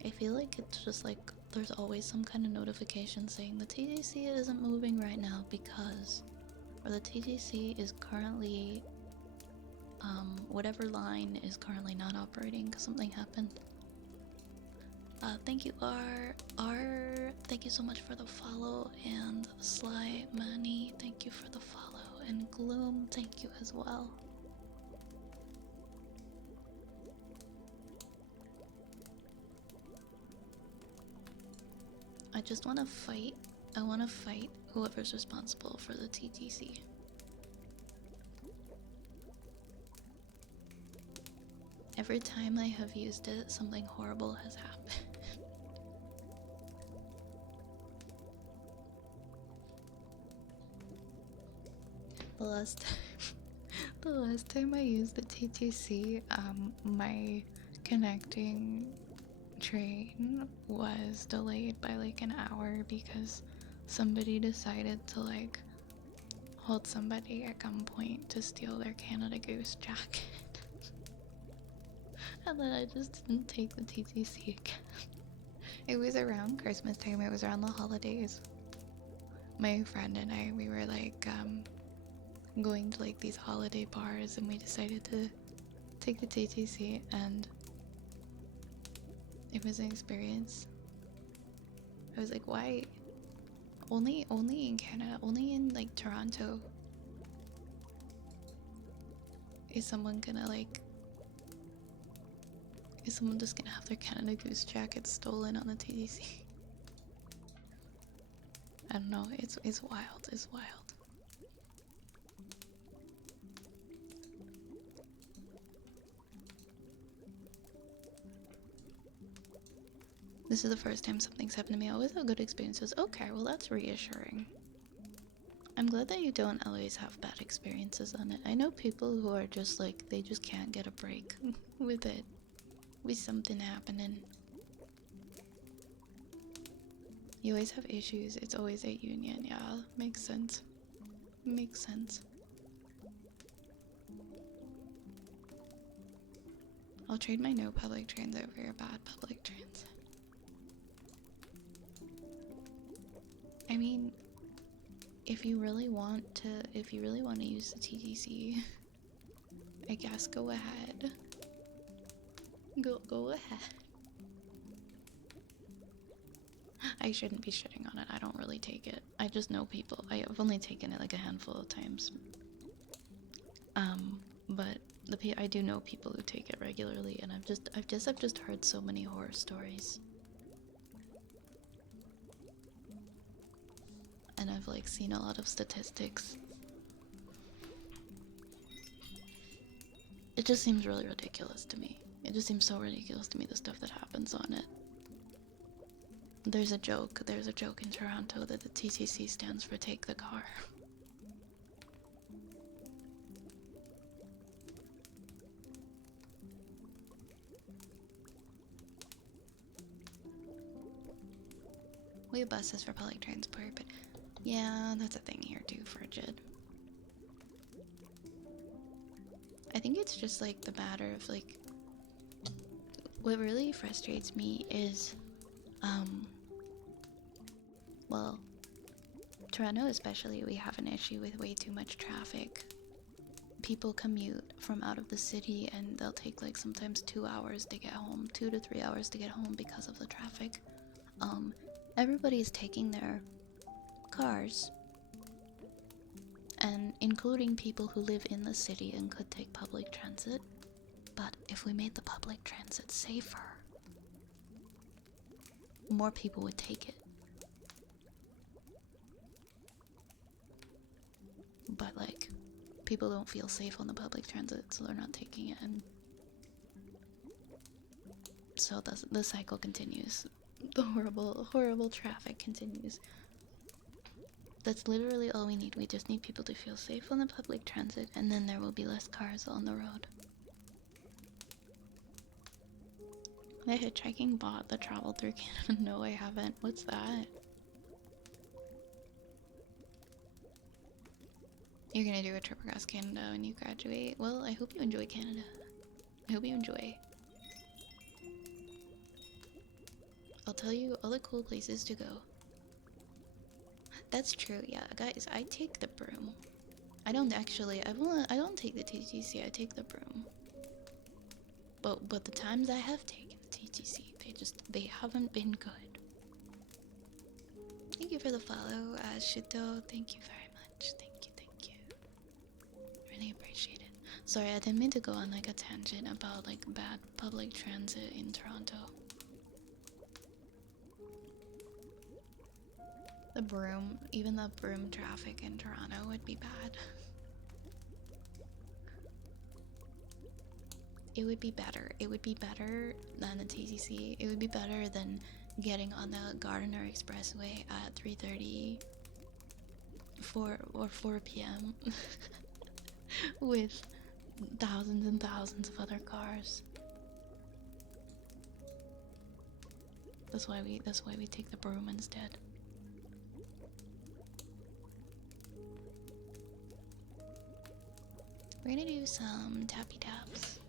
I feel like it's just like there's always some kind of notification saying the TTC isn't moving right now because, or the TTC is currently, whatever line is currently not operating because something happened. Thank you, R. Thank you so much for the follow, and Sly Money, thank you for the follow, and Gloom, thank you as well. I just want to fight. I want to fight whoever's responsible for the TTC. Every time I have used it, something horrible has happened. The last time I used the TTC, my connecting train was delayed by like an hour because somebody decided to like hold somebody at gunpoint to steal their Canada Goose jacket. And then I just didn't take the TTC again. It was around Christmas time, it was around the holidays. My friend and I, we were like, going to like these holiday bars, and we decided to take the TTC, and it was an experience. I was like, why? Only in Canada, only in like Toronto is someone gonna like, is someone just gonna have their Canada Goose jacket stolen on the TTC? I don't know, it's wild, it's wild. This is the first time something's happened to me. I always have good experiences. Okay, well that's reassuring. I'm glad that you don't always have bad experiences on it. I know people who are just like, they just can't get a break with it. With something happening. You always have issues. It's always a union. Yeah, makes sense. Makes sense. I'll trade my no public transit for your bad public transit. I mean, if you really want to use the TTC, I guess go ahead. Go ahead. I shouldn't be shitting on it. I don't really take it. I just know people. I've only taken it like a handful of times. But I do know people who take it regularly, and I've just heard so many horror stories. And I've like seen a lot of statistics. It just seems really ridiculous to me. It just seems so ridiculous to me, the stuff that happens on it. There's a joke in Toronto that the TTC stands for Take the Car. We have buses for public transport, but yeah, that's a thing here too, frigid. I think it's just like the matter of like, what really frustrates me is, well, Toronto especially, we have an issue with way too much traffic. People commute from out of the city and they'll take like sometimes 2 hours to get home, 2 to 3 hours to get home because of the traffic. Everybody's taking their cars, and including people who live in the city and could take public transit. But if we made the public transit safer, more people would take it. But like, people don't feel safe on the public transit, so they're not taking it, and so the cycle continues. The horrible traffic continues. That's literally all we need. We just need people to feel safe on the public transit, and then there will be less cars on the road. The hitchhiking bot that traveled through Canada? No, I haven't. What's that? You're gonna do a trip across Canada when you graduate? Well, I hope you enjoy Canada. I hope you enjoy. I'll tell you all the cool places to go. That's true, yeah. Guys, I take the broom. I don't actually, I don't take the TTC, I take the broom. But the times I have taken the TTC, they haven't been good. Thank you for the follow, Shito. Thank you very much. Thank you. Really appreciate it. Sorry, I didn't mean to go on like a tangent about like bad public transit in Toronto. The broom, even the broom traffic in Toronto would be bad. It would be better. It would be better than the TTC. It would be better than getting on the Gardiner Expressway at 3:30 or 4 p.m. with thousands and thousands of other cars. That's why we take the broom instead. We're gonna do some tappy taps.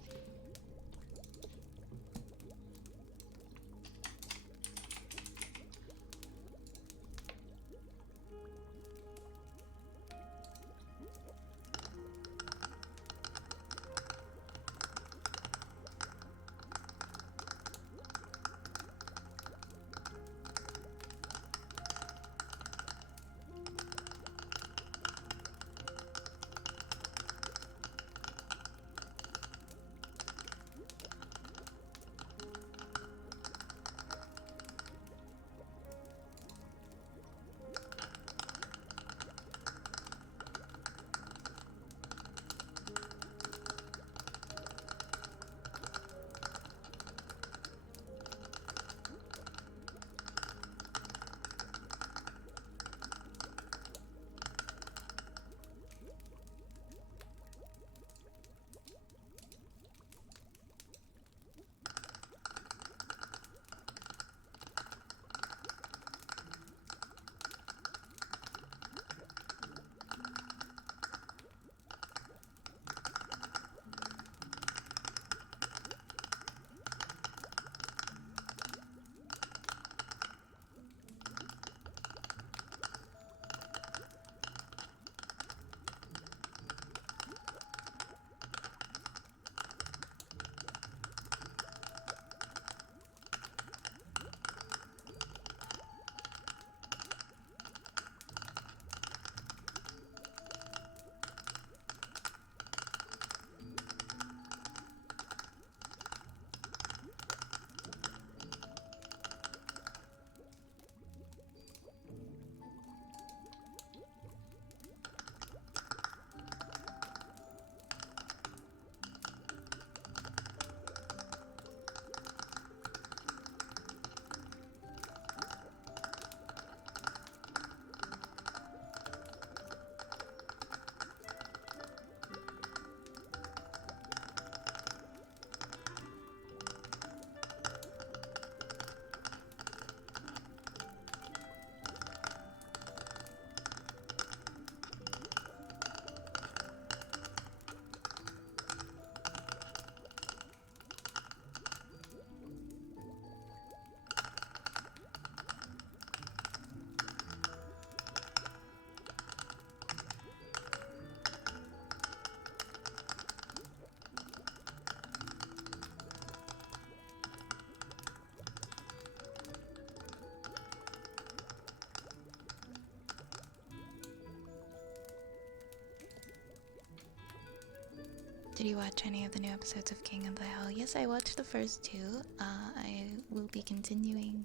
Did you watch any of the new episodes of King of the Hill? Yes, I watched the first two. I will be continuing.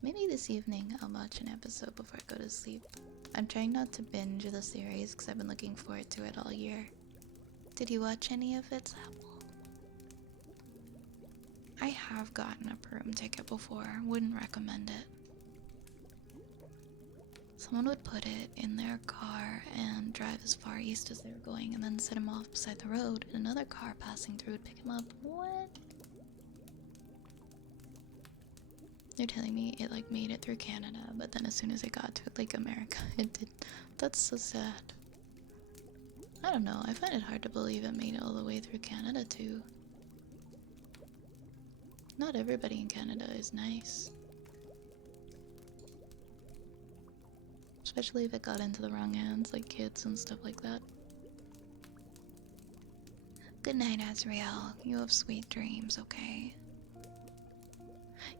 Maybe this evening I'll watch an episode before I go to sleep. I'm trying not to binge the series because I've been looking forward to it all year. Did you watch any of it, Apple? I have gotten a Perum ticket before. Wouldn't recommend it. Someone would put it in their car and drive as far east as they were going and then set him off beside the road, and another car passing through would pick him up. What? They're telling me it like made it through Canada, but then as soon as it got to like America, it did. That's so sad. I don't know, I find it hard to believe it made it all the way through Canada too. Not everybody in Canada is nice. Especially if it got into the wrong hands, like kids and stuff like that. Good night, Azrael. You have sweet dreams, okay?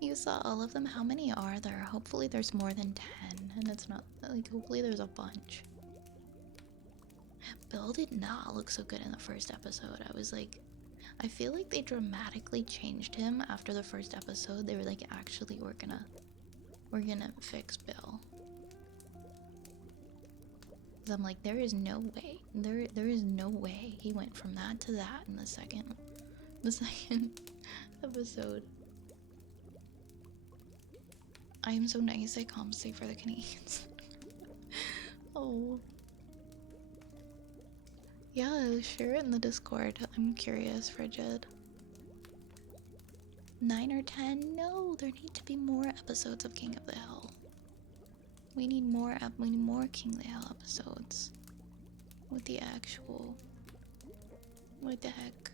You saw all of them? How many are there? Hopefully there's more than 10, and it's not, like, hopefully there's a bunch. Bill did not look so good in the first episode. I was like, I feel like they dramatically changed him after the first episode. They were like, actually, we're gonna fix Bill. I'm like, there is no way. There is no way he went from that to that in the second episode. I am so nice, I compensate for the Canadians. Oh. Yeah, share it in the Discord. I'm curious, Frigid. 9 or 10? No, there need to be more episodes of King of the Hill. We need more King of the Hill episodes. What the actual... What the heck?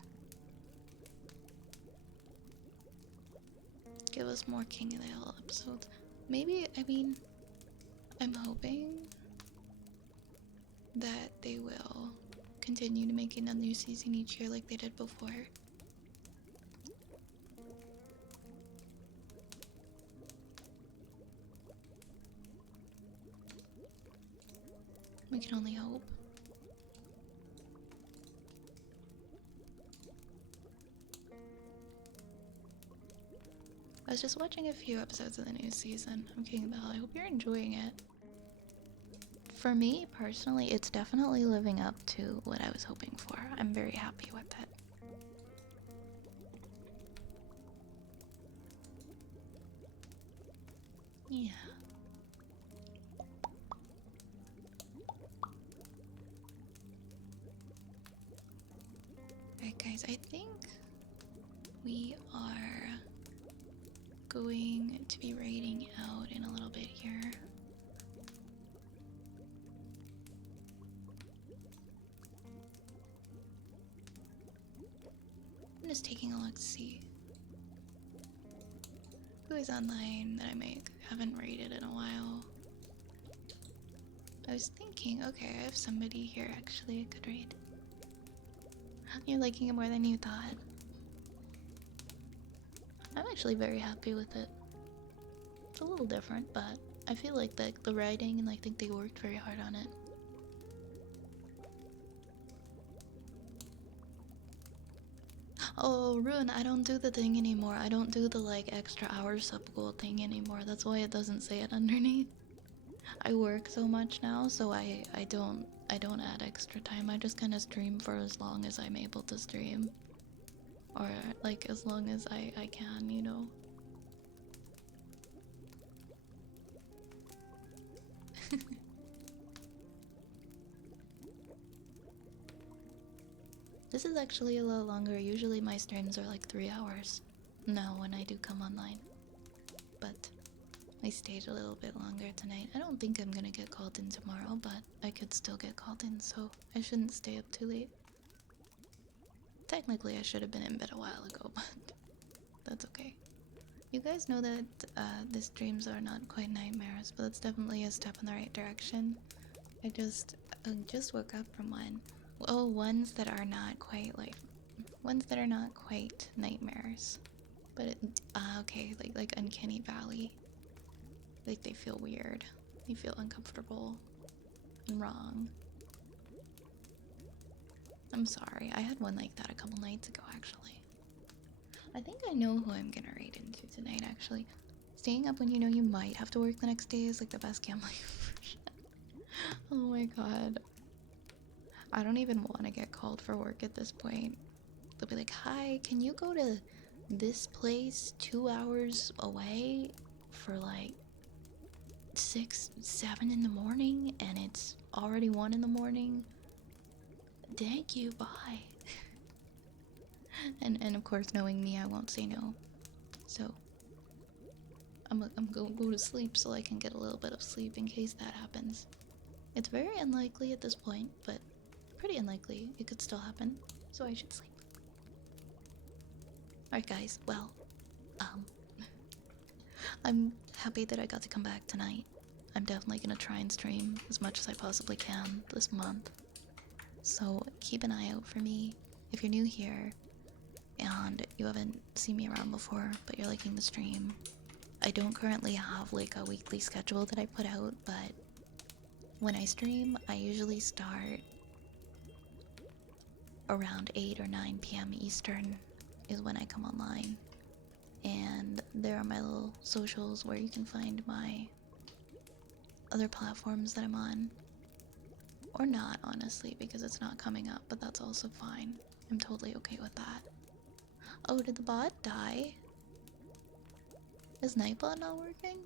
Give us more King of the Hill episodes. Maybe, I mean, I'm hoping that they will continue to make a new season each year like they did before. We can only hope. I was just watching a few episodes of the new season of King of the Hill. I hope you're enjoying it. For me, personally, it's definitely living up to what I was hoping for. I'm very happy with it. Yeah. Alright guys, I think we are going to be raiding out in a little bit here. I'm just taking a look to see who is online that I haven't raided in a while. I was thinking, okay, I have somebody here actually I could raid. You're liking it more than you thought. I'm actually very happy with it. It's a little different, but I feel like the writing, and I think they worked very hard on it. Oh, Rune, I don't do the thing anymore. I don't do the like extra hours sub goal thing anymore. That's why it doesn't say it underneath. I work so much now, so I don't add extra time. I just kind of stream for as long as I'm able to stream, or like as long as I can, you know. This is actually a little longer. Usually my streams are like 3 hours now when I do come online, but I stayed a little bit longer tonight. I don't think I'm gonna get called in tomorrow, but I could still get called in, so I shouldn't stay up too late. Technically I should have been in bed a while ago, but that's okay. You guys know that the streams are not quite nightmares, but it's definitely a step in the right direction. I just woke up from one. Oh, ones that are not quite nightmares. But okay, like Uncanny Valley. Like they feel weird. They feel uncomfortable and wrong. I'm sorry. I had one like that a couple nights ago, actually. I think I know who I'm gonna raid into tonight, actually. Staying up when you know you might have to work the next day is like the best gambling version. Oh my god. I don't even want to get called for work at this point. They'll be like, hi, can you go to this place 2 hours away for like 6, 7 in the morning and it's already 1 in the morning? Thank you, bye. And of course, knowing me, I won't say no. So I'm gonna go to sleep so I can get a little bit of sleep in case that happens. It's very unlikely at this point, but pretty unlikely. It could still happen, so I should sleep. Alright guys, well, I'm happy that I got to come back tonight. I'm definitely gonna try and stream as much as I possibly can this month. So keep an eye out for me. If you're new here and you haven't seen me around before, but you're liking the stream, I don't currently have like a weekly schedule that I put out, but when I stream, I usually start around 8 or 9 p.m. Eastern is when I come online. And there are my little socials where you can find my other platforms that I'm on. Or not, honestly, because it's not coming up, but that's also fine. I'm totally okay with that. Oh, did the bot die? Is Nightbot not working?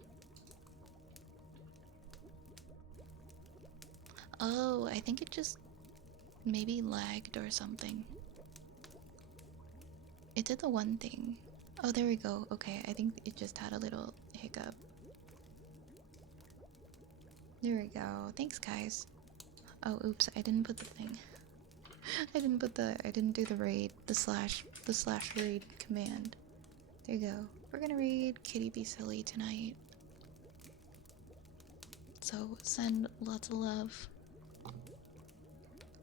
Oh, I think it just maybe lagged or something. It did the one thing. Oh, there we go. Okay, I think it just had a little hiccup. There we go. Thanks, guys. Oh, oops, I didn't put the thing. I didn't do the raid, the slash raid command. There you go. We're gonna raid Kitty Be Silly tonight. So send lots of love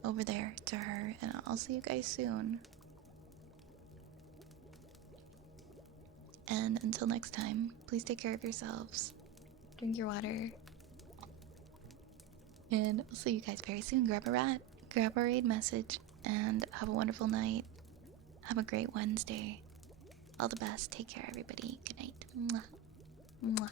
over there to her, and I'll see you guys soon. And until next time, please take care of yourselves. Drink your water. And I'll see you guys very soon. Grab a rat, grab a raid message, and have a wonderful night. Have a great Wednesday. All the best. Take care, everybody. Good night. Mwah. Mwah.